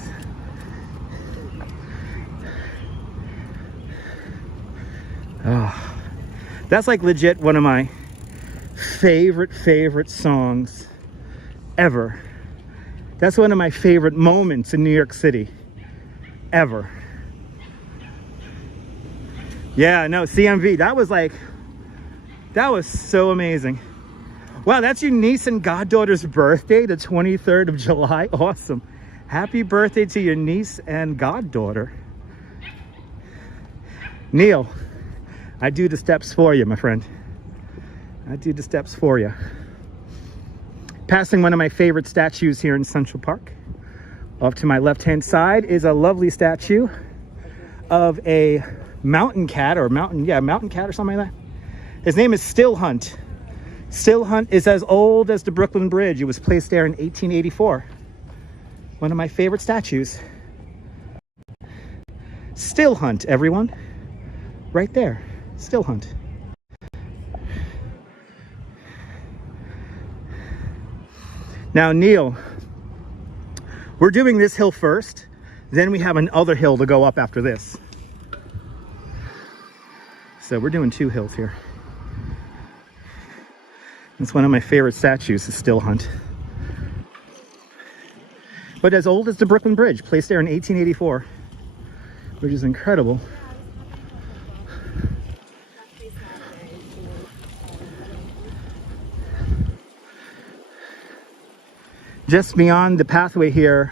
Oh, that's like legit one of my favorite songs ever. That's one of my favorite moments in New York City ever. Yeah, no, CMV, that was so amazing. Wow, that's your niece and goddaughter's birthday, the 23rd of July. Awesome. Happy birthday to your niece and goddaughter. Neil, I do the steps for you, my friend. I do the steps for you. Passing one of my favorite statues here in Central Park. Off to my left-hand side is a lovely statue of a mountain cat or mountain cat or something like that. His name is Still Hunt. Still Hunt is as old as the Brooklyn Bridge. It was placed there in 1884. One of my favorite statues. Still Hunt, everyone. Right there. Still Hunt. Now, Neil, we're doing this hill first. Then we have another hill to go up after this. So we're doing 2 hills here. It's one of my favorite statues, the Still Hunt. But as old as the Brooklyn Bridge, placed there in 1884, which is incredible. Just beyond the pathway here,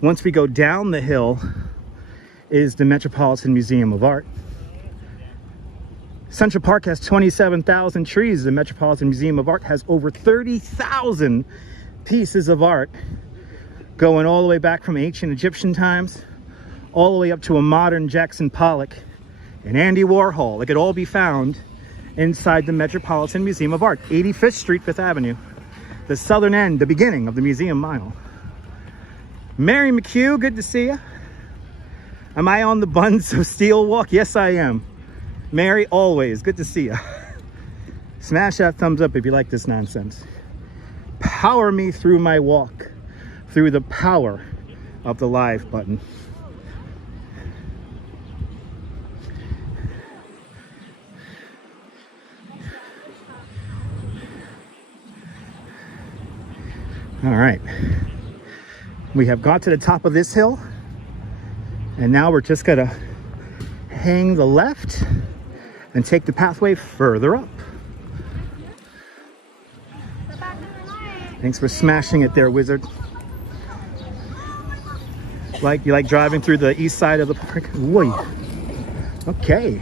once we go down the hill, is the Metropolitan Museum of Art. Central Park has 27,000 trees. The Metropolitan Museum of Art has over 30,000 pieces of art, going all the way back from ancient Egyptian times, all the way up to a modern Jackson Pollock and Andy Warhol. It could all be found inside the Metropolitan Museum of Art, 85th Street, 5th Avenue, the southern end, the beginning of the museum mile. Mary McHugh, good to see you. Am I on the Buns of Steel walk? Yes, I am. Mary, always good to see you. Smash that thumbs up if you like this nonsense. Power me through my walk, through the power of the live button. All right, we have got to the top of this hill, and now we're just gonna hang the left and take the pathway further up. Thanks for smashing it there, wizard. You like driving through the east side of the park? Whoa. Okay,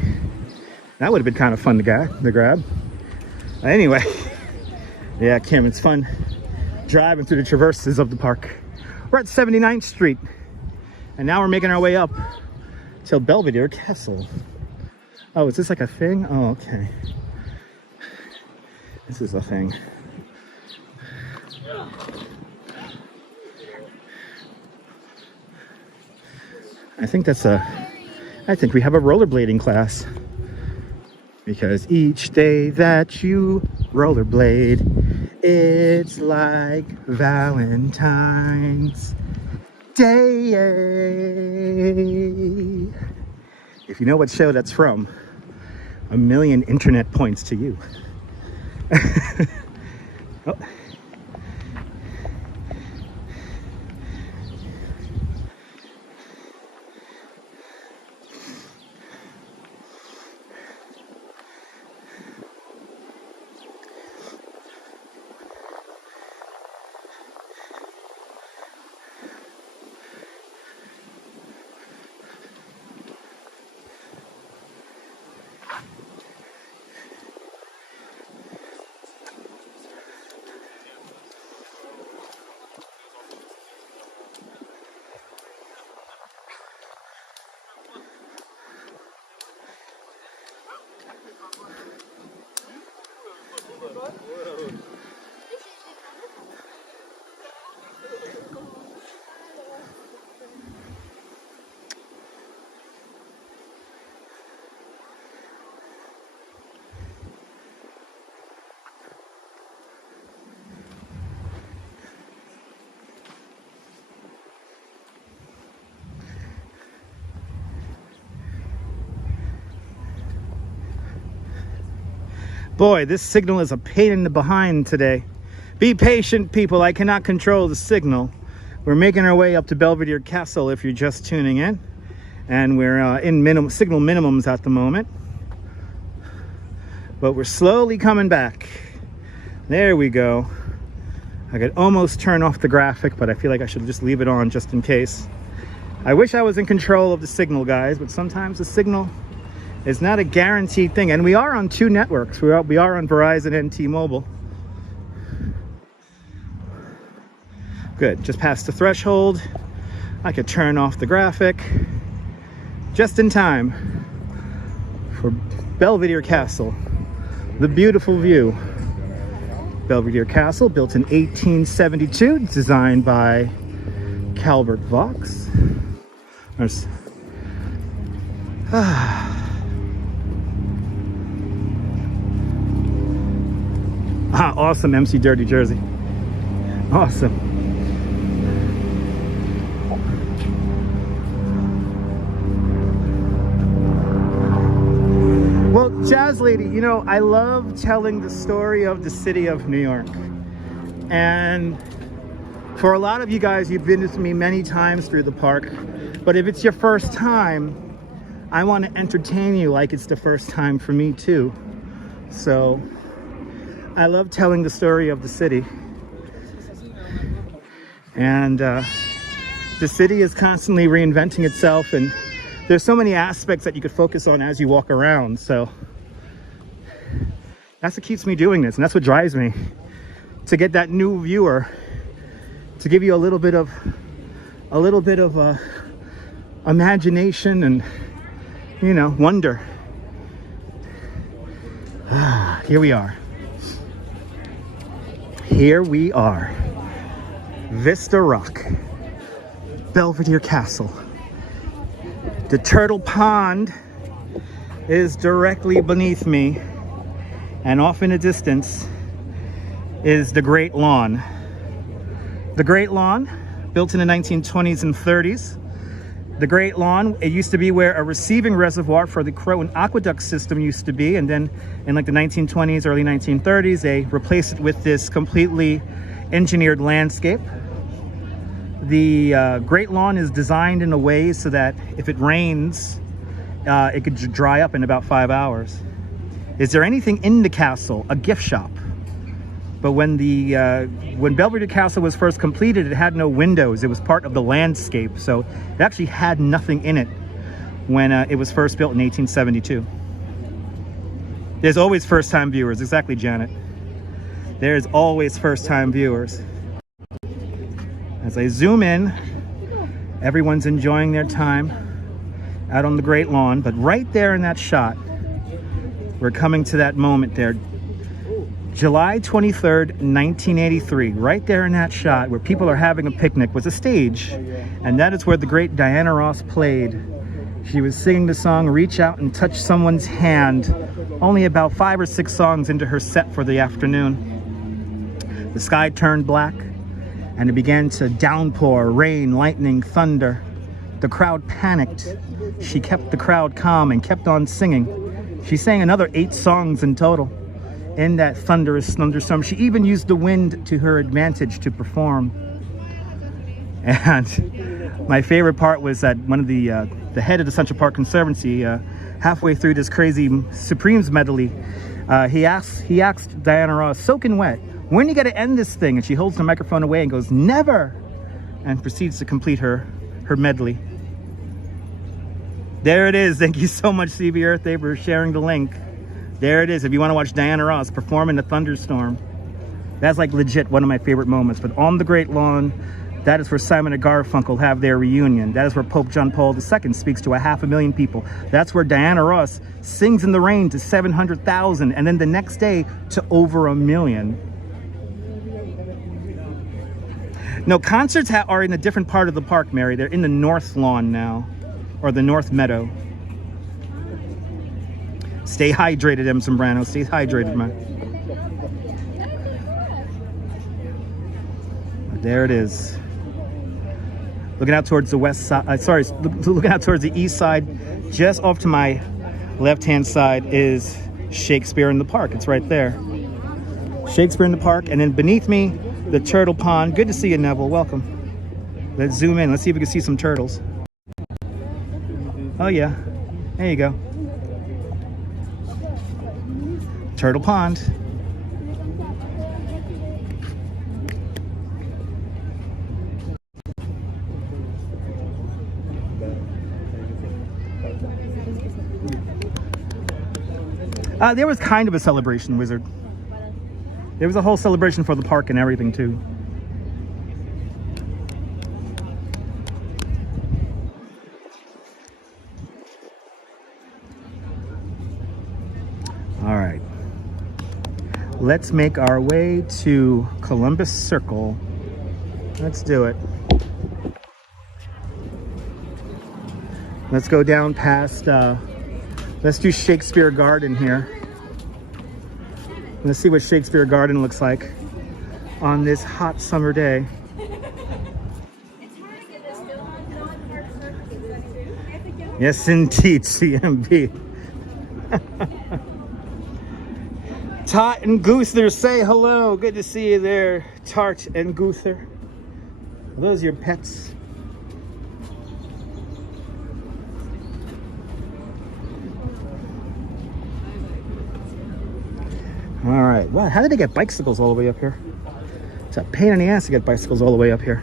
that would have been kind of fun to grab. Anyway, yeah, Kim, it's fun driving through the traverses of the park. We're at 79th Street, and now we're making our way up till Belvedere Castle. Oh, is this like a thing? Oh, okay. This is a thing. I think we have a rollerblading class. Because each day that you rollerblade, it's like Valentine's Day. If you know what show that's from, 1,000,000 internet points to you. Oh. Boy, this signal is a pain in the behind today. Be patient, people. I cannot control the signal. We're making our way up to Belvedere Castle if you're just tuning in. And we're in signal minimums at the moment. But we're slowly coming back. There we go. I could almost turn off the graphic, but I feel like I should just leave it on just in case. I wish I was in control of the signal, guys, but sometimes the signal is not a guaranteed thing. And we are on 2 networks. We are on Verizon and T-Mobile. Good, just past the threshold. I could turn off the graphic just in time for Belvedere Castle. The beautiful view. Belvedere Castle, built in 1872, designed by Calvert Vaux. There's awesome MC Dirty Jersey. Awesome. Jazz Lady, you know, I love telling the story of the city of New York. And for a lot of you guys, you've been with me many times through the park. But if it's your first time, I want to entertain you like it's the first time for me too. So I love telling the story of the city. And the city is constantly reinventing itself, and there's so many aspects that you could focus on as you walk around. So that's what keeps me doing this, and that's what drives me, to get that new viewer, to give you a little bit of imagination and, you know, wonder. Here we are. Here we are. Vista Rock, Belvedere Castle. The Turtle Pond is directly beneath me, and off in the distance is the Great Lawn. The Great Lawn, built in the 1920s and 30s. The Great Lawn, it used to be where a receiving reservoir for the Croton Aqueduct system used to be, and then in like the 1920s, early 1930s, they replaced it with this completely engineered landscape. The Great Lawn is designed in a way so that if it rains, it could dry up in about 5 hours. Is there anything in the castle? A gift shop. But when Belvedere Castle was first completed, it had no windows. It was part of the landscape, so it actually had nothing in it when it was first built in 1872. There's always first-time viewers. Exactly, Janet. There's always first-time viewers. As I zoom in, everyone's enjoying their time out on the Great Lawn, but right there in that shot, we're coming to that moment there. July 23rd, 1983, right there in that shot where people are having a picnic, was a stage, and that is where the great Diana Ross played. She was singing the song Reach Out and Touch Someone's Hand, only about 5 or 6 songs into her set for the afternoon. The sky turned black, and it began to downpour, rain, lightning, thunder. The crowd panicked. She kept the crowd calm and kept on singing. She sang another 8 songs in total in that thunderous thunderstorm. She even used the wind to her advantage to perform. And my favorite part was that one of the head of the Central Park Conservancy, halfway through this crazy Supremes medley, he asked Diana Ross, soaking wet, when are you gonna end this thing? And she holds the microphone away and goes, never, and proceeds to complete her medley. There it is. Thank you so much, CB Earth Day, for sharing the link. There it is. If you want to watch Diana Ross perform in a thunderstorm, that's like legit one of my favorite moments. But on the Great Lawn, that is where Simon and Garfunkel have their reunion. That is where Pope John Paul II speaks to 500,000 people. That's where Diana Ross sings in the rain to 700,000, and then the next day to over 1 million. No, concerts are in a different part of the park, Mary. They're in the North Lawn now, or the North Meadow. Stay hydrated, M. Sombrano. Stay hydrated, man. There it is. Looking out towards the west side. Looking out towards the east side. Just off to my left-hand side is Shakespeare in the Park. It's right there. Shakespeare in the Park, and then beneath me, the Turtle Pond. Good to see you, Neville. Welcome. Let's zoom in. Let's see if we can see some turtles. Oh yeah. There you go. Turtle Pond. There was kind of a celebration, Wizard. There was a whole celebration for the park and everything too. All right. Let's make our way to Columbus Circle. Let's do it. Let's go down past, let's do Shakespeare Garden here. Let's see what Shakespeare Garden looks like on this hot summer day. Yes, indeed, CMB. Tot and Goother, say hello. Good to see you there, Tart and Goother. Are those your pets? All right. Wow, how did they get bicycles all the way up here? It's a pain in the ass to get bicycles all the way up here.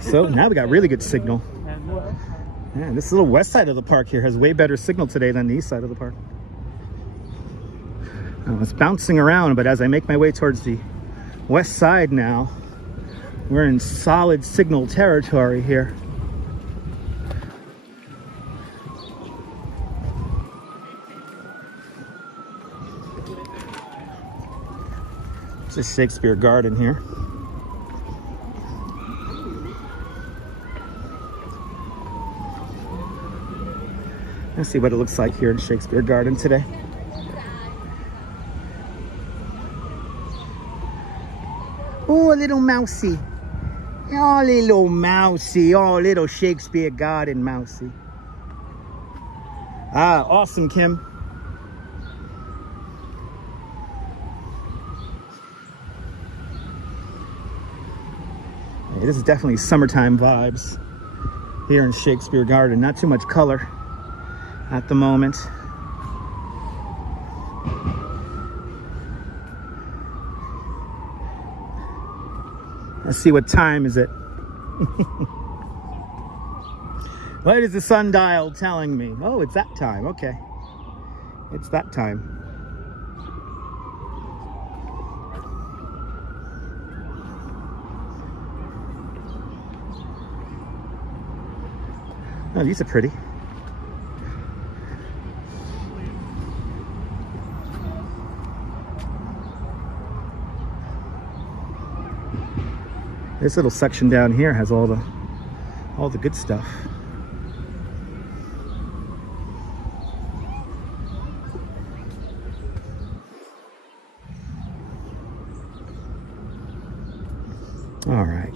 So now we got really good signal. Man, this little west side of the park here has way better signal today than the east side of the park. It's bouncing around, but as I make my way towards the west side now, we're in solid signal territory here. It's a Shakespeare Garden here. Let's see what it looks like here in Shakespeare Garden today. Oh, a little mousey. Oh, little mousey. Oh, little Shakespeare Garden mousey. Ah, awesome, Kim. Hey, this is definitely summertime vibes here in Shakespeare Garden. Not too much color at the moment. Let's see, what time is it? What is the sundial telling me? Oh, it's that time. Okay. It's that time. Oh, these are pretty. This little section down here has all the good stuff. All right.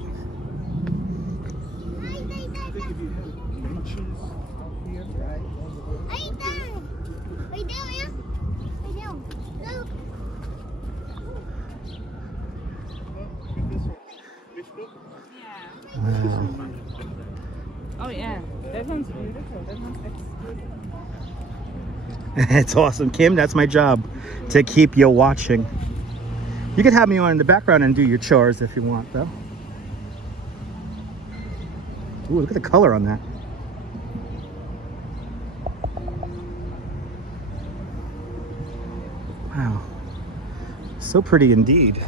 Oh yeah, that one's beautiful. That one's It's awesome, Kim. That's my job, to keep you watching. You can have me on in the background and do your chores if you want, though. Ooh, look at the color on that. Wow, so pretty indeed.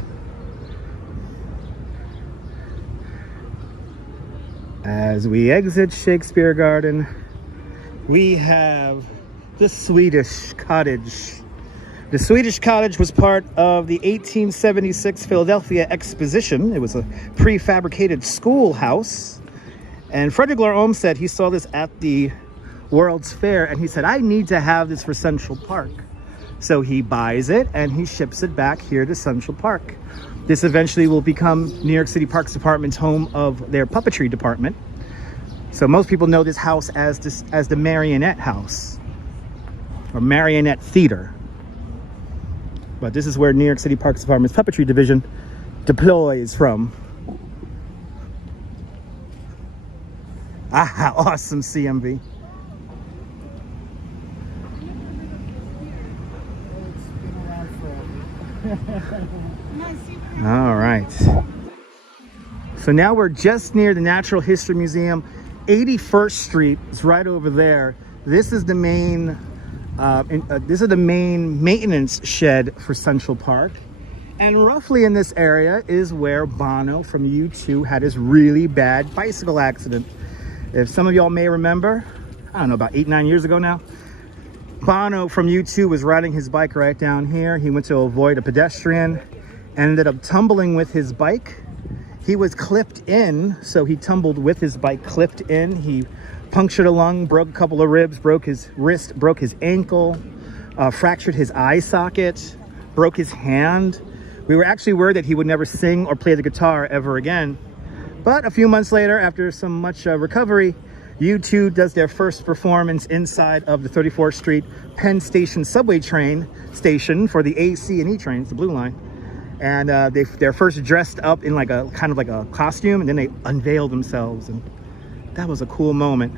As we exit Shakespeare Garden, we have the Swedish Cottage. The Swedish Cottage was part of the 1876 Philadelphia Exposition. It was a prefabricated schoolhouse. And Frederick Law Olmsted, he saw this at the World's Fair, and he said, I need to have this for Central Park. So he buys it and he ships it back here to Central Park. This eventually will become New York City Parks Department's home of their puppetry department. So most people know this house as the Marionette House or Marionette Theater. But this is where New York City Parks Department's puppetry division deploys from. Ah, awesome, CMV. All right. So now we're just near the Natural History Museum. 81st Street is right over there. This is the main maintenance shed for Central Park. And roughly in this area is where Bono from U2 had his really bad bicycle accident. If some of y'all may remember, I don't know, about 8-9 years ago now, Bono from U2 was riding his bike right down here. He went to avoid a pedestrian, ended up tumbling with his bike. He was clipped in, so he tumbled with his bike clipped in. He punctured a lung, broke a couple of ribs, broke his wrist, broke his ankle, fractured his eye socket, broke his hand, We were actually worried that he would never sing or play the guitar ever again. But a few months later, after some much recovery, U2 does their first performance inside of the 34th Street Penn Station subway train station for the A, C, and E trains, the Blue Line. And they're first dressed up in like a kind of like a costume, and then they unveil themselves, and that was a cool moment.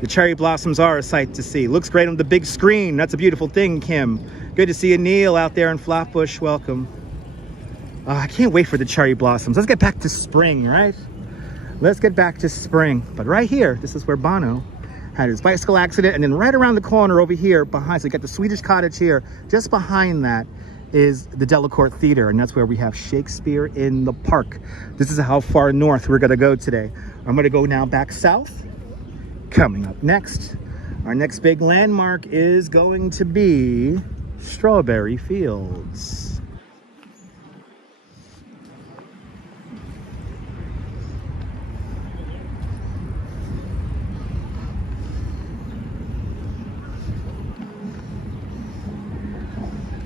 The cherry blossoms are a sight to see. Looks great on the big screen. That's a beautiful thing, Kim. Good to see you, Neil, out there in Flatbush. Welcome. I can't wait for the cherry blossoms. Let's get back to spring, right? Let's get back to spring. But right here, this is where Bono had his bicycle accident, and then right around the corner over here behind, so you got the Swedish Cottage here, just behind that is the Delacorte Theater, and that's where we have Shakespeare in the Park. This is how far north we're gonna go today. I'm gonna go now back south. Coming up next, our next big landmark is going to be Strawberry Fields.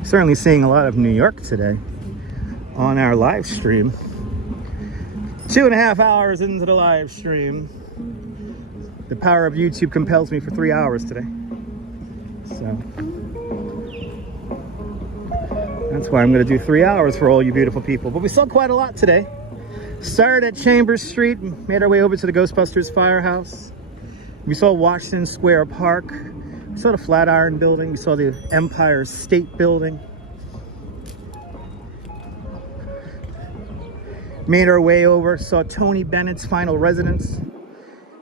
Certainly seeing a lot of New York today on our live stream. 2.5 hours into the live stream. The power of YouTube compels me for 3 hours today. So that's why I'm gonna do 3 hours for all you beautiful people. But we saw quite a lot today. Started at Chambers Street, made our way over to the Ghostbusters firehouse. We saw Washington Square Park. We saw the Flatiron building. We saw the Empire State Building. Made our way over, saw Tony Bennett's final residence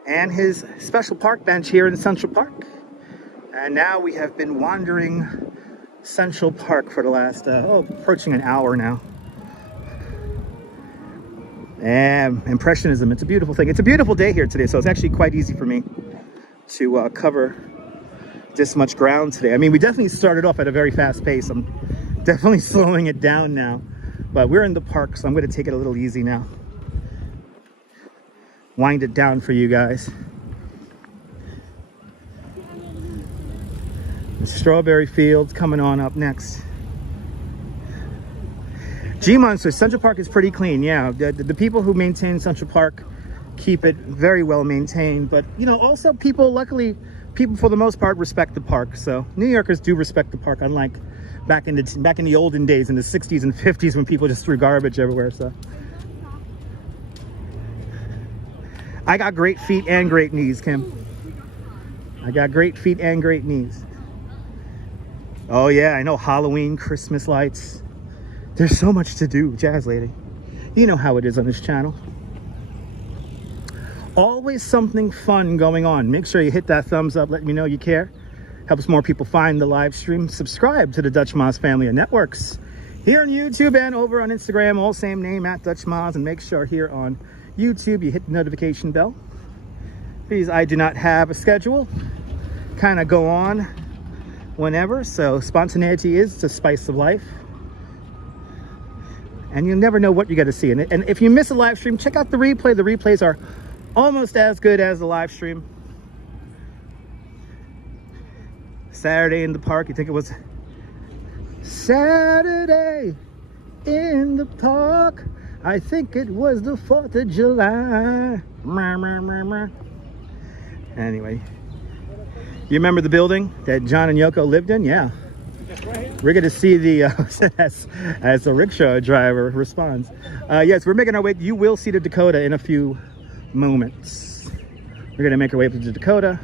and his special park bench here in Central Park. And now we have been wandering Central Park for the last, approaching an hour now. And Impressionism, it's a beautiful thing. It's a beautiful day here today, so it's actually quite easy for me to cover this much ground today. I mean, we definitely started off at a very fast pace. I'm definitely slowing it down now, but we're in the park, so I'm going to take it a little easy now. Wind it down for you guys. The Strawberry Fields coming on up next. G-Monster, Central Park is pretty clean, yeah. The people who maintain Central Park keep it very well maintained, but you know, also luckily people for the most part respect the park. So New Yorkers do respect the park, unlike back in the olden days in the 60s and 50s when people just threw garbage everywhere. So I got great feet and great knees, Kim. I got great feet and great knees. Oh yeah, I know, Halloween, Christmas lights. There's so much to do, Jazz Lady. You know how it is on this channel. Always something fun going on. Make sure you hit that thumbs up, let me know you care. Helps more people find the live stream. Subscribe to the Dutch Moz family of networks. Here on YouTube and over on Instagram, all same name, at Dutch Moz. And make sure here on YouTube you hit the notification bell. Because I do not have a schedule. Kind of go on whenever. So spontaneity is the spice of life. And you'll never know what you're going to see. And if you miss a live stream, check out the replay. The replays are almost as good as the live stream. Saturday in the park. You think it was Saturday in the park? I think it was the 4th of July. Anyway, you remember the building that John and Yoko lived in? Yeah. We're going to see the, as the rickshaw driver responds. Yes, we're making our way. You will see the Dakota in a few moments. We're going to make our way up to the Dakota.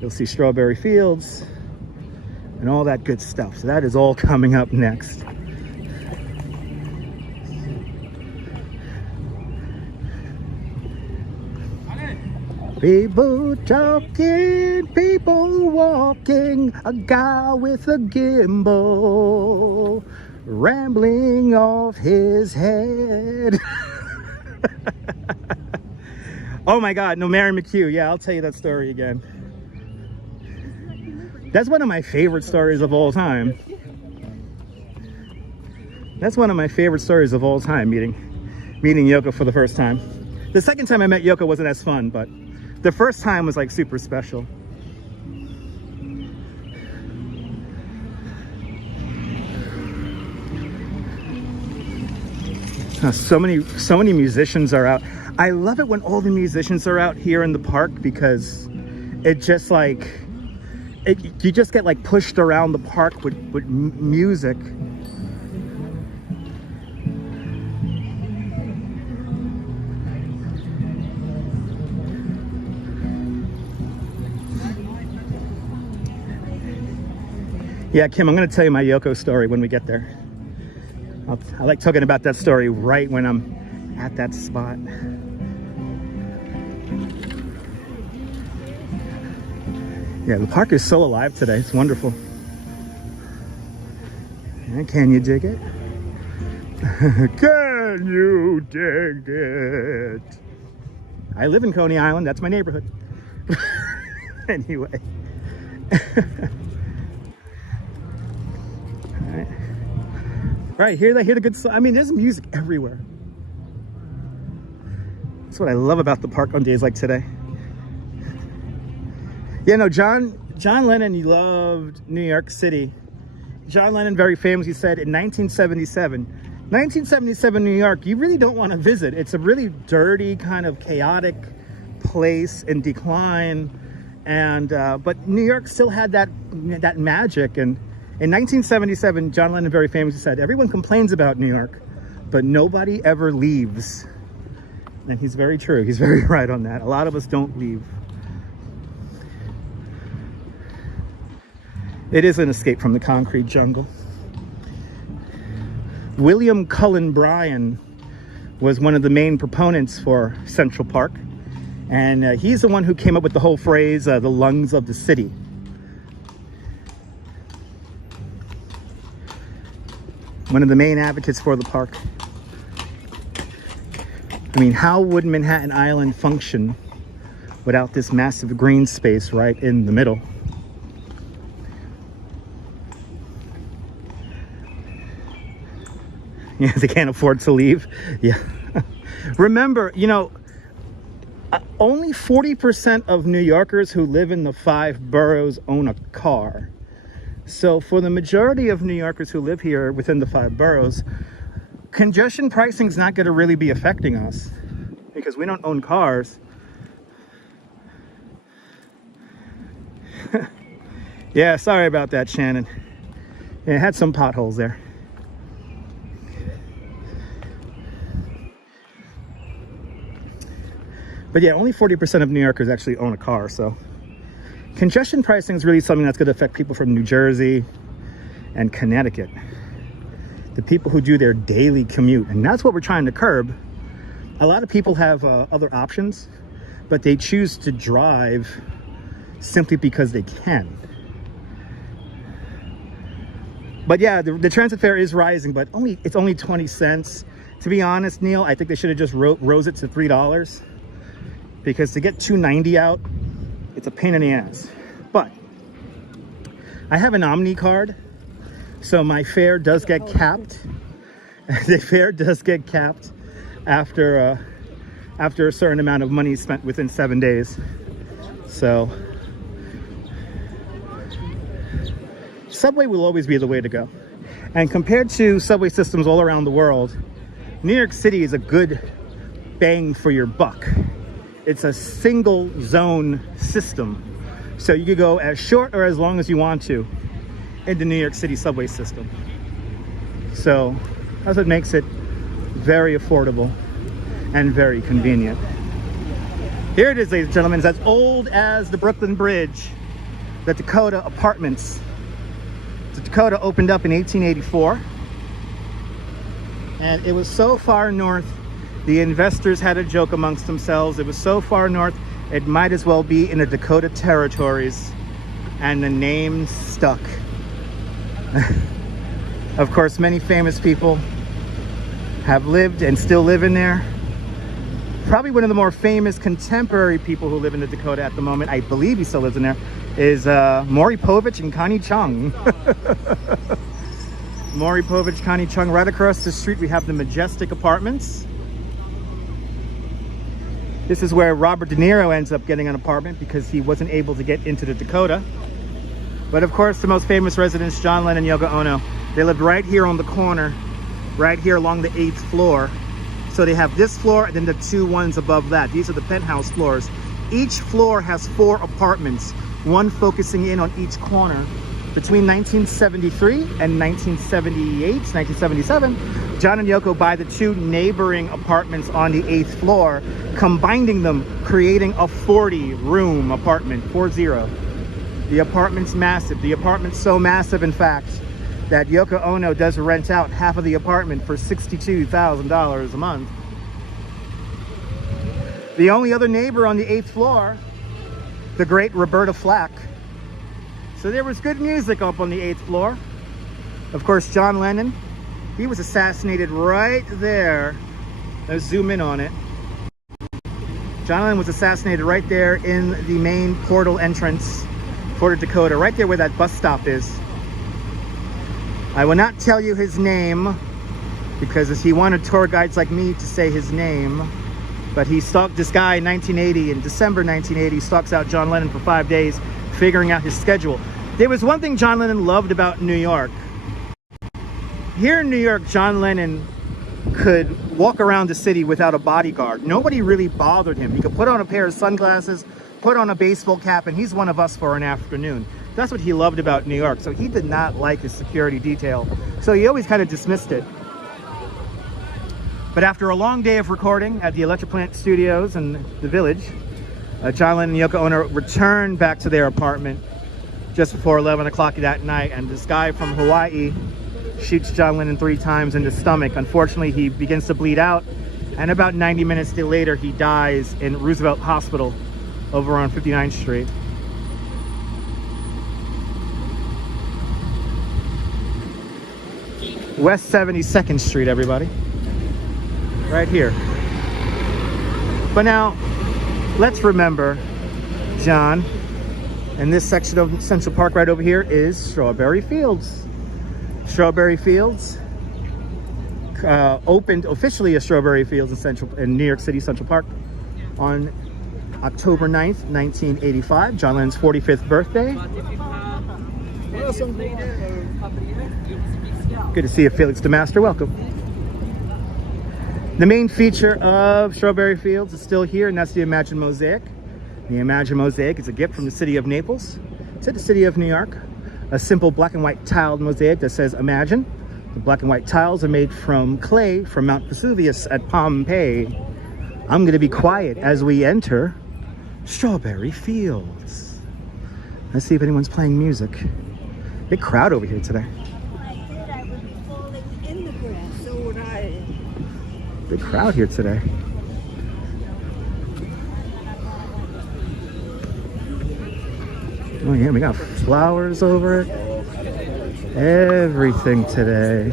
You'll see Strawberry Fields and all that good stuff. So that is all coming up next. People talking, people walking, a guy with a gimbal rambling off his head. Oh my God, no, Mary McHugh. Yeah, I'll tell you that story again. That's one of my favorite stories of all time. That's one of my favorite stories of all time, meeting Yoko for the first time. The second time I met Yoko wasn't as fun, but the first time was like super special. So many musicians are out. I love it when all the musicians are out here in the park because it just like you just get like pushed around the park with music. Yeah, Kim, I'm going to tell you my Yoko story when we get there. I like talking about that story right when I'm at that spot. Yeah, the park is so alive today. It's wonderful. And can you dig it? Can you dig it? I live in Coney Island. That's my neighborhood. Anyway. Right, hear the good song. I mean, there's music everywhere. That's what I love about the park on days like today. Yeah, no, John Lennon, he loved New York City. John Lennon very famously said in 1977 New York, you really don't want to visit. It's a really dirty, kind of chaotic place in decline. And but New York still had that magic. And in 1977, John Lennon very famously said, everyone complains about New York, but nobody ever leaves. And he's very true. He's very right on that. A lot of us don't leave. It is an escape from the concrete jungle. William Cullen Bryant was one of the main proponents for Central Park. And he's the one who came up with the whole phrase, the lungs of the city. One of the main advocates for the park. I mean, how would Manhattan Island function without this massive green space right in the middle? Yeah, they can't afford to leave. Yeah. Remember, you know, only 40% of New Yorkers who live in the 5 boroughs own a car. So for the majority of New Yorkers who live here within the 5 boroughs, congestion pricing is not going to really be affecting us because we don't own cars. Yeah, sorry about that, Shannon. Yeah, it had some potholes there. But yeah, only 40% of New Yorkers actually own a car, so congestion pricing is really something that's going to affect people from New Jersey and Connecticut. The people who do their daily commute, and that's what we're trying to curb. A lot of people have other options, but they choose to drive simply because they can. But yeah, the transit fare is rising, but it's only 20 cents. To be honest, Neil, I think they should have just rose it to $3. Because to get $2.90 out, it's a pain in the ass. But I have an Omni card, so my fare does get capped. The fare does get capped after a certain amount of money spent within 7 days. So subway will always be the way to go. And compared to subway systems all around the world, New York City is a good bang for your buck. It's a single zone system. So you could go as short or as long as you want to in the New York City subway system. So that's what makes it very affordable and very convenient. Here it is, ladies and gentlemen. It's as old as the Brooklyn Bridge, the Dakota Apartments. The Dakota opened up in 1884. And it was so far north, the investors had a joke amongst themselves. It was so far north, it might as well be in the Dakota territories. And the name stuck. Of course, many famous people have lived and still live in there. Probably one of the more famous contemporary people who live in the Dakota at the moment, I believe he still lives in there, is Maury Povich and Connie Chung. Maury Povich, Connie Chung. Right across the street, we have the Majestic Apartments. This is where Robert De Niro ends up getting an apartment because he wasn't able to get into the Dakota. But of course, the most famous residents, John Lennon and Yoko Ono, they lived right here on the corner, right here along the 8th floor. So they have this floor and then the two ones above that. These are the penthouse floors. Each floor has 4 apartments, one focusing in on each corner. Between 1973 and 1978, 1977, John and Yoko buy the 2 neighboring apartments on the 8th floor, combining them, creating a 40-room apartment, 40. The apartment's massive. The apartment's so massive, in fact, that Yoko Ono does rent out half of the apartment for $62,000 a month. The only other neighbor on the 8th floor, the great Roberta Flack. So there was good music up on the 8th floor. Of course, John Lennon, he was assassinated right there. Let's zoom in on it. John Lennon was assassinated right there in the main portal entrance for Dakota, right there where that bus stop is. I will not tell you his name because he wanted tour guides like me to say his name. But he stalked this guy in 1980, in December 1980, stalks out John Lennon for 5 days, figuring out his schedule. There was one thing John Lennon loved about New York. Here in New York, John Lennon could walk around the city without a bodyguard. Nobody really bothered him. He could put on a pair of sunglasses, put on a baseball cap, and he's one of us for an afternoon. That's what he loved about New York. So he did not like his security detail. So he always kind of dismissed it. But after a long day of recording at the Electric Plant Studios in the Village, John Lennon and Yoko Ono returned back to their apartment just before 11 o'clock that night, and this guy from Hawaii shoots John Lennon 3 times in the stomach. Unfortunately, he begins to bleed out, and about 90 minutes later, he dies in Roosevelt Hospital over on 59th Street. West 72nd Street, everybody. Right here. But now, let's remember John. And this section of Central Park right over here is Strawberry Fields. Strawberry Fields opened officially as Strawberry Fields in New York City Central Park on October 9th, 1985, John Lennon's 45th birthday. Good to see you, Felix DeMaster. Welcome. The main feature of Strawberry Fields is still here, and that's the Imagine Mosaic. The Imagine Mosaic is a gift from the city of Naples to the city of New York. A simple black and white tiled mosaic that says Imagine. The black and white tiles are made from clay from Mount Vesuvius at Pompeii. I'm going to be quiet as we enter Strawberry Fields. Let's see if anyone's playing music. Big crowd over here today. I would be falling in the grass, so would I. Big crowd here today. Oh yeah, we got flowers over it. Everything today.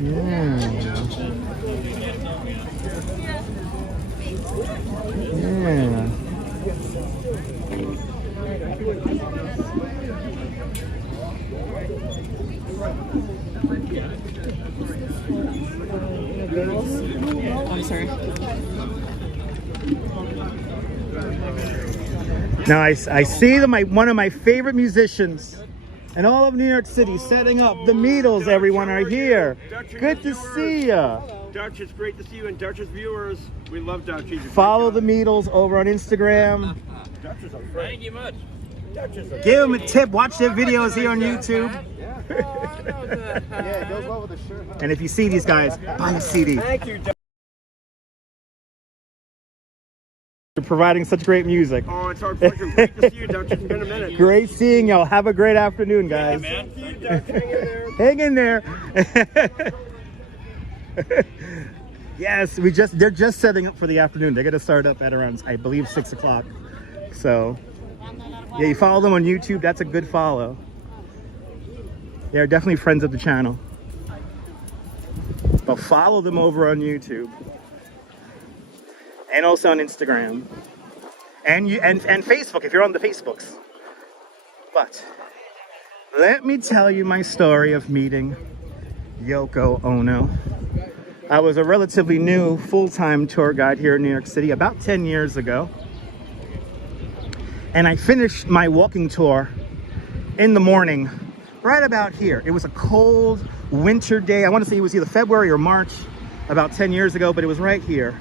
Yeah. Yeah. I'm sorry. Now I see one of my favorite musicians in all of New York City setting up. The Beatles, everyone are here. Good to see ya. Dutch, it's great to see you, and Dutch's viewers, we love Dutch. Follow the Beatles over on Instagram. Dutch is a friend. Thank you much. Give them a tip. Watch their videos here on YouTube. Yeah, it goes well with the shirt. And if you see these guys, buy a CD. Thank you, Dutch. For providing such great music. Oh, it's our pleasure. Great to see you, Dutch. It's been a minute. Great seeing y'all. Have a great afternoon, guys. Yeah, man. See you, Dutch. Hang in there. Hang in there. Yes, they're just setting up for the afternoon. They're gonna start up at around, I believe, 6 o'clock. So yeah, you follow them on YouTube. That's a good follow. They're definitely friends of the channel. But follow them over on YouTube. And also on Instagram. And Facebook, if you're on the Facebooks. But let me tell you my story of meeting Yoko Ono. I was a relatively new full-time tour guide here in New York City about 10 years ago. And I finished my walking tour in the morning right about here. It was a cold winter day. I want to say it was either February or March, about 10 years ago, but it was right here.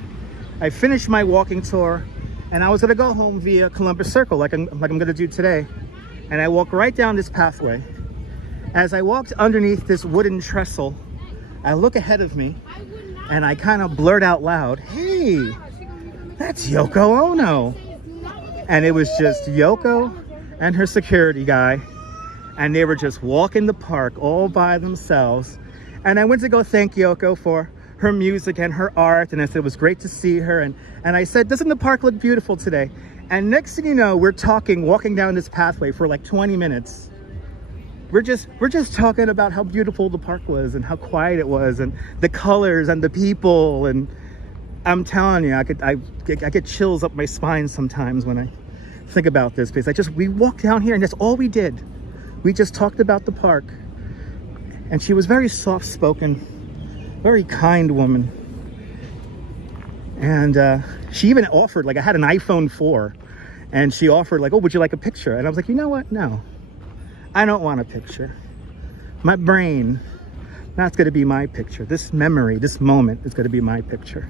I finished my walking tour, and I was gonna go home via Columbus Circle, like I'm gonna do today. And I walked right down this pathway. As I walked underneath this wooden trestle, I look ahead of me, and I kind of blurt out loud, "Hey, that's Yoko Ono." And it was just Yoko and her security guy, and they were just walking the park all by themselves. And I went to go thank Yoko for her music and her art, and I said it was great to see her, and I said, "Doesn't the park look beautiful today?" And next thing you know, we're talking, walking down this pathway for like 20 minutes. We're just talking about how beautiful the park was and how quiet it was and the colors and the people. And I'm telling you, I get chills up my spine sometimes when I think about this place. We walked down here and that's all we did. We just talked about the park. And she was very soft-spoken, very kind woman. And she even offered, like I had an iPhone 4 and she offered like, "Oh, would you like a picture?" And I was like, "You know what? No, I don't want a picture. My brain, that's going to be my picture. This memory, this moment is going to be my picture."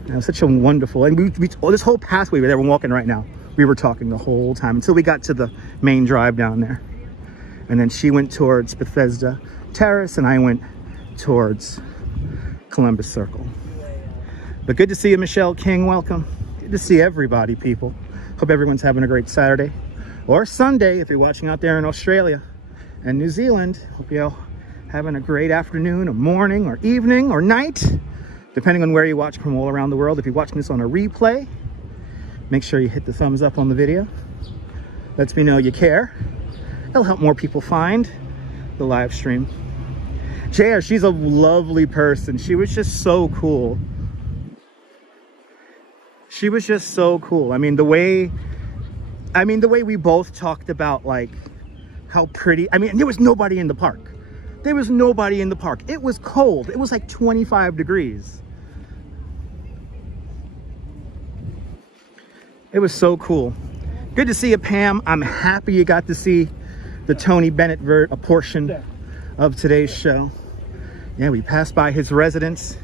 And it was such a wonderful, and we this whole pathway that we're walking right now, we were talking the whole time until we got to the main drive down there. And then she went towards Bethesda Terrace and I went towards Columbus Circle. But good to see you, Michelle King. Welcome. Good to see everybody, people. Hope everyone's having a great Saturday or Sunday if you're watching out there in Australia and New Zealand. Hope you're all having a great afternoon or morning or evening or night, depending on where you watch from all around the world. If you're watching this on a replay, make sure you hit the thumbs up on the video. Lets me know you care. It'll help more people find the live stream. JR, she's a lovely person. She was just so cool. She was just so cool. I mean, the way we both talked about like how pretty, I mean, there was nobody in the park. There was nobody in the park. It was cold. It was like 25 degrees. It was so cool. Good to see you, Pam. I'm happy you got to see the Tony Bennett a portion of today's show. Yeah, we passed by his residence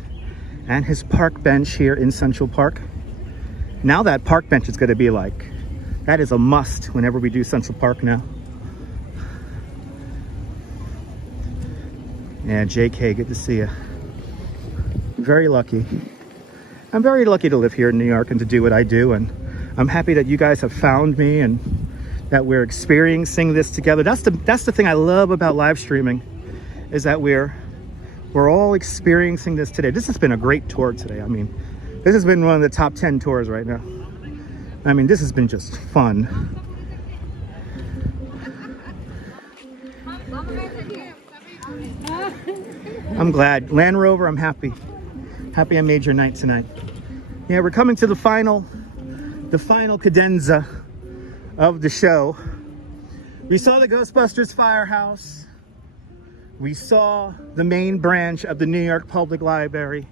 and his park bench here in Central Park. Now that park bench is going to be like, that is a must whenever we do Central Park now. Yeah, JK, good to see you. Very lucky. I'm very lucky to live here in New York and to do what I do, and I'm happy that you guys have found me and that we're experiencing this together. That's the thing I love about live streaming, is that we're all experiencing this today. This has been a great tour today. I mean, this has been one of the top 10 tours right now. I mean, this has been just fun. I'm glad. Land Rover, I'm happy. Happy I made your night tonight. Yeah, we're coming to the final cadenza of the show. We saw the Ghostbusters firehouse. We saw the main branch of the New York Public Library.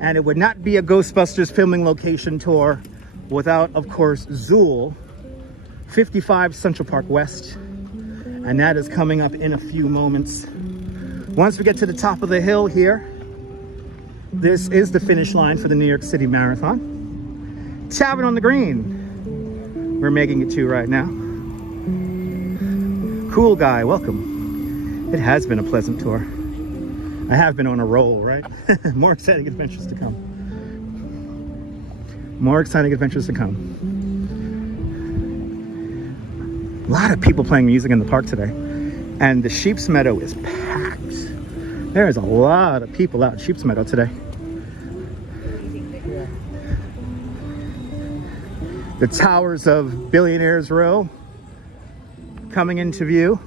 And it would not be a Ghostbusters filming location tour without, of course, Zool, 55 Central Park West. And that is coming up in a few moments. Once we get to the top of the hill here, this is the finish line for the New York City Marathon. Tavern on the Green, we're making it to right now. Cool guy, welcome. It has been a pleasant tour. I have been on a roll, right? More exciting adventures to come. More exciting adventures to come. A lot of people playing music in the park today. And the Sheep's Meadow is packed. There is a lot of people out at Sheep's Meadow today. The towers of Billionaires Row coming into view.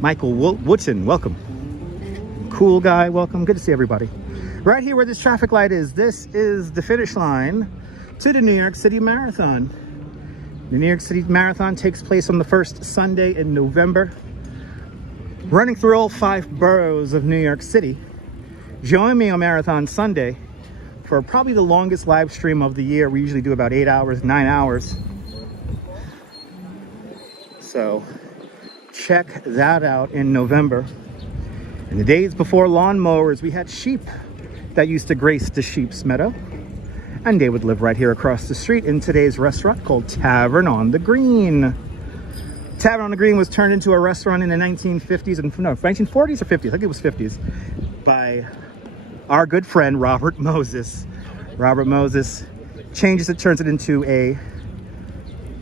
Michael Woodson, welcome. Cool guy, welcome. Good to see everybody. Right here where this traffic light is, this is the finish line to the New York City Marathon. The New York City Marathon takes place on the first Sunday in November. Running through all 5 boroughs of New York City. Join me on Marathon Sunday for probably the longest live stream of the year. We usually do about 8 hours, 9 hours. So check that out in November. In the days before lawnmowers, we had sheep that used to grace the sheep's meadow. And they would live right here across the street in today's restaurant called Tavern on the Green. Tavern on the Green was turned into a restaurant in the 1950s and no, 1940s or 50s, I think it was 50s, by our good friend Robert Moses. Robert Moses changes it, turns it into a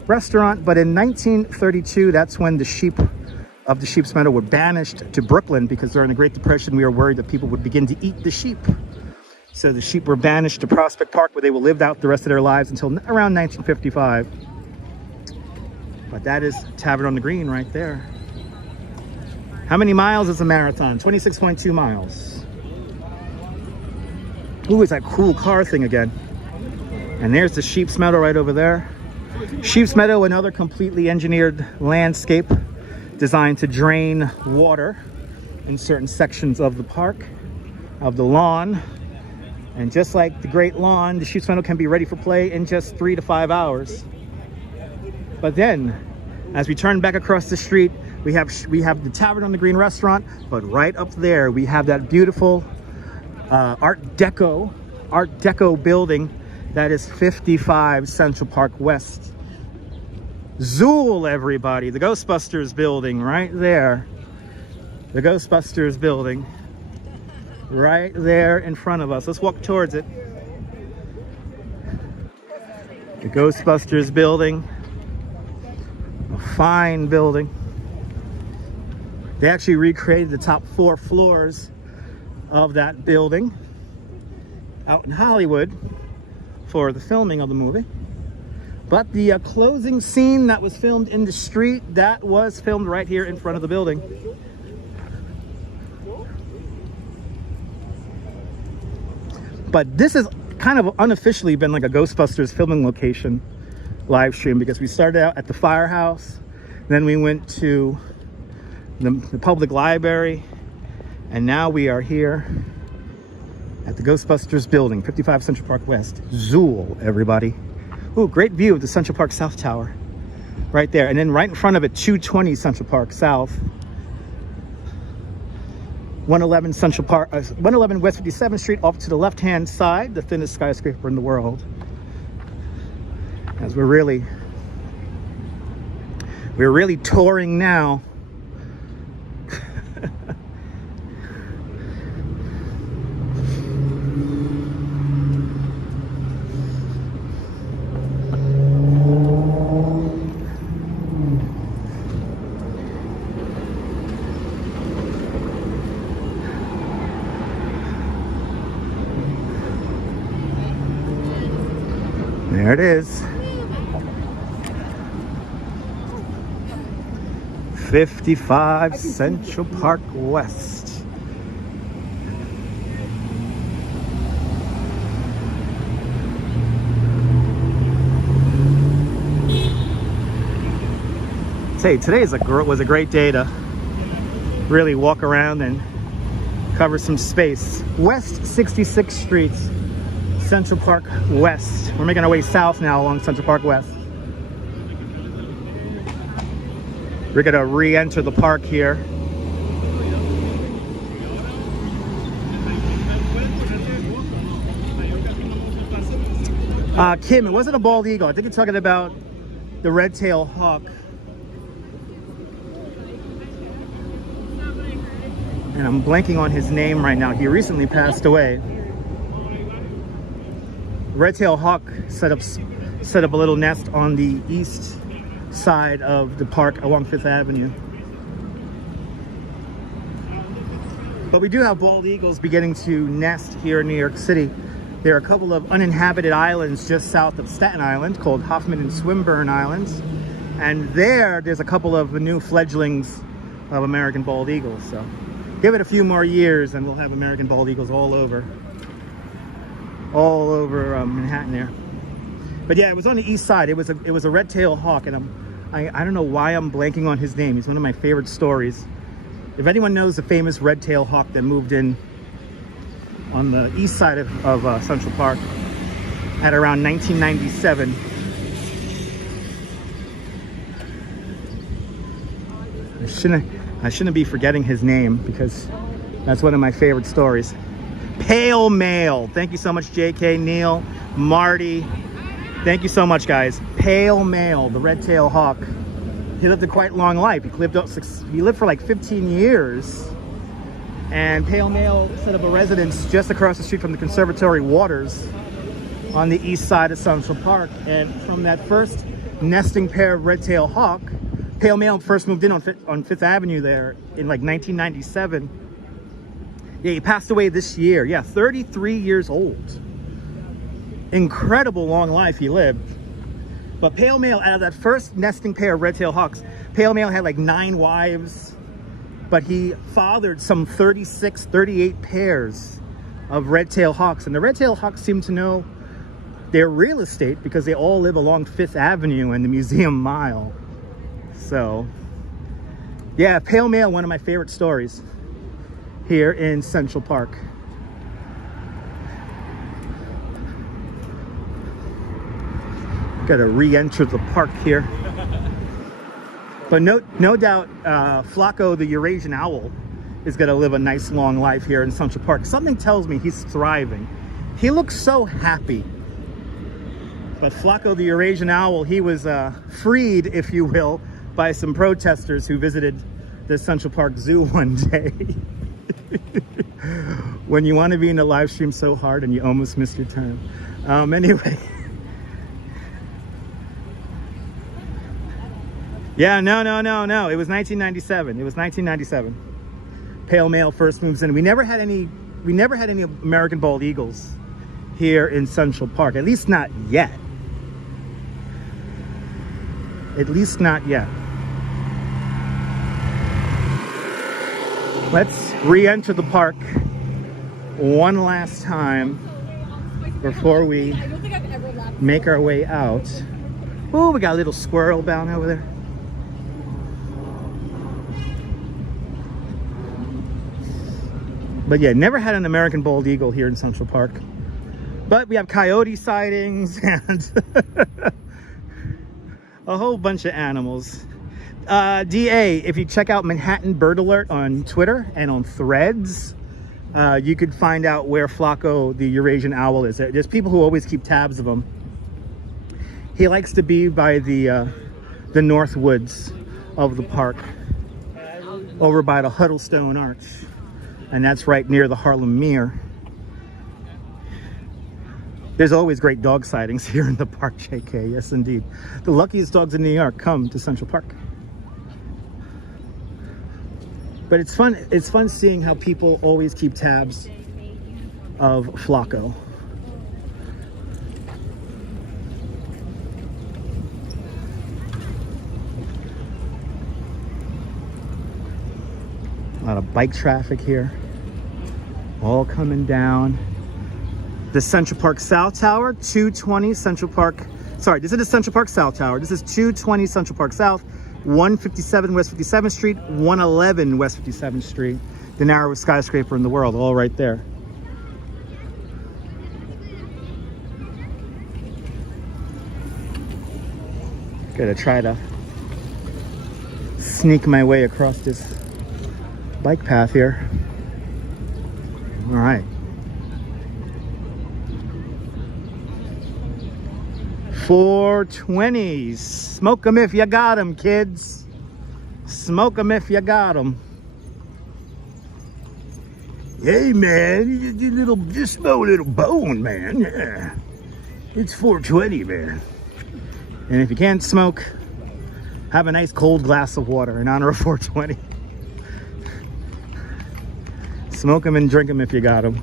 restaurant, but in 1932, that's when the sheep of the sheep's meadow were banished to Brooklyn, because during the Great Depression, we were worried that people would begin to eat the sheep. So the sheep were banished to Prospect Park, where they will live out the rest of their lives until around 1955. But that is Tavern on the Green right there. How many miles is a marathon? 26.2 miles. Ooh, it's that cool car thing again. And there's the sheep's meadow right over there. Sheep's meadow, another completely engineered landscape designed to drain water in certain sections of the park, of the lawn. And just like the Great Lawn, the sheep's meadow can be ready for play in just 3 to 5 hours. But then, as we turn back across the street, we have the Tavern on the Green restaurant, but right up there we have that beautiful Art Deco building that is 55 Central Park West. Zool, everybody, the Ghostbusters building right there. The Ghostbusters building right there in front of us. Let's walk towards it. The Ghostbusters building. A fine building. They actually recreated the top 4 floors of that building out in Hollywood for the filming of the movie. But the closing scene that was filmed in the street, that was filmed right here in front of the building. But this has kind of unofficially been like a Ghostbusters filming location live stream, because we started out at the firehouse, then we went to the public library, and now we are here at the Ghostbusters building, 55 Central Park West. Zool, everybody. Ooh, great view of the Central Park South Tower right there. And then right in front of it, 220 Central Park South, 111 Central Park, 111 West 57th Street off to the left-hand side, the thinnest skyscraper in the world. As we're really touring now. There it is. 55 Central Park West. Say, today was a great day to really walk around and cover some space. West 66th Street, Central Park West. We're making our way south now along Central Park West. We're gonna re-enter the park here. Kim, it wasn't a bald eagle. I think you're talking about the red-tailed hawk. And I'm blanking on his name right now. He recently passed away. Red-tailed hawk set up a little nest on the east side of the park along 5th Avenue. But we do have bald eagles beginning to nest here in New York City. There are a couple of uninhabited islands just south of Staten Island called Hoffman and Swinburne Islands. And there's a couple of new fledglings of American bald eagles. So give it a few more years and we'll have American bald eagles all over Manhattan there. But yeah, it was on the east side. It was a red-tailed hawk, and I don't know why I'm blanking on his name. He's one of my favorite stories. If anyone knows the famous red-tailed hawk that moved in on the east side of Central Park at around 1997. I shouldn't be forgetting his name because that's one of my favorite stories. Pale Male. Thank you so much, JK, Neil, Marty. Thank you so much, guys. Pale Male, the red-tailed hawk. He lived a quite long life. He lived for like 15 years. And Pale Male set up a residence just across the street from the Conservatory Waters on the east side of Central Park. And from that first nesting pair of red-tailed hawk, Pale Male first moved in on Fifth Avenue there in like 1997. Yeah, he passed away this year. Yeah, 33 years old. Incredible long life he lived. But Pale Male, out of that first nesting pair of red-tailed hawks, Pale Male had like 9 wives, but he fathered some 36, 38 pairs of red-tailed hawks. And the red-tailed hawks seem to know their real estate because they all live along Fifth Avenue and the Museum Mile. So, yeah, Pale Male, one of my favorite stories here in Central Park. Gotta re-enter the park here. But no doubt, Flacco the Eurasian owl is gonna live a nice long life here in Central Park. Something tells me he's thriving. He looks so happy. But Flacco the Eurasian owl, he was freed, if you will, by some protesters who visited the Central Park Zoo one day. When you want to be in the live stream so hard and you almost missed your turn. Anyway. Yeah, no. It was 1997. It was 1997. Pale Male first moves in. We never had any American bald eagles here in Central Park. At least not yet. At least not yet. Let's re-enter the park one last time before we make our way out. Oh, we got a little squirrel down over there. But yeah, never had an American bald eagle here in Central Park. But we have coyote sightings and a whole bunch of animals. DA, if you check out Manhattan Bird Alert on Twitter and on Threads, you could find out where Flacco the Eurasian owl is. There's people who always keep tabs of him. He likes to be by the north woods of the park, over by the Huddlestone Arch, and that's right near the Harlem Mere. There's always great dog sightings here in the park, JK. Yes, indeed. The luckiest dogs in New York come to Central Park. But it's fun seeing how people always keep tabs of Flacco. A lot of bike traffic here, all coming down. The Central Park South Tower, 220 Central Park. Sorry, this is the Central Park South Tower. This is 220 Central Park South. 157 West 57th Street, 111 West 57th Street, the narrowest skyscraper in the world, all right there. Gotta try to sneak my way across this bike path here. All right. 420s. Smoke them if you got them, kids. Smoke them if you got them. Hey, man, just smoke a little bone, man. Yeah. It's 420, man. And if you can't smoke, have a nice cold glass of water in honor of 420. Smoke them and drink them if you got them.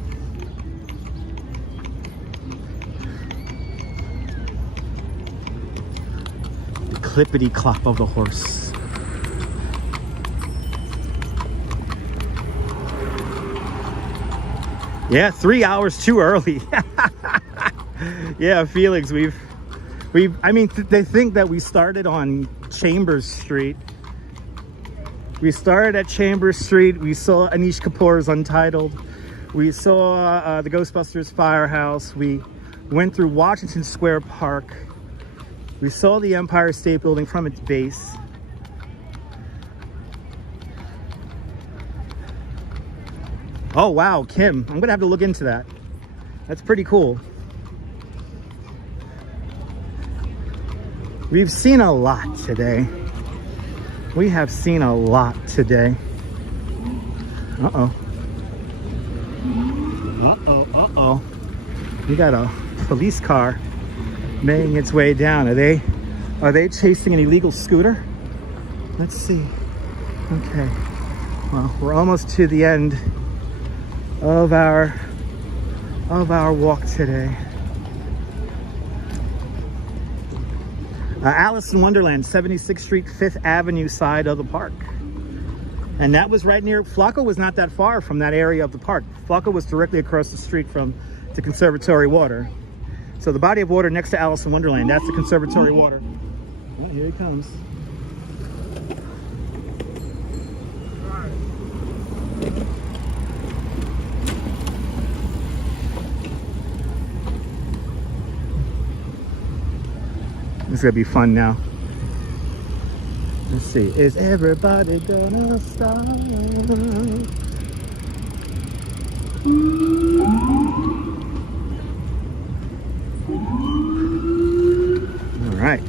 Clippity clop of the horse. Yeah, 3 hours too early. Yeah, Felix, I mean, they think that we started on Chambers Street. We started at Chambers Street. We saw Anish Kapoor's Untitled. We saw the Ghostbusters firehouse. We went through Washington Square Park. We saw the Empire State Building from its base. Oh wow, Kim. I'm gonna have to look into that. That's pretty cool. We've seen a lot today. We have seen a lot today. Uh-oh. Uh-oh, uh-oh. We got a police car making its way down. Are they chasing an illegal scooter? Let's see. Okay. Well, we're almost to the end of our walk today. Alice in Wonderland, 76th Street, 5th Avenue side of the park. And that was right near, Flacco was not that far from that area of the park. Flacco was directly across the street from the Conservatory Water. So the body of water next to Alice in Wonderland, that's the Conservatory Water. Oh, here he comes. This is gonna be fun now. Let's see. Is everybody gonna stop? All right.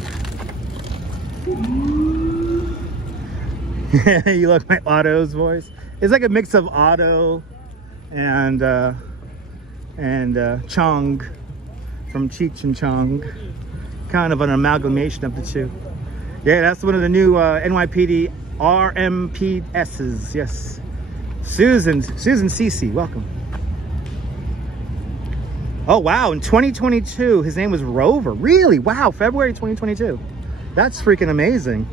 You like my Otto's voice? It's like a mix of Otto and Chong from Cheech and Chong. Kind of an amalgamation of the two. Yeah, that's one of the new NYPD RMPSs. Yes, Susan Cece, welcome. Oh wow, in 2022 his name was Rover. Really? Wow, February 2022. That's freaking amazing.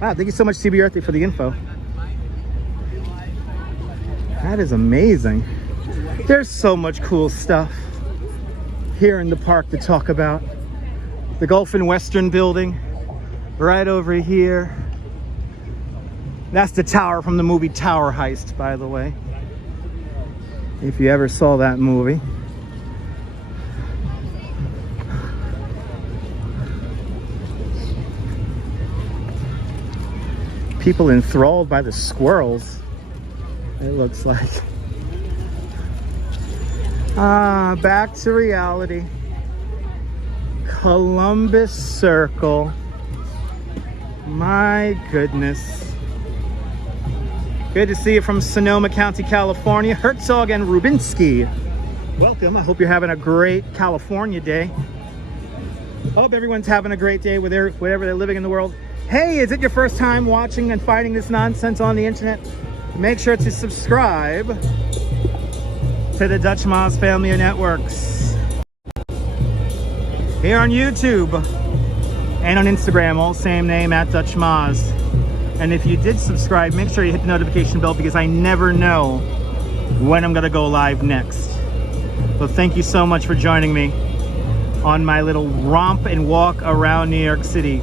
Wow, thank you so much, CB Earthy, for the info. That is amazing. There's so much cool stuff here in the park to talk about. The Gulf and Western building right over here. That's the tower from the movie Tower Heist, by the way, if you ever saw that movie. People enthralled by the squirrels, it looks like. Back to reality. Columbus Circle. My goodness. Good to see you from Sonoma County, California. Herzog and Rubinsky. Welcome. I hope you're having a great California day. I hope everyone's having a great day with wherever they're living in the world. Hey, is it your first time watching and finding this nonsense on the internet? Make sure to subscribe to the Dutch Moz family of networks. Here on YouTube and on Instagram, all same name, at Dutch Moz. And if you did subscribe, make sure you hit the notification bell because I never know when I'm gonna go live next. So thank you so much for joining me on my little romp and walk around New York City.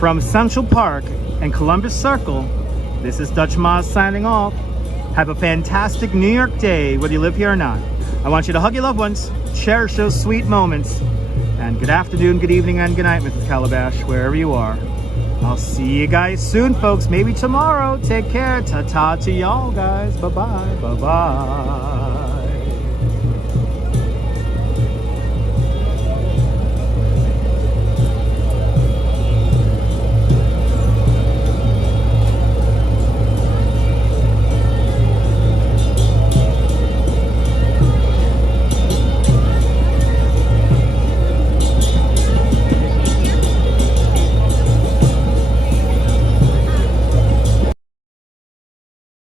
From Central Park and Columbus Circle, this is Dutch Moz signing off. Have a fantastic New York day, whether you live here or not. I want you to hug your loved ones, cherish those sweet moments. And good afternoon, good evening, and good night, Mrs. Calabash, wherever you are. I'll see you guys soon, folks. Maybe tomorrow. Take care. Ta-ta to y'all, guys. Bye-bye. Bye-bye.